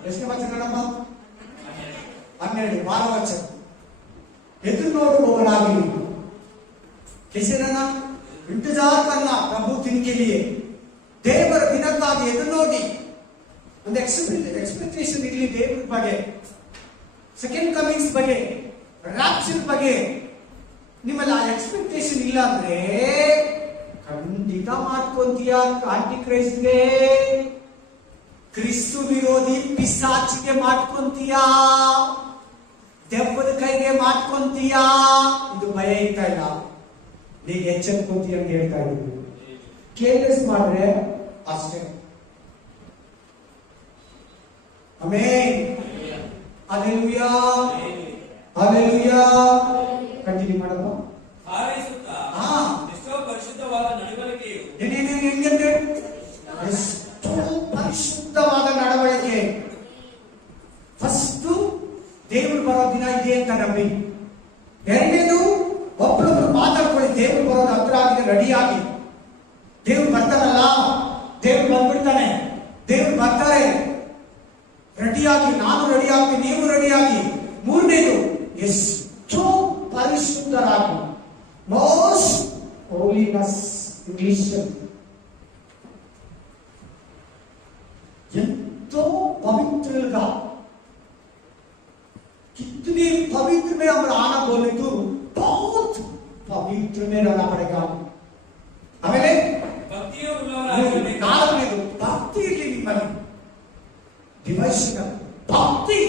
ಎಷ್ಟನೇ ವಚನ ನೋಡಮ್ಮ? 12 ವಚನ. ಎದುರು ನೋಡುವವರಾಗಿ ಹೆಸರನ್ನ इंतजार करना प्रभु दिन के लिए, ದೇವರ ದಿನಕ್ಕಾಗಿ ಎದುರು ನೋಡಿ ಒಂದು ಎಕ್ಸ್ಪೆಕ್ಟೇಷನ್ ಇರಲಿ ದೇವರ ಬಗ್ಗೆ, ಸೆಕೆಂಡ್ ಕಮಿಂಗ್ಸ್ ಬಗ್ಗೆ, ರಾಪ್ಚರ್ ಬಗ್ಗೆ. ನಿಮ್ಮಲ್ಲಿ ಆ ಎಕ್ಸ್ಪೆಕ್ಟೇಷನ್ ಇಲ್ಲ ಅಂದ್ರೆ ಖಂಡಿತ ಮಾಡ್ಕೊಂತೀಯ ಆಂಟಿ ಕ್ರೈಸ್ಟ್ಗೆ, ಕ್ರಿಸ್ತು ವಿರೋಧಿ ಪಿಸಾಚಿಗೆ ಮಾಡ್ಕೊಂತೀಯ, ದೆವ್ವದ ಕೈಗೆ ಮಾಡ್ಕೊಂತೀಯ. ಇದು ಭಯ ಇರ್ತಾ ಇಲ್ಲ, ನೀನು ಎಚ್ಚೆತ್ಕೊಂತೀಯ ಅಂತ ಹೇಳ್ತಾ ಇದ್ದೀನಿ. ಕೇರ್ಲೆಸ್ ಮಾಡ್ರೆ ಅಷ್ಟೇ. ಆಮೆನ್. Hallelujah, hallelujah. ಕಂಟಿನ್ಯೂ ಮಾಡಪ್ಪ. ಹಾರೈಸುತ್ತಾ ಎಷ್ಟೋ ಪರಿಶುದ್ಧವಾದ ನಡವಳಿಕೆಯು ಹೆಂಗಂದ್ರೆ ಎಷ್ಟೋ ಪರಿಶುದ್ಧವಾದ ನಡವಳಿಕೆ ಅಂತ ನಂಬಿ. ಎರಡನೇದು, ಒಬ್ಬರೊಬ್ರು ಮಾತಾಡ್ಕೊಳ್ಳಿ. ದೇವ್ರು ಬರೋದು ಹತ್ರ ಆಗಿದೆ, ರೆಡಿಯಾಗಿ. ದೇವ್ರು ಬರ್ತಾರಲ್ಲ, ದೇವ್ರು ಬಂದ್ಬಿಡ್ತಾನೆ, ದೇವ್ರು ಬರ್ತಾರೆ, ರೆಡಿಯಾಗಿ. ನಾನು ರೆಡಿಯಾಗಿ, ನೀವು ರೆಡಿಯಾಗಿ. ಮೂರನೇದು, ಎಷ್ಟೋ ಪರಿಶುದ್ಧರಾಗಿ, ಮೋಸ್ಟ್ ಹೋಲಿನೆಸ್. ಇಂಗ್ಲಿಷ್ ఎంతో పవిత్రులుగా. कितने पवित्र में हम आना बोले तो बहुत पवित्र में रहना पड़ेगा. ಆಮೇಲೆ ನಾಲ್ಕನೇದು, ಭಕ್ತಿ ಇರಲಿ ನಿಮ್ಮಲ್ಲಿ. ಡಿವೈಷನ್, ಭಕ್ತಿ,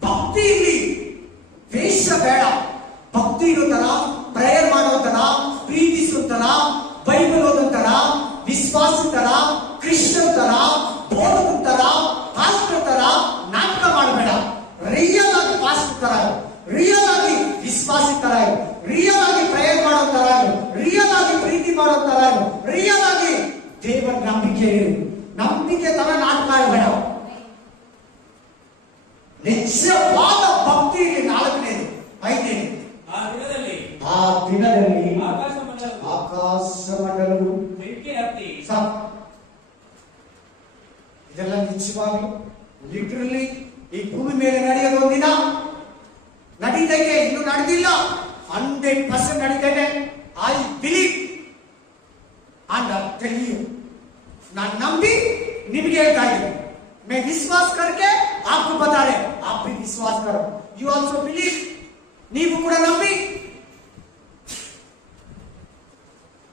ಭಕ್ತಿ ಇರಲಿ. ವೇಷ ಬೇಡ. ಭಕ್ತಿ ಇರೋ ತರ, ಪ್ರೇಯರ್ ಮಾಡೋ ತರ, ಪ್ರೀತಿಸೋ ತರ, ಬೈಬಲ್ ಓದೋ ತರ, ವಿಶ್ವಾಸ ತರ, ಕ್ರಿಶ್ಚಿಯನ್ ತರ, ಬೋಧಕ ತರ, ಪಾಸ್ಟರ್ ತರ ನಾಟಕ ಮಾಡಬೇಡ. ರಿಯಲ್ ಆಗಿ ಪಾಸ್ಟರ್ ತರ, ರಿಯಲ್ ಆಗಿ ವಿಶ್ವಾಸಿ ತರ, ರಿಯಲ್ ಆಗಿ ಪ್ರೇಯರ್ ಮಾಡೋ ತರ, ರಿಯಲ್ ಆಗಿ ಪ್ರೀತಿ ಮಾಡೋ ತರ, ರಿಯಲ್ ಆಗಿ ದೇವರ ನಂಬಿಕೆ ಇರು. ನಂಬಿಕೆ ತರ ನಾಟಕ ಮಾಡಬೇಡ. ನಿಜವಾದ ಭಕ್ತಿ ಇಲ್ಲಿ. ನಾಲ್ಕನೇದು. ಐದನೇದು, ಆ ದಿನದಲ್ಲಿ ಆಕಾಶ ಮಂಡಲವು ಬೆಂಕಿ ಹತ್ತಿ ಇದೆಲ್ಲ ನಿಜವಾಗ್ಲು ಲಿಟರಲಿ ಈ ಭೂಮಿ ಮೇಲೆ ನಡೆಯೋದು ಒಂದಿನ ನಡೀತೈತೆ. ಇನ್ನು ನಡೆದಿಲ್ಲ, 100% ನಡೀತೈತೆ. I believe and I tell you, ನಾನು ನಂಬಿ ನಿಮಗೆ ಹೇಳ್ತಾ ಇದ್ದೀನಿ. मैं विश्वास करके आपको बता रहे, आप भी विश्वास करो. You also believe. ನೀವು ಕೂಡ ನಂಬಿ.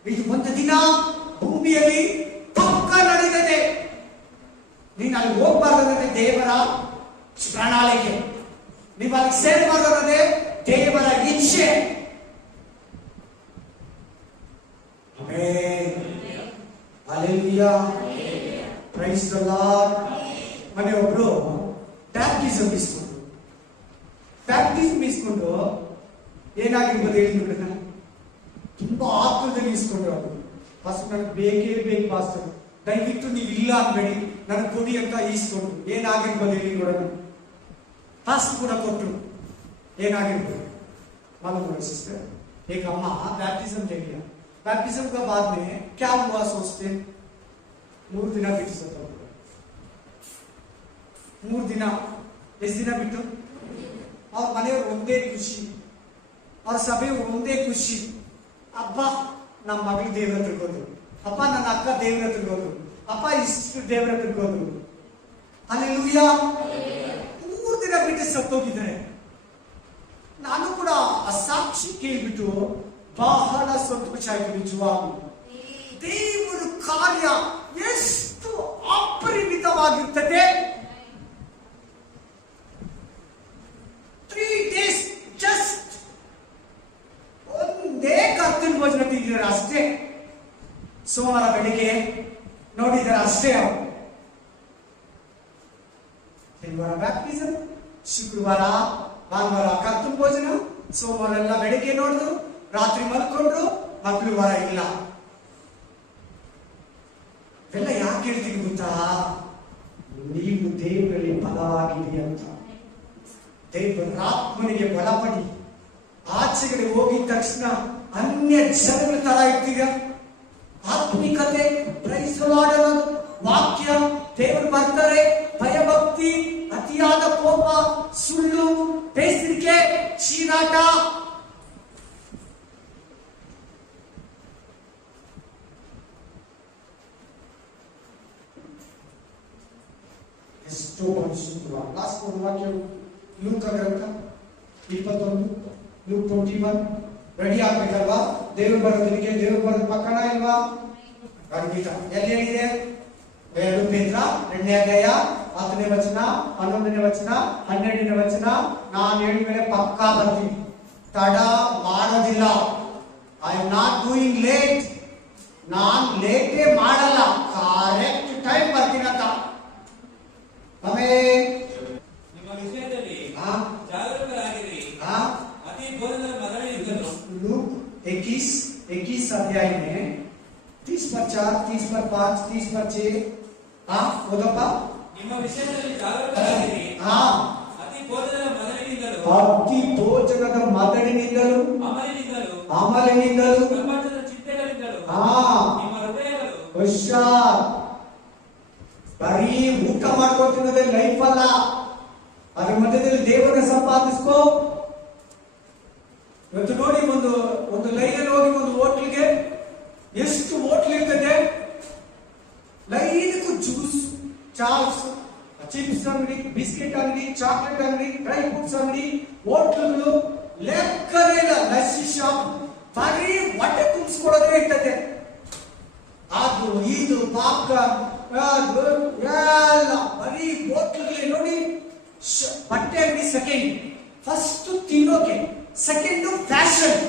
ಇದು ಒಂದು ದಿನ ಭೂಮಿಯಲ್ಲಿ ಪಕ್ಕ ನಡೀತದೆ. ನೀನು ಅಲ್ಲಿ ಹೋಗ್ಬಾರ್ದಂತೆ ದೇವರ ಪ್ರಣಾಳಿಕೆ. ನೀವು ಅಲ್ಲಿ ಸೇರಬಾರ್ದಂತೆ ದೇವರ ಇಚ್ಛೆ. Amen. Hallelujah. Praise the lord. ಮನೆ ಒಬ್ರು ಬ್ಯಾಪ್ಟಿಸಮ್ ಇಸ್ಕೊಂಡು ಏನಾಗಿರ್ಬೋದು ಹೇಳಿ ನೋಡೋಣ. ತುಂಬಾ ಆತ್ಮದಲ್ಲಿ ಇಸ್ಕೊಂಡ್ರು. ಅವರು ಫಸ್ಟ್ ನನಗೆ ಬೇಕೇ ಬೇಕು ಪಾಸ್ಟರ್, ದಯವಿಟ್ಟು ನೀವು ಇಲ್ಲ ಅನ್ಬೇಡಿ, ನನಗೆ ಕೊಡಿ ಅಂತ ಈಸ್ಕೊಂಡ್ರು. ಏನಾಗಿರ್ಬೋದು ಹೇಳಿ ನೋಡೋಣ. ಫಸ್ಟ್ ಕೂಡ ಕೊಟ್ಟರು. ಏನಾಗಿರ್ಬೋದು मालूम है सिस्टर? एक अम्मा बैप्टिज्म ले लिया. बैप्टिज्म के बाद में क्या हुआ सोचते? 3 दिन ಬಿಟ್ಟು ಸತ್ತು. 3 ದಿನ. ಎಷ್ಟು ದಿನ ಬಿಟ್ಟು? ಅವ್ರ ಮನೆಯವರು ಒಂದೇ ಖುಷಿ, ಅವ್ರ ಸಭೆ ಒಂದೇ ಖುಷಿ. ಅಪ್ಪ ನಮ್ಮ ಮಗಳು ದೇವರ ಹತ್ರಕ್ಕೆ ಹೋದ್ರು, ಅಪ್ಪ ನನ್ನ ಅಕ್ಕ ದೇವರ ಹತ್ರಕ್ಕೆ ಹೋದ್ರು, ಅಪ್ಪ ಇಷ್ಟು ದೇವರ ಹತ್ರಕ್ಕೆ ಹೋದ್ರು. ಹಲ್ಲೆಲೂಯಾ. 3 ದಿನ ಬಿಟ್ಟು ಸತ್ತೋಗಿದ್ದಾರೆ. ನಾನು ಕೂಡ ಆ ಸಾಕ್ಷಿ ಕೇಳ್ಬಿಟ್ಟು ಬಹಳ ಸಂತೋಷ ಆಯ್ತು. ನಿಜವಾಗ್ಲೂ ದೇವರ ಕಾರ್ಯ ಎಷ್ಟು ಅಪರಿಮಿತವಾಗಿರ್ತದೆ. 3 days ಜಸ್ಟ್ ಒಂದೇ ಕರ್ತನ ಭೋಜನ ತಿಂದಿದ್ದಾರೆ ಅಷ್ಟೇ. ಸೋಮವಾರ ಬೆಳಿಗ್ಗೆ ನೋಡಿದ್ದಾರೆ ಅಷ್ಟೇ. ಅವರು ಶನಿವಾರ ಬ್ಯಾಪ್ಟಿಸಮ್, ಶುಕ್ರವಾರ ಭಾನುವಾರ ಕರ್ತನ ಭೋಜನ, ಸೋಮವಾರ ಎಲ್ಲ ಬೆಳಿಗ್ಗೆ ನೋಡಿದ್ರು, ರಾತ್ರಿ ಮಲ್ಕೊಂಡ್ರು, ಮಂಗಳವಾರ ಇಲ್ಲ. ಇವೆಲ್ಲ ಯಾಕೆ ಹೇಳ್ತೀನಿ ಗೊತ್ತಾ? ನೀವು ದೇವರಲ್ಲಿ ಬಲವಾಗಿರಿ ಅಂತ. ದೇವರ ಆತ್ಮನಿಗೆ ಬಲಪಡಿ. ಆಚೆಗಡೆ ಹೋಗಿದ ತಕ್ಷಣ ಅನ್ಯ ಜನಗಳ ತರ ಇರ್ತೀರ. ಆತ್ಮಿಕತೆ, ಪ್ರೈಸ್ ದಿ ಲಾರ್ಡ್ ಅನ್ನೋದು ವಾಕ್ಯ, ದೇವರು ಬರ್ತಾರೆ, ಭಯಭಕ್ತಿ, ಅತಿಯಾದ ಕೋಪ, ಸುಳ್ಳು, ಬೇಸರಿಕೆ, ಚೀರಾಟ, ಎಷ್ಟೋ ಪರಿಶುದ್ಧವಾದ ಲಾಸ್ಟ್ ಒಂದು ವಾಕ್ಯ ಲೂಕ ಗ್ರಂಥ 21, ಲೂಕ್ 21. ರೆಡಿ ಆಗ್ಬೇಕಲ್ವಾ? ದೇವರು ಬರೋದಕ್ಕೆ. ದೇವರು ಬರೋದು ಪಕ್ಕನ ಇಲ್ವಾ? ಖಂಡಿತ. ಎಲ್ಲಿದೆ? 2 ಪೇತ್ರ 2ನೇ ಅಧ್ಯಾಯ 10ನೇ ವಚನ, 11ನೇ ವಚನ, 12ನೇ ವಚನ. ನಾನು ಹೇಳಿದ ಮೇಲೆ ಪಕ್ಕಾ ಬರ್ತೀನಿ, ತಡ ಮಾಡೋದಿಲ್ಲ. I am not doing late. ನಾನು ಲೇಟೇ ಮಾಡಲ್ಲ, ಕರೆಕ್ಟ್ ಟೈಮ್ ಬರ್ತೀನಿ ಅಂತ. ಆಮೇಲೆ ನಿಮ್ಮ ವಿಷಯದಲ್ಲಿ ಜಾಗರೂಕರಾಗಿರಿ. ಅತಿ ಬೋಧನ ಮೊದಲೇ ಇದ್ದನು. लूक 21 अध्याय में 30/4, 30/5, 30/6. ಓದಪ್ಪ. ನಿಮ್ಮ ವಿಷಯದಲ್ಲಿ ಜಾಗರೂಕರಾಗಿರಿ. ಅತಿ ಅತಿ ಭೋಜನದ ಮೊದಲಿನಿಂದಲೂ ಅಮಲಿನಿಂದಲೂ ಪ್ರಪಂಚದ ಚಿಂತೆಗಳಿಂದಲೂ ನಿಮ್ಮ ಹೃದಯಗಳು ಹುಷಾರ್. ಬರೀ ಊಟ ಮಾಡ್ಕೊತಿರೋದೇ ಲೈಫ್ ಅಲ್ಲ, ಅದ್ರ ಮಧ್ಯದಲ್ಲಿ ದೇವರನ್ನ ಸಂಪಾದಿಸ್ಕೋ. ಇವತ್ತು ನೋಡಿ, ಒಂದು ಲೈನಲ್ಲಿ ಹೋಗಿ ಒಂದು ಹೋಟ್ಲಿಗೆ ಎಷ್ಟು ಹೋಟ್ಲ್ ಇರ್ತದೆ, ಲೈನ್ಗೂ ಜ್ಯೂಸ್, ಚಾಟ್ಸ್, ಚಿಪ್ಸ್ ಅಂಗಡಿ, ಬಿಸ್ಕೆಟ್ ಅಂಗಡಿ, ಚಾಕ್ಲೇಟ್ ಅಂಗಡಿ, ಡ್ರೈ ಫ್ರೂಟ್ಸ್ ಅಂಗಡಿ, ಹೋಟ್ಲುಗಳು ಲೆಕ್ಕನೇ ಇಲ್ಲ. ಲಸ್ಸಿ ಶಾಪ್, ಬರೀ ಹೊಟ್ಟೆ ತುಂಬಿಸ್ಕೊಳ್ಳೋದೇ ಇರ್ತದೆ. ಅದು ಇದು ಪಾಪ್ಕಾರ್ನ್ ಎಲ್ಲ ಬರೀ ಹೋಟ್ಲುಗಳೇ ನೋಡಿ. ಬಟ್ಟೆ ಅಂಗಡಿ ಸೆಕೆಂಡ್, ಫಸ್ಟ್ ತಿನ್ನೋಕೆ, ಸೆಕೆಂಡ್ ಫ್ಯಾಷನ್,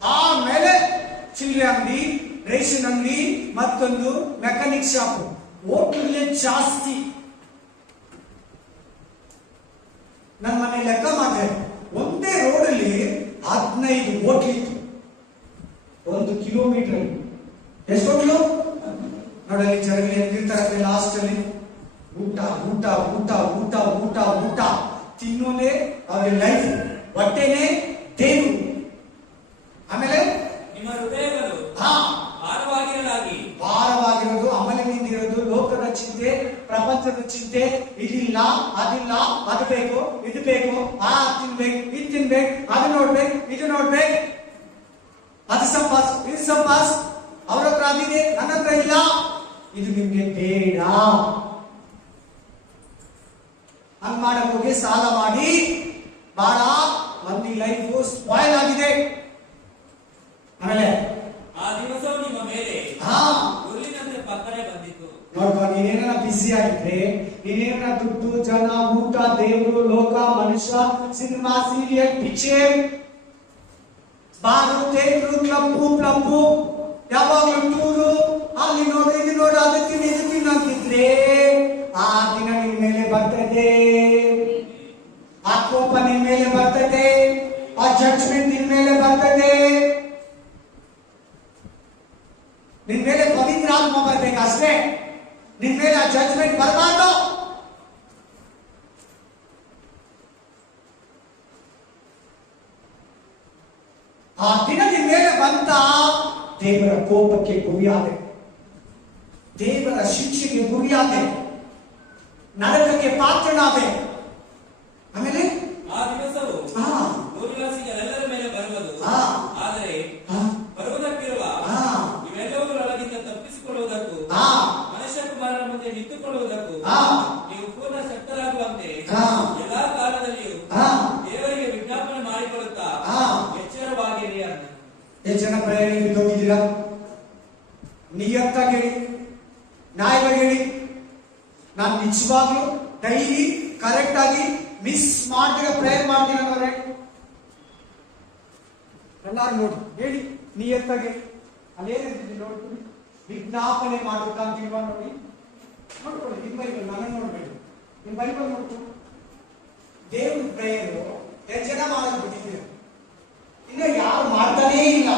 ಆಮೇಲೆ ಚಿಲ್ಲರೆ ಅಂಗಡಿ, ರೇಷನ್ ಅಂಗಡಿ, ಮತ್ತೊಂದು ಮೆಕ್ಯಾನಿಕ್ ಶಾಪ್. ಹೋಟ್ಲುಗಳೇ ಜಾಸ್ತಿ. ನಮ್ಮ ಮನೆ ಲೆಕ್ಕ ಮಾಡಿದ್ರೆ ಒಂದೇ ರೋಡಲ್ಲಿ 15 ಹೋಟ್ಲ್ ಇತ್ತು. 1 ಕಿಲೋಮೀಟರ್ ಎಷ್ಟು ಹೋಟ್ಲು ನೋಡಲಿ. ಜನಗಳು ಎಂದಿರ್ತಾರೆ ಲಾಸ್ಟ್ ಅಲ್ಲಿ ಊಟ ಊಟ ಊಟ ಊಟ ಊಟ ಊಟ ತಿನ್ನೋದೇ ಅವ್ರ ಲೈಫ್, ಹೊಟ್ಟೆನೇ ದೇವರು. ಆಮೇಲೆ ನಿಮ್ಮ ಹೃದಯಗಳು ಭಾರವಾಗಿರೋದು, ಅಮಲಿನಿಂದಿರೋದು, ಲೋಕದ ಚಿಂತೆ, ಪ್ರಪಂಚದ ಚಿಂತೆ, ಇದಿಲ್ಲ ಅದಿಲ್ಲ, ಅದು ಬೇಕು ಇದು ಬೇಕು, ತಿನ್ಬೇಕು ಇದು ತಿನ್ಬೇಕು, ಅದು ನೋಡ್ಬೇಕು ಇದು ನೋಡ್ಬೇಕು, ಅದು ಸಂಪಾಸ್ ಇದು ಸಂಪಾಸ್, ಅವ್ರ ಹತ್ರ ಅದಿದೆ ನನ್ನ ಹತ್ರ ಇಲ್ಲ, ಇದು ನಿಮ್ಗೆ ಬೇಡ. ಹಂಗ್ ಮಾಡಕ್ ಹೋಗಿ ಸಾಲ ಮಾಡಿ ಬಹಳ ಮಂದಿ ಲೈಫ್ ಸ್ಪಾಯ್ಲ್ ಆಗಿದೆ. ಆಮೇಲೆ ಆ ದಿವಸವು ನಿಮ್ಮ ಮೇಲೆ ಉರುಳಿನಂತೆ ಪಕ್ಕನೆ ಬಂದಿತ್ತು. ನೋಡ್ಕೊ, ನೀನೇನ ಬಿಸಿ ಆಗಿದ್ರೆ, ನೀನೇನ ದುಡ್ಡು, ಜನ, ಊಟ, ದೇವರು, ಲೋಕ, ಮನುಷ್ಯ, ಸಿನಿಮಾ, ಸೀರಿಯಲ್, ಪಿಕ್ಚರ್, ಬಾರು, ಥಿಯೇಟರ್, ಕ್ಲಬ್ಬು, ಯಾವಾಗಲೂ ಟೂರು, ಅಲ್ಲಿ ನೋಡು ಇದು ನೋಡು, ಅದು ತಿನ್ನು ಇದು ತಿನ್ನು ಅಂತಿದ್ರೆ ಆ ದಿನ ನಿನ್ ಮೇಲೆ ಬರ್ತದೆ, ಆ ಕೋಪ ನಿನ್ ಮೇಲೆ ಬರ್ತದೆ, ಆ ಜಡ್ಜ್ಮೆಂಟ್ ನಿನ್ ಮೇಲೆ ಬರ್ತದೆ. ನಿನ್ ಮೇಲೆ ಪವಿತ್ರ ಆತ್ಮ ಬರ್ಬೇಕಷ್ಟೇ, ನಿನ್ ಮೇಲೆ ಆ ಜಡ್ಜ್ಮೆಂಟ್ ಬರಬಾರ್ದು. ಆ ದಿನ ನಿನ್ ಮೇಲೆ ಬಂತ ದೇವರ ಕೋಪಕ್ಕೆ ಗುರಿಯಾದೆ, ದೇವರ ಶಿಕ್ಷೆಗೆ ಗುರಿಯಾದೆ, ನರಕಕ್ಕೆ ಪಾತ್ರನಾದೆ. ಆಮೇಲೆ ಆ ದಿವಸವು ಭೂನಿವಾಸಿಗಳೆಲ್ಲರ ಮೇಲೆ ಬರುವುದು. ಆದರೆ ಬರುವುದಕ್ಕಿರುವ ಇವೆಲ್ಲವುಗಳೊಳಗಿಂದ ತಪ್ಪಿಸಿಕೊಳ್ಳುವುದಕ್ಕೂ ಮನುಷ್ಯ ಕುಮಾರನ ಮುಂದೆ ನಿಂತುಕೊಳ್ಳುವುದಕ್ಕೂ ನೀವು ಪೂರ್ಣ ಶಕ್ತರಾಗುವಂತೆ ಎಲ್ಲಾ ಕಾಲದಲ್ಲಿಯೂ ದೇವರಿಗೆ ವಿಜ್ಞಾಪನೆ ಮಾಡಿಕೊಳ್ಳುತ್ತಾ ಎಚ್ಚರವಾಗಿರಿ ಅಂತ. ಎಷ್ಟು ಜನ ಪ್ರಯಾಣ ಬಿದ್ದೋಗಿದ್ದೀರಾ? ನಿಯತ್ತಾಗಿ ಹೇಳಿ, ನ್ಯಾಯವಾಗಿ ಹೇಳಿ. ನಾನು ನಿಜವಾಗ್ಲೂ ಡೈಲಿ ಕರೆಕ್ಟ್ ಆಗಿ ಮಿಸ್ ಮಾಡ್ತೀರಾ ಪ್ರೇಯರ್ ಮಾಡ್ತೀರಾ ಅವರೇ? ಎಲ್ಲಾರು ನೋಡಿ ಹೇಳಿ, ನಿಯತ್ತಾಗಿ. ಅಲ್ಲೇನಿದೆ ನೋಡ್ಕೊಳ್ಳಿ, ವಿಜ್ಞಾಪನೆ ಮಾಡುತ್ತಾ ಅಂತೀವ ನೋಡಿ. ನೋಡ್ಕೊಳ್ಳಿ ನಿಮ್ಮ ಬೈಬಲ್, ನನ್ನ ನೋಡ್ಬೇಡಿ, ನಿಮ್ಮ ಬೈಬಲ್ ನೋಡ್ಕೊಳ್ಳಿ. ದೇವ್ರ ಪ್ರೇಯರು ಎಷ್ಟು ಜನ ಮಾಡೋದು ಬಿಟ್ಟಿದ್ದೀರ? ಇನ್ನು ಯಾರು ಮಾಡ್ತಾನೇ ಇಲ್ಲ.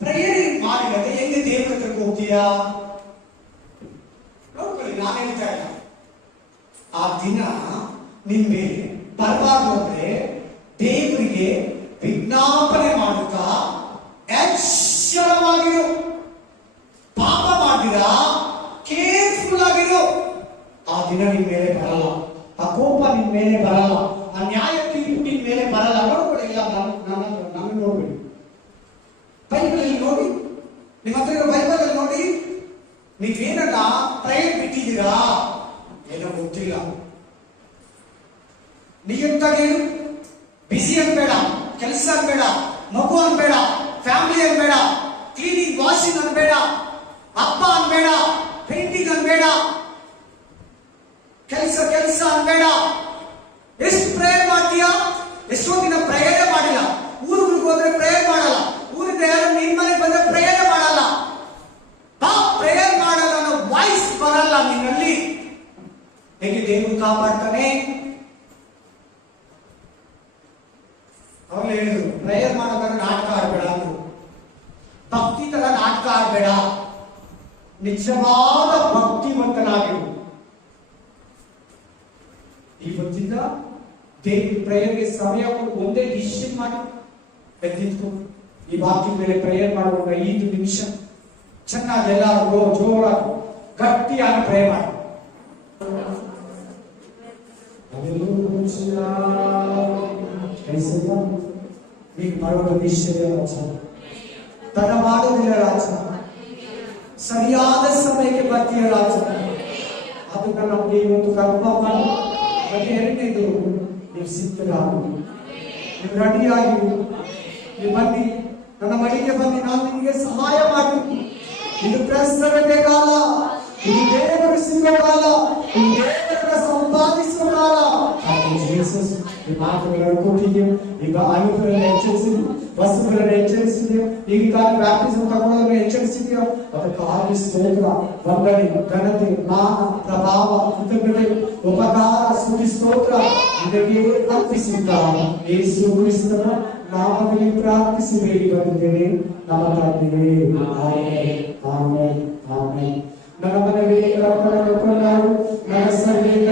ಪ್ರೇಯರ್ ಮಾಡಿದರೆ ಹೆಂಗೆ ದೇವ್ರ ಹತ್ರಕ್ಕೆ ಹೋಗ್ತೀಯಾ? ನೋಡ್ಕೊಳ್ಳಿ, ನಾನು ಹೇಳ್ತಾ ಇಲ್ಲ. ಆ ದಿನ ನಿನ್ ಮೇಲೆ ಬರಬಾರ್ದು ಅಂದ್ರೆ ದೇವರಿಗೆ ವಿಜ್ಞಾಪನೆ ಮಾಡುತ್ತಾ ಎಚ್ಚರವಾಗಿರು. ಪಾಪ ಮಾಡಿರಾ ಕೇರ್ಫುಲ್ ಆಗಿರು. ಆ ದಿನ ನಿನ್ ಮೇಲೆ ಬರಲ್ಲ, ಆ ಕೋಪ ನಿನ್ ಮೇಲೆ ಬರಲ್ಲ, ಆ ನ್ಯಾಯ ತೀರ್ಪು ನಿನ್ ಮೇಲೆ ಬರಲ್ಲ. ನೋಡ್ಕೊಳ್ಳಿ, ಇಲ್ಲ ನನ್ನ ನೋಡ್ಬೇಡಿ, ಬೈಬಲ್ ನೋಡಿ, ನಿಮ್ಮ ಹತ್ರ ಇರೋ ಬೈಬಲ್ ಅಲ್ಲಿ ನೋಡಿ. ನೀವೇನಲ್ಲ ಪ್ರಯತ್ನ ಬಿಟ್ಟಿದ್ದೀರಾ ಏನೋ ಗೊತ್ತಿಲ್ಲ. ನಿಯತ್ತಾಗೇನು, ಬಿಸಿ ಅನ್ಬೇಡ, ಕೆಲಸ ಅನ್ಬೇಡ, ಮಗು ಅನ್ಬೇಡ, ಫ್ಯಾಮಿಲಿ ಅನ್ಬೇಡ, ಕ್ಲೀನಿಂಗ್ ವಾಷಿಂಗ್ ಅನ್ಬೇಡ, ಅಪ್ಪ ಅನ್ಬೇಡ, ಪೇಂಟಿಂಗ್ ಅನ್ಬೇಡ, ಕೆಲಸ ಅನ್ಬೇಡ. ಎಷ್ಟು ಪ್ರೇಯರ್ ಮಾಡ್ತೀಯಾ? ಎಷ್ಟೋ ದಿನ ಪ್ರೇಯರೇ ಮಾಡಿಲ್ಲ. ಊರಿಗೆ ಹೋದ್ರೆ ಪ್ರೇಯರ್ ಮಾಡಲ್ಲ, ಊರಿಂದ ಯಾರು ನಿನ್ ಮನೆಗೆ ಬಂದ್ರೆ ಪ್ರೇಯರೇ ಮಾಡಲ್ಲ. ಪ್ರೇಯರ್ ಮಾಡಲ್ಲ ಅನ್ನೋ ವಾಯ್ಸ್ ಬರಲ್ಲ ನಿನ್ನಲ್ಲಿ. ಹೇಗೆ ದೇವರು ಕಾಪಾಡ್ತಾನೆ? ಅವ್ರು ಹೇಳಿದ್ರು, ಪ್ರೇಯರ್ ಮಾಡೋದಾಗ ನಾಟಕ ಆಡ್ಬೇಡ ಅಂದ್ರು. ಭಕ್ತಿ ತರ ನಾಟಕ ಆಡ್ಬೇಡ, ನಿಜವಾದ ಭಕ್ತಿವಂತನಾಗಿರು. ಎದ್ದಿದ್ದ ದೇವಿ ಪ್ರೇಯರ್ಗೆ ಸಮಯ ಒಂದೇ ಡಿಸಿಷನ್ ಮಾಡಿ ಎದ್ದಿತ್ತು. ಈ ವಾಕ್ಯದ ಮೇಲೆ ಪ್ರೇಯರ್ ಮಾಡುವಾಗ 5 ನಿಮಿಷ ಚೆನ್ನಾಗಿ ಎಲ್ಲರೂ ಜೋರಾಗಿ ಗಟ್ಟಿಯಾಗಿ ಪ್ರೇಯರ್ ಮಾಡಿ. ಈಗ ಮಾಡುವ ನಿಶ್ಚಯ ರಾಜ ತಡ ಮಾಡುವುದಿಲ್ಲ ರಾಜ, ಸರಿಯಾದ ಸಮಯಕ್ಕೆ ಬರ್ತೀಯ ರಾಜ. ಅದನ್ನ ನಮಗೆ ಇವತ್ತು ಕನ್ಫರ್ಮ್ ಮಾಡಿ. ಮತ್ತೆ ಎರಡನೇದು, ನೀವು ಸಿದ್ಧರಾಗಿ, ನೀವು ರೆಡಿಯಾಗಿ ನೀವು ಬನ್ನಿ, ನನ್ನ ಮನೆಗೆ ಬನ್ನಿ, ನಾನು ನಿಮಗೆ ಸಹಾಯ ಮಾಡ್ತೀನಿ. ಇದು ಕ್ರೈಸ್ತರತೆ ಕಾಲ, ಇದು ದೇವರು ಸಿಗುವ ಕಾಲ, ಇದು ದೇವರನ್ನ ಸಂಪಾದಿಸುವ ಕಾಲ. ಜೀಸಸ್ ಈ ಮಾತುಗಳನ್ನು ಕೊಟ್ಟಿದ್ದೇವೆ. ಈಗ ಆಯುಧಗಳನ್ನು ಎಚ್ಚರಿಸಿದ್ವಿ, ವಸ್ತುಗಳನ್ನು ಎಚ್ಚರಿಸಿದ್ದೇವೆ, ಈಗ ತಾನು ಬ್ಯಾಪ್ಟಿಸಮ್ ತಗೊಳ್ಳೋದನ್ನು ಎಚ್ಚರಿಸಿದ್ದೇವೆ. ಅದಕ್ಕಾಗಿ ಸ್ತೋತ್ರ, ವಂದನೆ, ಘನತೆ, ಮಾನ, ಪ್ರಭಾವ, ಕೃತಜ್ಞತೆ, ಉಪಕಾರ, ಸ್ತುತಿ, ಸ್ತೋತ್ರ ಇದಕ್ಕೆ ಅರ್ಪಿಸುತ್ತಾರೆ. ಯೇಸು ಕ್ರಿಸ್ತನ ನಾಮದಲ್ಲಿ ಪ್ರಾರ್ಥಿಸಿ ಬೇಡಿ ಬಂದಿದ್ದೇನೆ ನಮ್ಮ ತಂದೆಯೇ. Amen, amen, amen. ನನ್ನ ಮನವೇ ನನ್ನ ಸಭೆಯಲ್ಲಿ